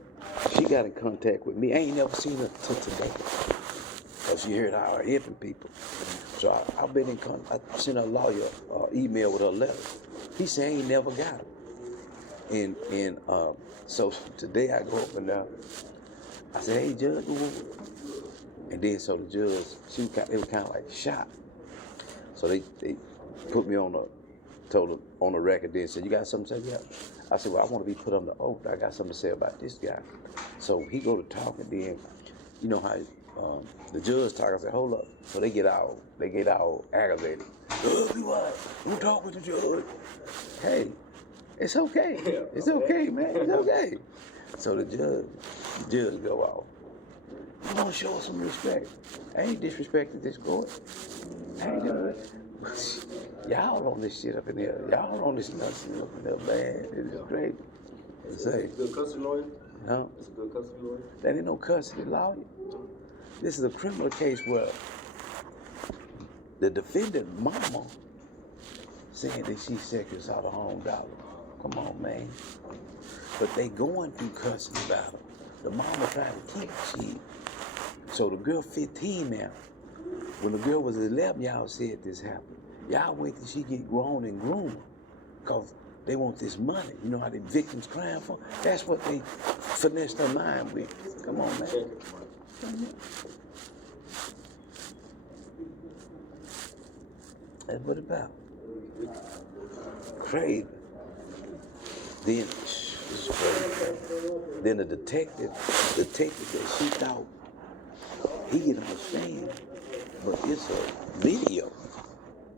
she got in contact with me. I ain't never seen her till today. Because she heard how her helping people. So I've been in contact. I sent her lawyer email with her letter. He said he ain't never got her. And so today I go up and down. I said, hey, Judge. And then so the judge, they were kind of like shocked. So they put me on the record then said, you got something to say? Yeah. I said, well, I want to be put on the oath. I got something to say about this guy. So he go to talk, and then, you know how the judge talk. I said, hold up. So they get all aggravated. Be what? Who talk with the judge? Hey, it's okay. Yeah, it's okay, man. It's okay. So the judge go off. You want to show us some respect. I ain't disrespected this court. I ain't never. Y'all on this shit up in here. Y'all on this nonsense up in there, man. It is great. Say. Good custody lawyer? Huh? It's a good custody lawyer. That ain't no custody lawyer. This is a criminal case where the defendant mama saying that she sexually assaulted her own daughter. Come on, man. But they going through custody battle. The mama tried to keep she. So the girl 15 now. When the girl was 11, y'all said this happened. Y'all wait till she get grown and groomed. Because they want this money. You know how the victims crying for? That's what they finessed her mind with. Come on, man. That's what it's about. Crazy. Then, this is crazy. Then the detective that she thought he didn't understand, but it's a video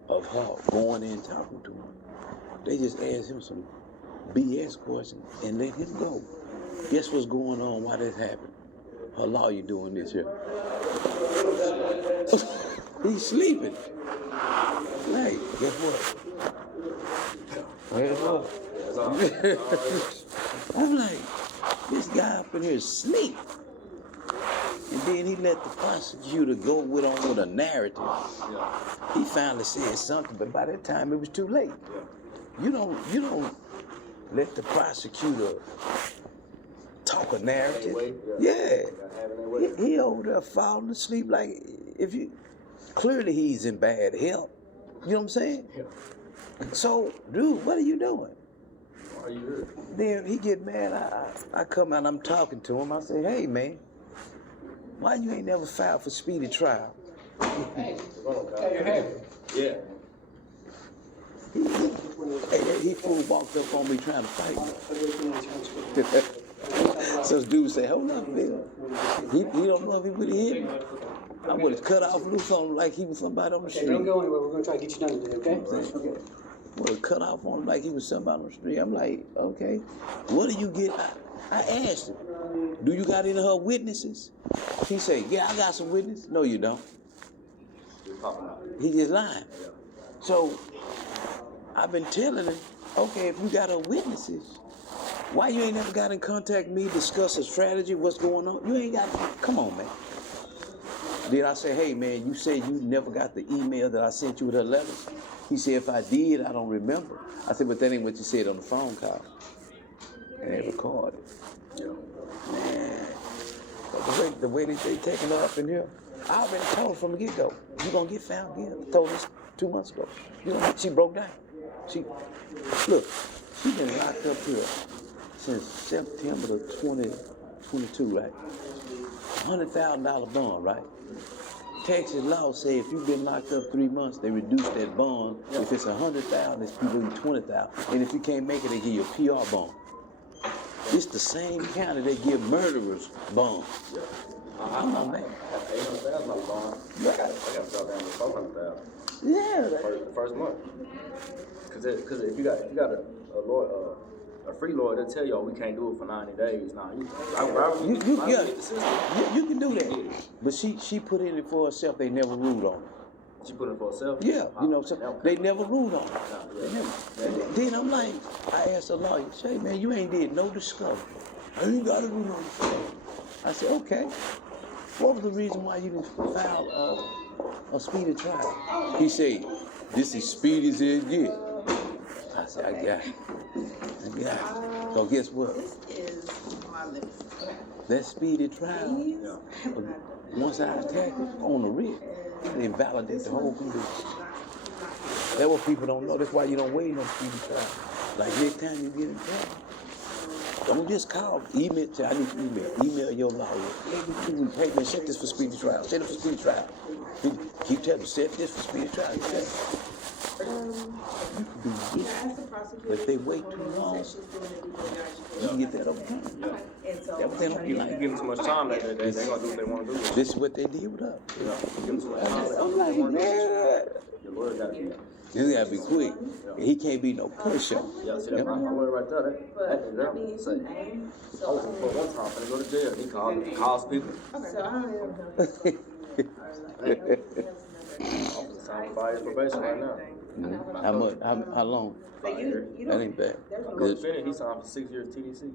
of her going in and talking to him. They just asked him some BS questions and let him go. Guess what's going on? Why this happened? Her lawyer doing this here. He's sleeping. Like, guess what? Guess what? I'm like, this guy up in here is asleep. And then he let the prosecutor go with a narrative. He finally said something, but by that time it was too late. You don't let the prosecutor talk a narrative. Yeah. He over there falling asleep like clearly he's in bad health. You know what I'm saying? So, dude, what are you doing? Why are you here? Then he get mad. I come out, I'm talking to him. I say, hey, man, why you ain't never filed for speedy trial? Yeah. He fool walked up on me trying to fight me. So this dude say, hold up, Bill. He don't know if he would have hit me. I would have cut off loose on him like he was somebody on the street. Don't go anywhere. We're going to try to get you done today, okay? Okay. Would have cut off on him like he was somebody on the street. I'm like, okay. What do you get? I asked him, do you got any of her witnesses? He say, yeah, I got some witnesses. No, you don't. He just lying. So I've been telling him, okay, if you got her witnesses, why you ain't never got in contact with me, discuss a strategy, what's going on? You ain't got, come on, man. Then I say, hey, man, you said you never got the email that I sent you with her letters. He said, if I did, I don't remember. I said, but that ain't what you said on the phone call. And they recorded. Man, but the way they taking her up in here, I already told her from the get-go, you gonna get found guilty. I told her this 2 months ago. You know, she broke down. Look, she been locked up here since September of 2022, right? $100,000 bond, right? Texas law say if you've been locked up 3 months, they reduce that bond. If it's $100,000, it's people $20,000. And if you can't make it, they give you a PR bond. It's the same county they give murderers bonds. Come on, man. $800,000 bond. I got to drop down to $400,000. Yeah. The first month. Because if you got a lawyer, a free lawyer, they'll tell you, oh, we can't do it for 90 days. Nah, you can do that. But she put in it for herself. They never ruled on it. She put it for herself? Yeah, you know, so they never ruled on it. Then I'm like, I asked the lawyer, say, man, you ain't did no discovery. I ain't got to do no discovery. I said, okay. What was the reason why you didn't file a speedy trial? He said, this is speedy as it gets. I said, I got it. So guess what? That speedy trial, once I attack it on the writ, it invalidates the whole conviction. That's what people don't know. That's why you don't wait on speedy trial. Like next time you get in trouble, don't just call. Email. Say, I need to email your lawyer. Every 2 weeks. Hey man, set this for speedy trial. Set it for speedy trial. Keep telling them, set this for speedy trial. You can do this. But if they wait too long, you can get that over time. That's what they don't like. Give them too much time that they're going to do what they want to do. This is what they did with us. Give them too much time. I'm like, man. Your lawyer got to be. This got to be quick. He can't be no pusher. Yeah, see that my lawyer right there. That say, I was for one time finna go to jail. He calls people. I'm signing 5 years probation right now. How much? How long? 5 years. That ain't bad. Go to finish. He signed for 6 years TDC.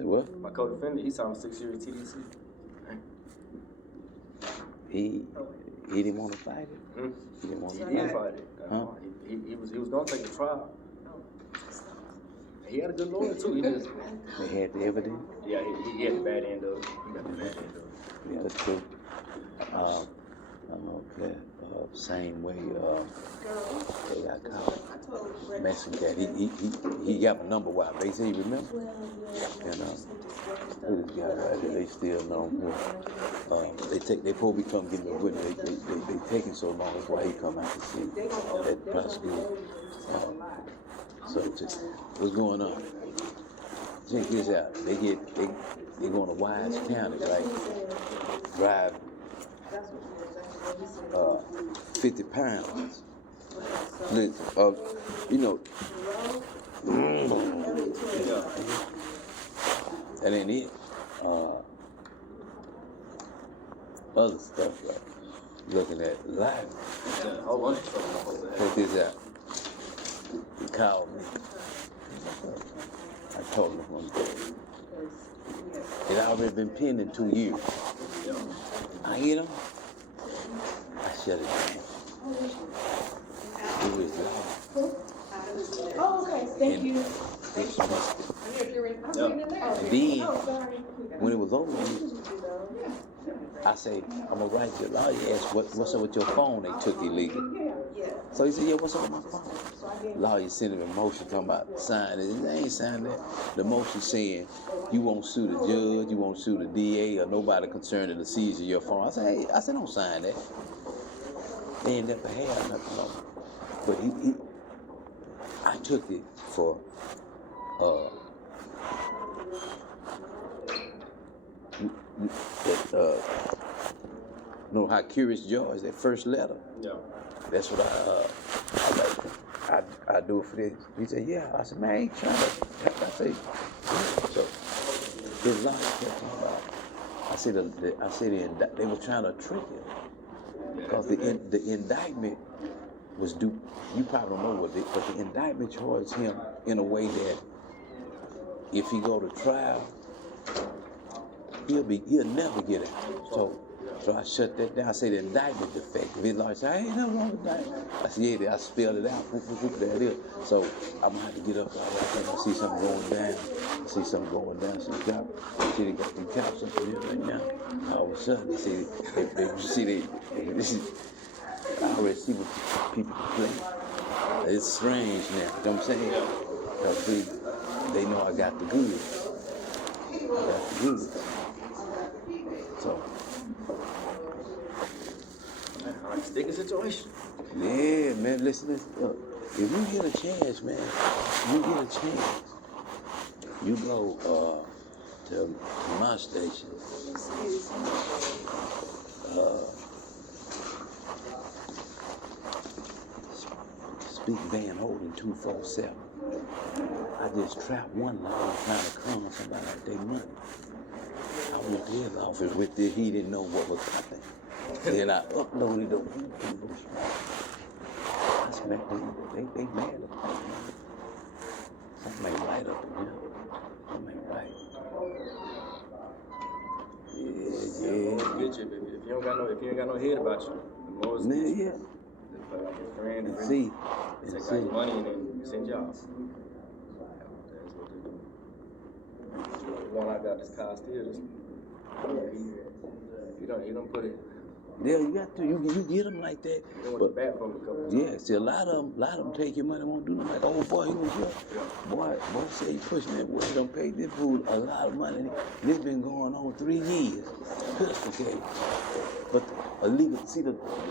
Say what? My co-defendant, he signed 6 years TDC. He didn't want to fight it? He didn't want to fight it. Huh? He was gonna take the trial. He had a good lawyer too. He just They had the evidence? yeah, he had the bad end of it. He got the bad end of it. Yeah, that's true. Okay. Same way, they got caught. Messing cat. He got my number while they say he remember. And who this guy right here, they still know him. They probably come get me a witness. They taking so long, that's why he come out to see that prosecutor. So what's going on? Check this out. They going to Wise County, right? Drive 50 pounds. Listen, you know, that ain't it. Other stuff, like looking at life. Check this out. He called me. I told him one day. It already been pending 2 years. I hit him. I shut it down. It was loud. Oh, okay, thank you. Dismissed it. And then, when it was over, I say, I'm gonna write your lawyer. Asked, what's up with your phone? They took illegal. So he said, yeah, what's up with my phone? Lawyer sent him a motion talking about sign it. They ain't signed that. The motion saying you won't sue the judge, you won't sue the DA or nobody concerned in the seizure of your phone. I said, hey, don't sign that. They ain't never had nothing on it. But I took it for know how Curious George, that first letter. Yeah. That's what I do it for this. He said, yeah. I said, man, I ain't trying to. I said, so his lawyer kept talking about. I said they were trying to trick him because the indictment was due. You probably don't know what it, but the indictment charged him in a way that if he go to trial, he'll never get out. So I shut that down. I say the indictment defective. His lawyer said, I ain't nothing wrong with that. I said, yeah, I spelled it out. There it is. So I'm gonna have to get up. I see something going down. So see they got them cops up there right now. All of a sudden, I already see what people complain. It's strange now. You know what I'm saying? Because they know I got the goods. So. Sticky situation. Yeah, man, listen. If you get a chance, man, you go to my station. Speak Van Holden 247. I just trapped one lawyer trying to con somebody out their money. I went to his office with this, he didn't know what was happening. Then I uploaded them. I smacked them. They mad at me. Something ain't right up in here. Something ain't right. Yeah. If you ain't got no head about you, the more Man, yeah. They play like your friend And and see. take out your money and then send you off. That's what they do. The one I got this car still. You don't put it. Yeah, you got to. You get them like that. You don't want the bathroom to come. Yeah, see, a lot of them take your money, won't do nothing. Like, oh boy, he was here. Boy say he pushed me. Boy, he don't pay this fool a lot of money. This been going on 3 years. Pistol case. But illegal. See,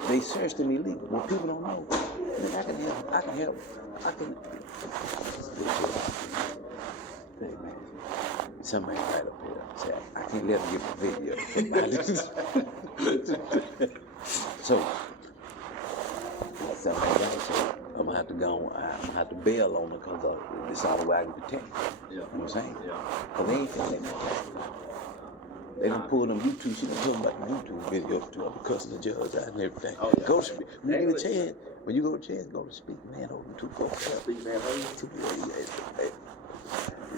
they searched him illegal. Well, people don't know. Man, I can help. Hey man, something ain't right up here. See, I can't let him get the video. So, something ain't right. So I'm gonna have to go. I'm gonna have to bail on it because it's all the way I can protect. Yeah. You know what I'm saying? Yeah. Cause they ain't telling me. They done pulled them YouTube. She done told them about the YouTube video up to the cussing the judge out and everything. Oh, yeah. Go to speak. When you get a chance, when you go to chance, go to Speak Man Holden 247. Speak Man Holden 247.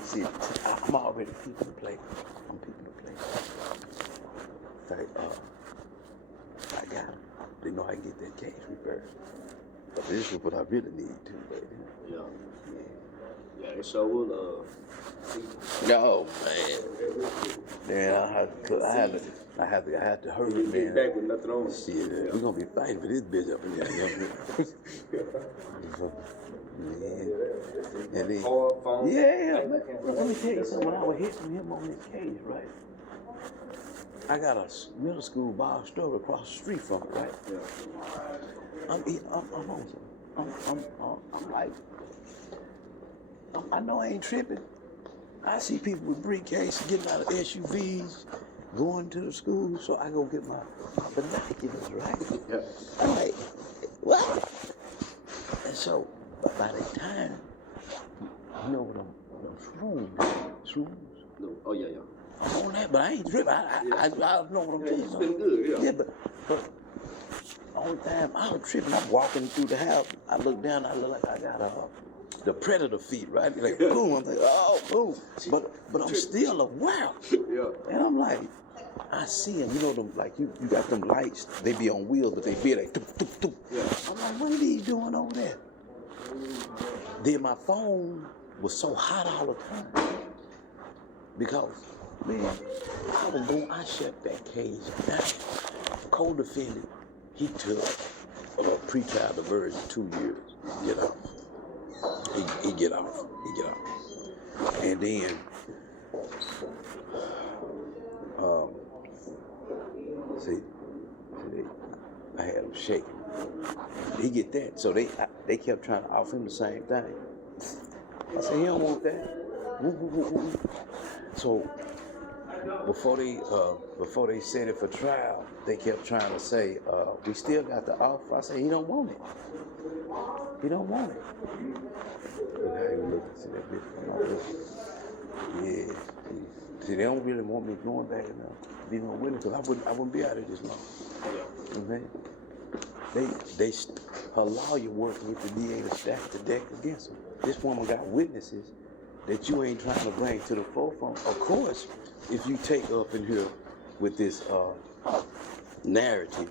see, I'm already peeping the play. I'm peeping the play. Say, I got it. They know I can get that cash reversed. But this is what I really need too, baby. Yeah. Yeah, they sure will, No, man. Then I had to hurry, man. back with nothing on. Shit, we're gonna be fighting for this bitch up in there. Yeah. And then, yeah, let me tell you something. When I was hitting him on this cage, right? I got a middle school bar store across the street from it, right? Yeah. I'm like, I know I ain't tripping. I see people with briefcases getting out of SUVs, going to the school, so I go get my binoculars, right? Yeah. I'm like, what? And so, by the time, you know what shrooms? No. Oh, yeah. I'm on that, but I ain't tripping. I know what I'm saying. It's been good, yeah. Yeah, but only time I was tripping, I'm walking through the house, I look down, I look like I got the predator feet, right? Like, boom, I'm like, oh, boom. But I'm still aware. Yeah. And I'm like, I see them, you know, them, like, you got them lights, they be on wheels, but they be like, doop, doop, doop. Yeah. I'm like, what are these doing over there? Then my phone was so hot all the time. Because, man, I shut that cage down. Co-defendant, he took a pre-trial diversion 2 years. Get off. He get off. And then, I had him shaking. He get that. So they kept trying to offer him the same thing. I said, he don't want that. So before they set it for trial, they kept trying to say, we still got the offer. I said, he don't want it. He don't want it. Look how he looking. See that bitch come out there. Yeah. See, they don't really want me going back and be no witness, because I wouldn't be out here this long. Okay? Her lawyer working with the DA to stack the deck against her. This woman got witnesses that you ain't trying to bring to the forefront. Of course, if you take her up in here with this narrative,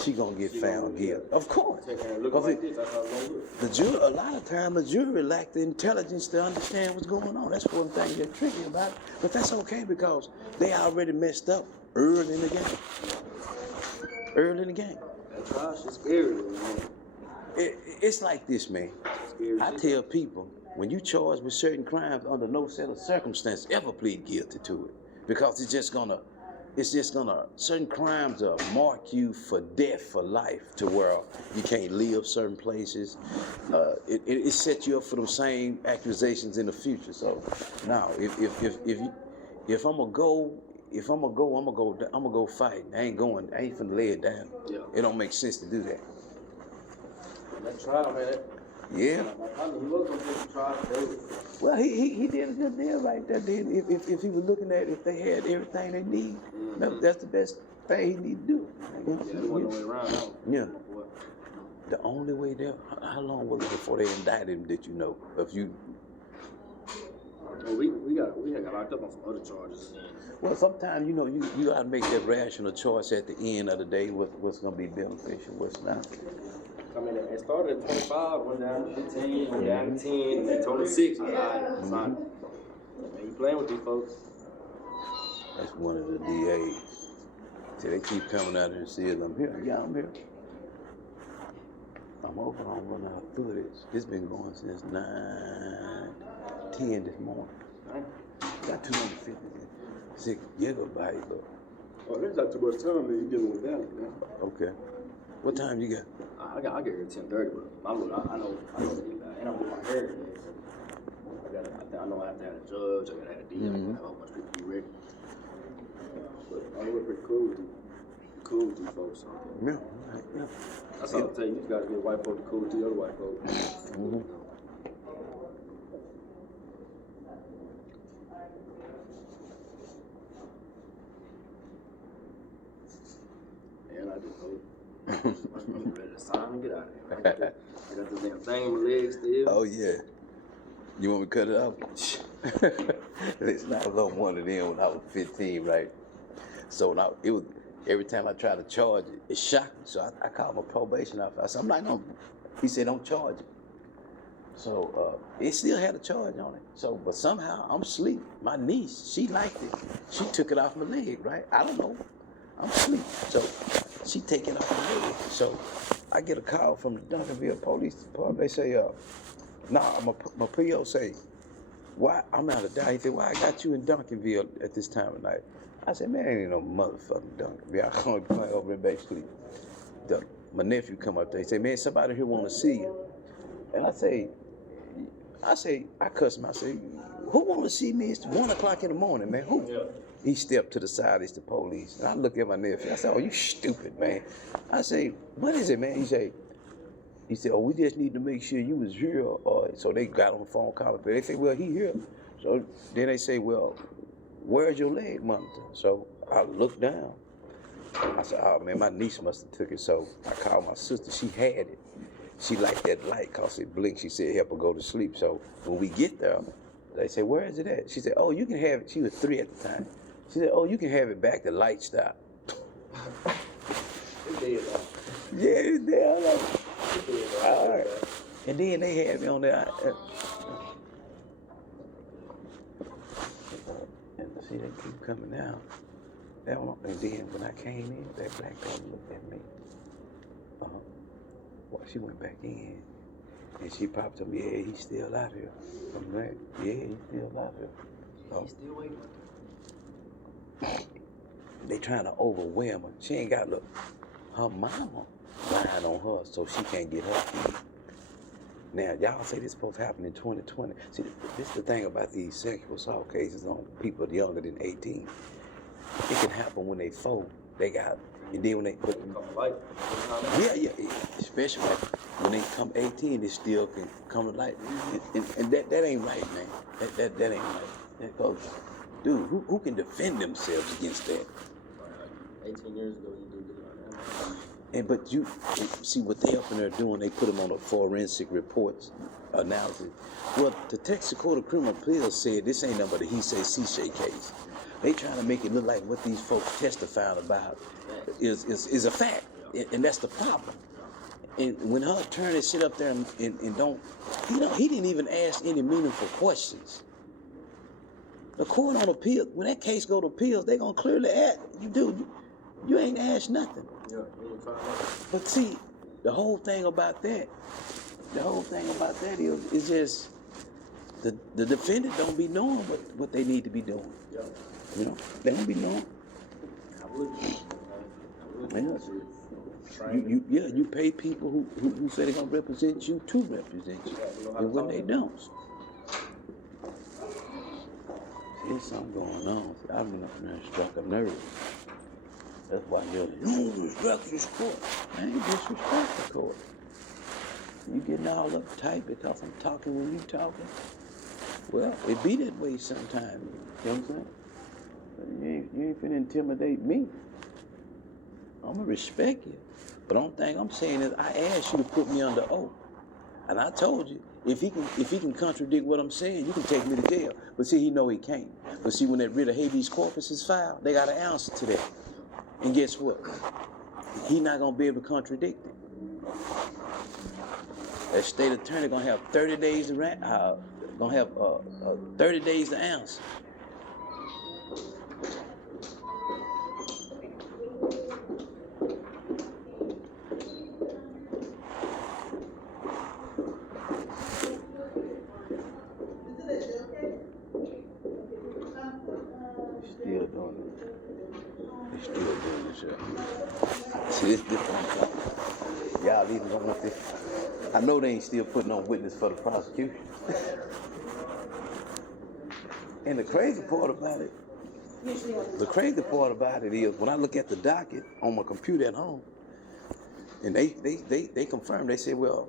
she gonna get found guilty. Of course. The jury, a lot of times the jury lack the intelligence to understand what's going on. That's one thing that's tricky about it. But that's okay, because they already messed up early in the game. That trial shit's scary, man. It's like this, man. I tell people, when you charged with certain crimes, under no set of circumstances, ever plead guilty to it. Because it's just gonna, certain crimes mark you for death for life, to where you can't live certain places. It sets you up for the same accusations in the future. So now, if I'm gonna go, I'm gonna go fight. I ain't finna lay it down. Yeah. It don't make sense to do that. That trial, man. Yeah. I mean, he was gonna get the trial today. Well, he did a good deal right there. Then if he was looking at if they had everything they need, that's the best thing he need to do. Yeah, there wasn't no way around now. Yeah. The only way there. How long was it before they indicted him? Did you know? If you. Well, we got locked up on some other charges. Well, sometimes you gotta make that rational choice at the end of the day. What's gonna be beneficial, what's not. I mean, it started at 25, went down to 15, went down to 10, and then told 6. Man, you playing with these folks. That's one of the DAs. See, they keep coming out here and saying, I'm here. Yeah, I'm here. I'm hoping I don't run out through this. It's been going since 9:10 this morning. Got 256 gigabytes, but. Oh, there's not too much time, man. You dealing with that, man. Okay. What time you got? I get here at 10:30, but I know, and I'm with my hair today, so I know I have to have a judge, I gotta have a DM, I have a whole bunch of people to be ready. But I know we're pretty cool with you folks. So. Yeah. That's all I'll tell you. You gotta get white folks cool with the other white folks. And I just hope. I'm ready to sign and get out of here. I got this damn thing in my legs still. Oh, yeah. You want me to cut it out? Listen, I was on one of them when I was 15, right? So now it was every time I tried to charge it, it shocked me. So I called my probation officer. I said, I'm not gonna. He said, don't charge it. So it still had a charge on it. So, but somehow I'm asleep. My niece, she liked it. She took it off my leg, right? I don't know. I'm asleep. So she take it off my leg. So I get a call from the Duncanville Police Department. They say, my PO say, why, I'm out of doubt. He said, why I got you in Duncanville at this time of night? I said, man, ain't no motherfucking Duncanville. I can't come over and back sleep. My nephew come up there. He say, man, somebody here want to see you. And I cuss him. I say, who want to see me? It's 1 o'clock in the morning, man. Who? Yeah. He stepped to the side. It's the police. And I look at my nephew. I said, oh, you stupid, man. I say, what is it, man? He said, oh, we just need to make sure you was here. So they got on the phone call. They say, well, he here. So then they say, well, where's your leg monitor? So I look down. I said, oh, man, my niece must have took it. So I called my sister. She had it. She liked that light because it blinked. She said, help her go to sleep. So when we get there, they say, where is it at? She said, oh, you can have it. She was 3 at the time. She said, oh, you can have it back. The light stopped. Yeah, it's there. All right. And then they had me on there. And see, they keep coming down. And then when I came in, that black girl looked at me. Well, she went back in, and she popped up, yeah, he's still out here. I'm like, yeah, he's still out here. He's still waiting. They trying to overwhelm her. She ain't got, look, her mama lying on her so she can't get her kid. Now, y'all say this supposed to happen in 2020. See, this is the thing about these sexual assault cases on people younger than 18. It can happen when they 4. They got, and then when they put them, yeah, especially when they come 18, they still can come to light. And that ain't right, man. That ain't right. That goes, dude, who can defend themselves against that? 18 years ago, you did it. And but you see what they up in there doing, they put them on a forensic reports analysis. Well, the Texas Court of Criminal Appeals said this ain't nothing but a he say, she say case. They trying to make it look like what these folks testifying about is a fact, and that's the problem. And when her attorney sit up there and don't, he didn't even ask any meaningful questions. The court on appeal, when that case go to appeals, they gonna clearly ask you ain't asked nothing. Yeah, but see, the whole thing about that is just the defendant don't be knowing what they need to be doing. Yeah. They don't be knowing. You pay people who say they're gonna represent you to represent you, and when they don't. There's something going on. See, I've been up there and struck a nerve. That's why you're like, you don't disrespect this court. I ain't disrespect the court. You getting all uptight because I'm talking when you talking? Well, it be that way sometimes. You know what I'm saying? But you ain't finna intimidate me. I'm gonna respect you. But the only thing I'm saying is I asked you to put me under oath. And I told you, if he can contradict what I'm saying, you can take me to jail. But see, he know he can't. But see, when that writ of habeas corpus is filed, they got an answer to that. And guess what? He not gonna be able to contradict it. That state attorney gonna have 30 days to 30 days to answer. See, this different. Y'all even don't want this. I know they ain't still putting on witness for the prosecution. And the crazy part about it is when I look at the docket on my computer at home, and they confirm, they say, well,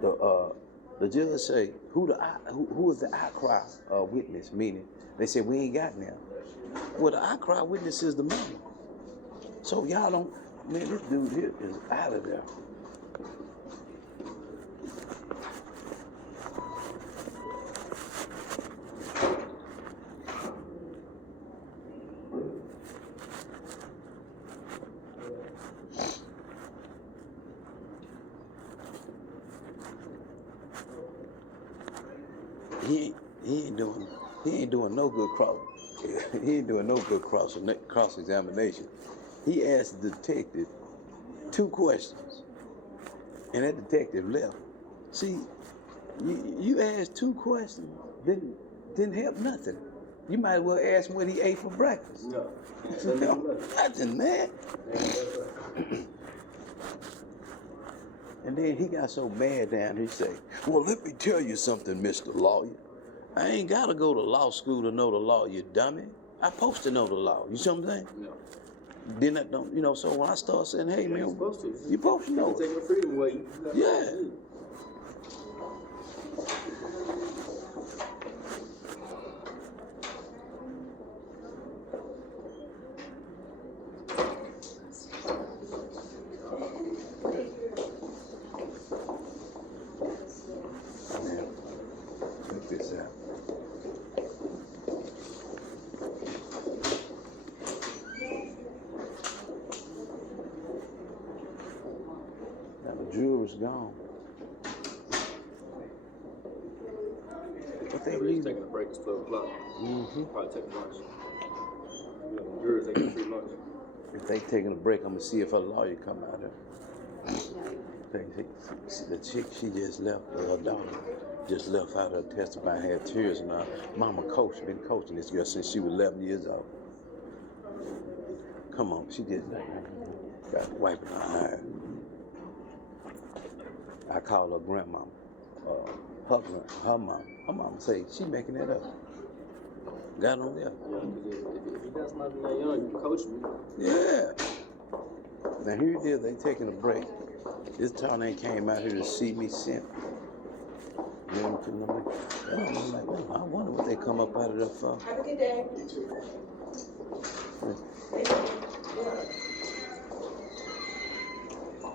the judge say, who is the outcry witness, meaning they say we ain't got now. Well, the outcry witness is the money. So y'all don't, man, this dude here is out of there. he ain't doing no good he ain't doing no good cross examination. He asked the detective 2 questions, and that detective left. See, you asked 2 questions, didn't help nothing. You might as well ask him what he ate for breakfast. No. Nothing, man. And then he got so mad down, he said, well, let me tell you something, Mr. Lawyer. I ain't got to go to law school to know the law, you dummy. I'm supposed to know the law. You see what I'm saying? No. Then I don't, you know, so when I start saying, hey, man, You're supposed to. You're supposed to know. You're taking the freedom away. Yeah. Check this out. Now the jewelry's gone. What they Everybody's leaving? taking a break. It's 12 o'clock. Mm-hmm. Probably taking lunch. You're taking free lunch. If they taking a break, I'm gonna see if a lawyer come out here. The chick, she just left, her daughter just left out her testifying, had tears in her. Mama coach, been coaching this girl since she was 11 years old. Come on, she just got wiping her eyes. I call her grandmama. Her mom say she making that up. Got on there. Yeah, because if you got somebody that young, you coach me. Yeah. Now here it is, they taking a break. This town ain't came out here to see me simp. You know what I'm like, well, I wonder what they come up out of there for. Have a good day.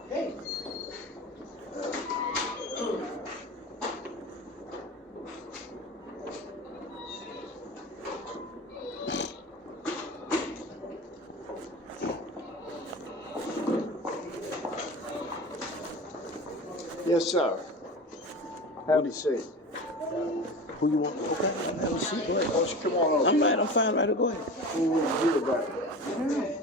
Hey. Yes, sir. Have a seat. Who you want? Okay, have a seat. Go ahead. Why don't you come on over? I'm right, I'm fine, right, go ahead. Who will do about it?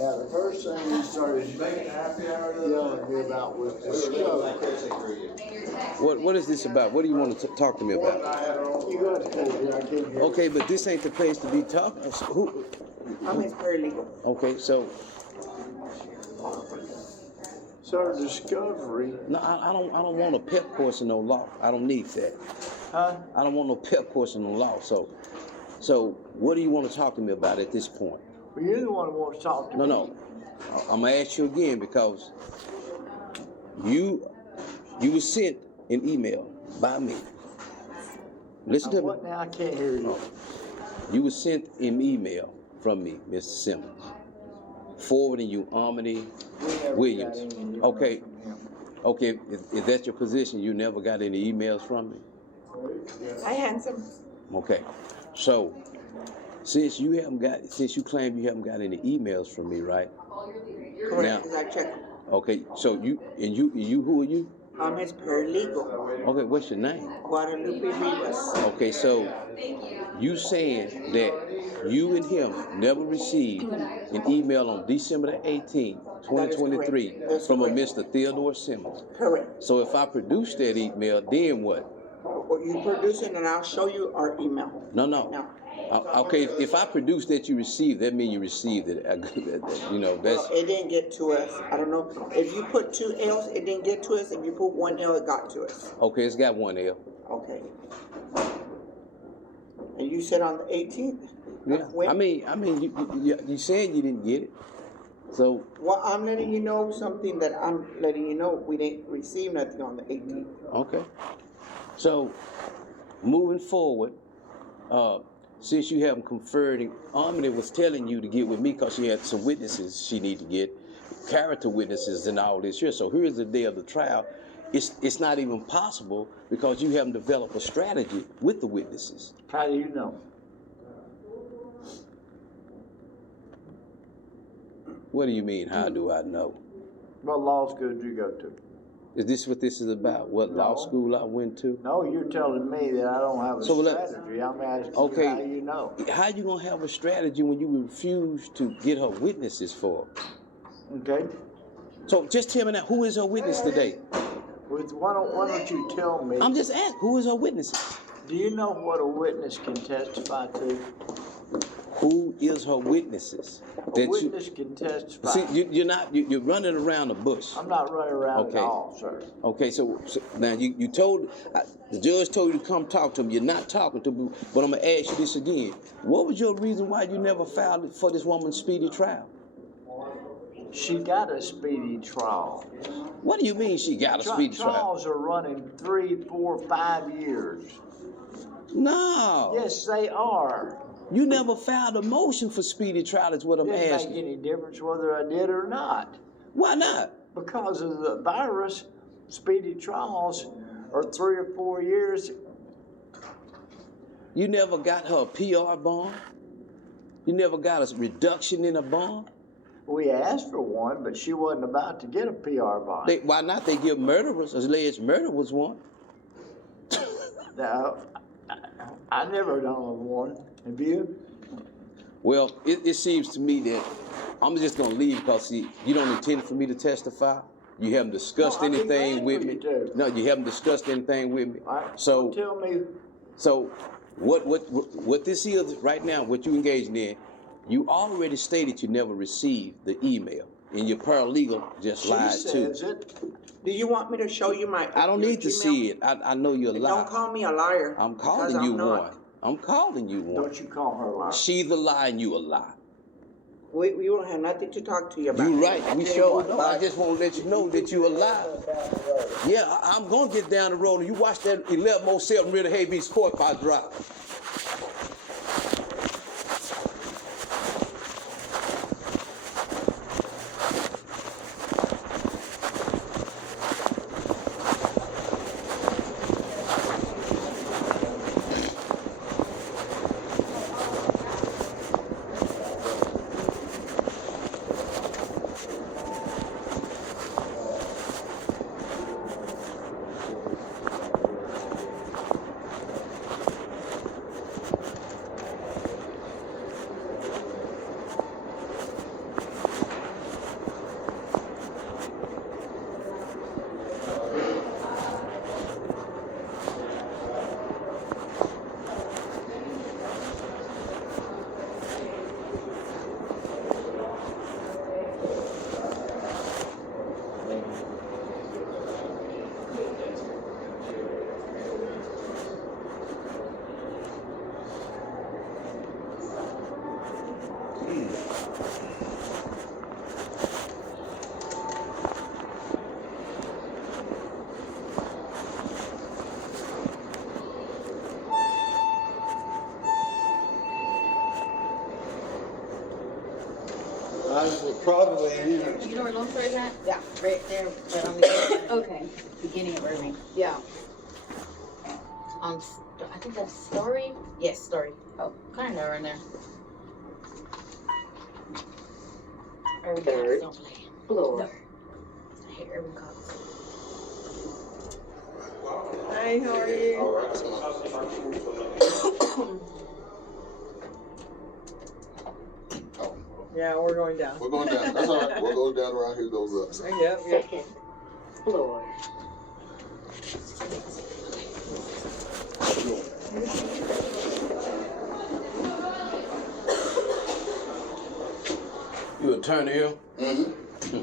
Now, the first thing we started yelling at me about was discovery. What is this about? What do you want to talk to me about? You go ahead, I can't hear. Okay, but this ain't the place to be talking. Who? I'm his paralegal. Okay, so Sir, discovery. no, I don't want a pep course in no law. I don't need that. Huh? I don't want no pep course in no law. So what do you want to talk to me about at this point? Well, you're the one who wants to talk to me. No. I'm gonna ask you again because you were sent an email by me. Listen to me. What now? I can't hear you. You were sent an email from me, Mr. Simmons, forwarding you Omni Williams. Okay. Okay, if that's your position, you never got any emails from me? Hi, handsome. Okay. So since you claim you haven't got any emails from me, right? Correct, Now, because I checked. okay, so you who are you? I'm his paralegal, Okay, what's your name? Guadalupe Rivas. Okay, so you saying that you and him never received an email on December the 18th, 2023 That's from a correct. Mr. Theodore Simmons. Correct. So if I produce that email, then what? Well, you produce it and I'll show you our email. No. No. Okay, if I produce that you received, that means you received it. You know, that's... Well, it didn't get to us. I don't know. If you put 2 L's, it didn't get to us. If you put 1 L, it got to us. Okay, it's got 1 L. Okay. And you said on the 18th? Yeah, When? I mean, you said you didn't get it. So, Well, I'm letting you know something that I'm letting you know. We didn't receive nothing on the 18th. okay. So, moving forward, since you haven't conferred, Omni was telling you to get with me because she had some witnesses she need to get, character witnesses and all this here. So here's the day of the trial. It's not even possible because you haven't developed a strategy with the witnesses. How do you know? What do you mean, how do I know? What law school did you go to? Is this what this is about? What law school I went to? No, you're telling me that I don't have a strategy. I'm asking you how you know. How you gonna have a strategy when you refuse to get her witnesses for her? Okay. So just tell me now, who is her witness today? Why don't you tell me? I'm just asking, who is her witnesses? Do you know what a witness can testify to? Who is her witnesses? A witness can testify. See, you're running around the bush. I'm not running around at all, sir. Okay, so now you told, the judge told you to come talk to him. You're not talking to him, but I'm going to ask you this again. What was your reason why you never filed for this woman's speedy trial? She got a speedy trial. What do you mean she got a speedy trial? Trials are running 3, 4, 5 years. No. Yes, they are. You never filed a motion for speedy trial is what I'm asking. Didn't make any difference whether I did or not. Why not? Because of the virus, speedy trials are 3 or 4 years. You never got her a PR bond? You never got a reduction in a bond? We asked for one, but she wasn't about to get a PR bond. Why not? They give murderers, alleged murderers one. No, I never done one. Have you? Well, it seems to me that I'm just going to leave because, see, you don't intend for me to testify. You haven't discussed anything with me. No, you haven't discussed anything with me. So tell me. So what this is right now, what you engaged in, you already stated you never received the email, and your paralegal just lied too. Do you want me to show you my? I don't need to see it. I know you're a liar. Don't call me a liar. I'm calling you one. I'm calling you one. Don't you call her a liar. She's a lie and you a lie. We won't have nothing to talk to you about. You're right. We sure know. I just want to let you know that you a lie. Yeah, I'm going to get down the road and you watch that 1107 Ritter Hay Beach Court if I drop. Probably You know where Lone Star is at? Yeah, right there, right on the Okay. beginning of Irving. Yeah. I think that's Story. Yes, Story. Oh, kind of in there. Irving Third Cops don't play. floor. I hate Irving Cops. Hi, how are you? All right. Yeah, we're going down. We're going down. That's all right. What goes down around here goes up. Yep. Second floor. You attorney here? Mm-hmm.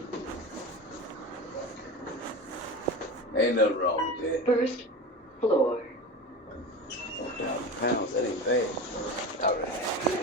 Ain't nothing wrong with that. First floor. £4,000, that ain't bad. All right.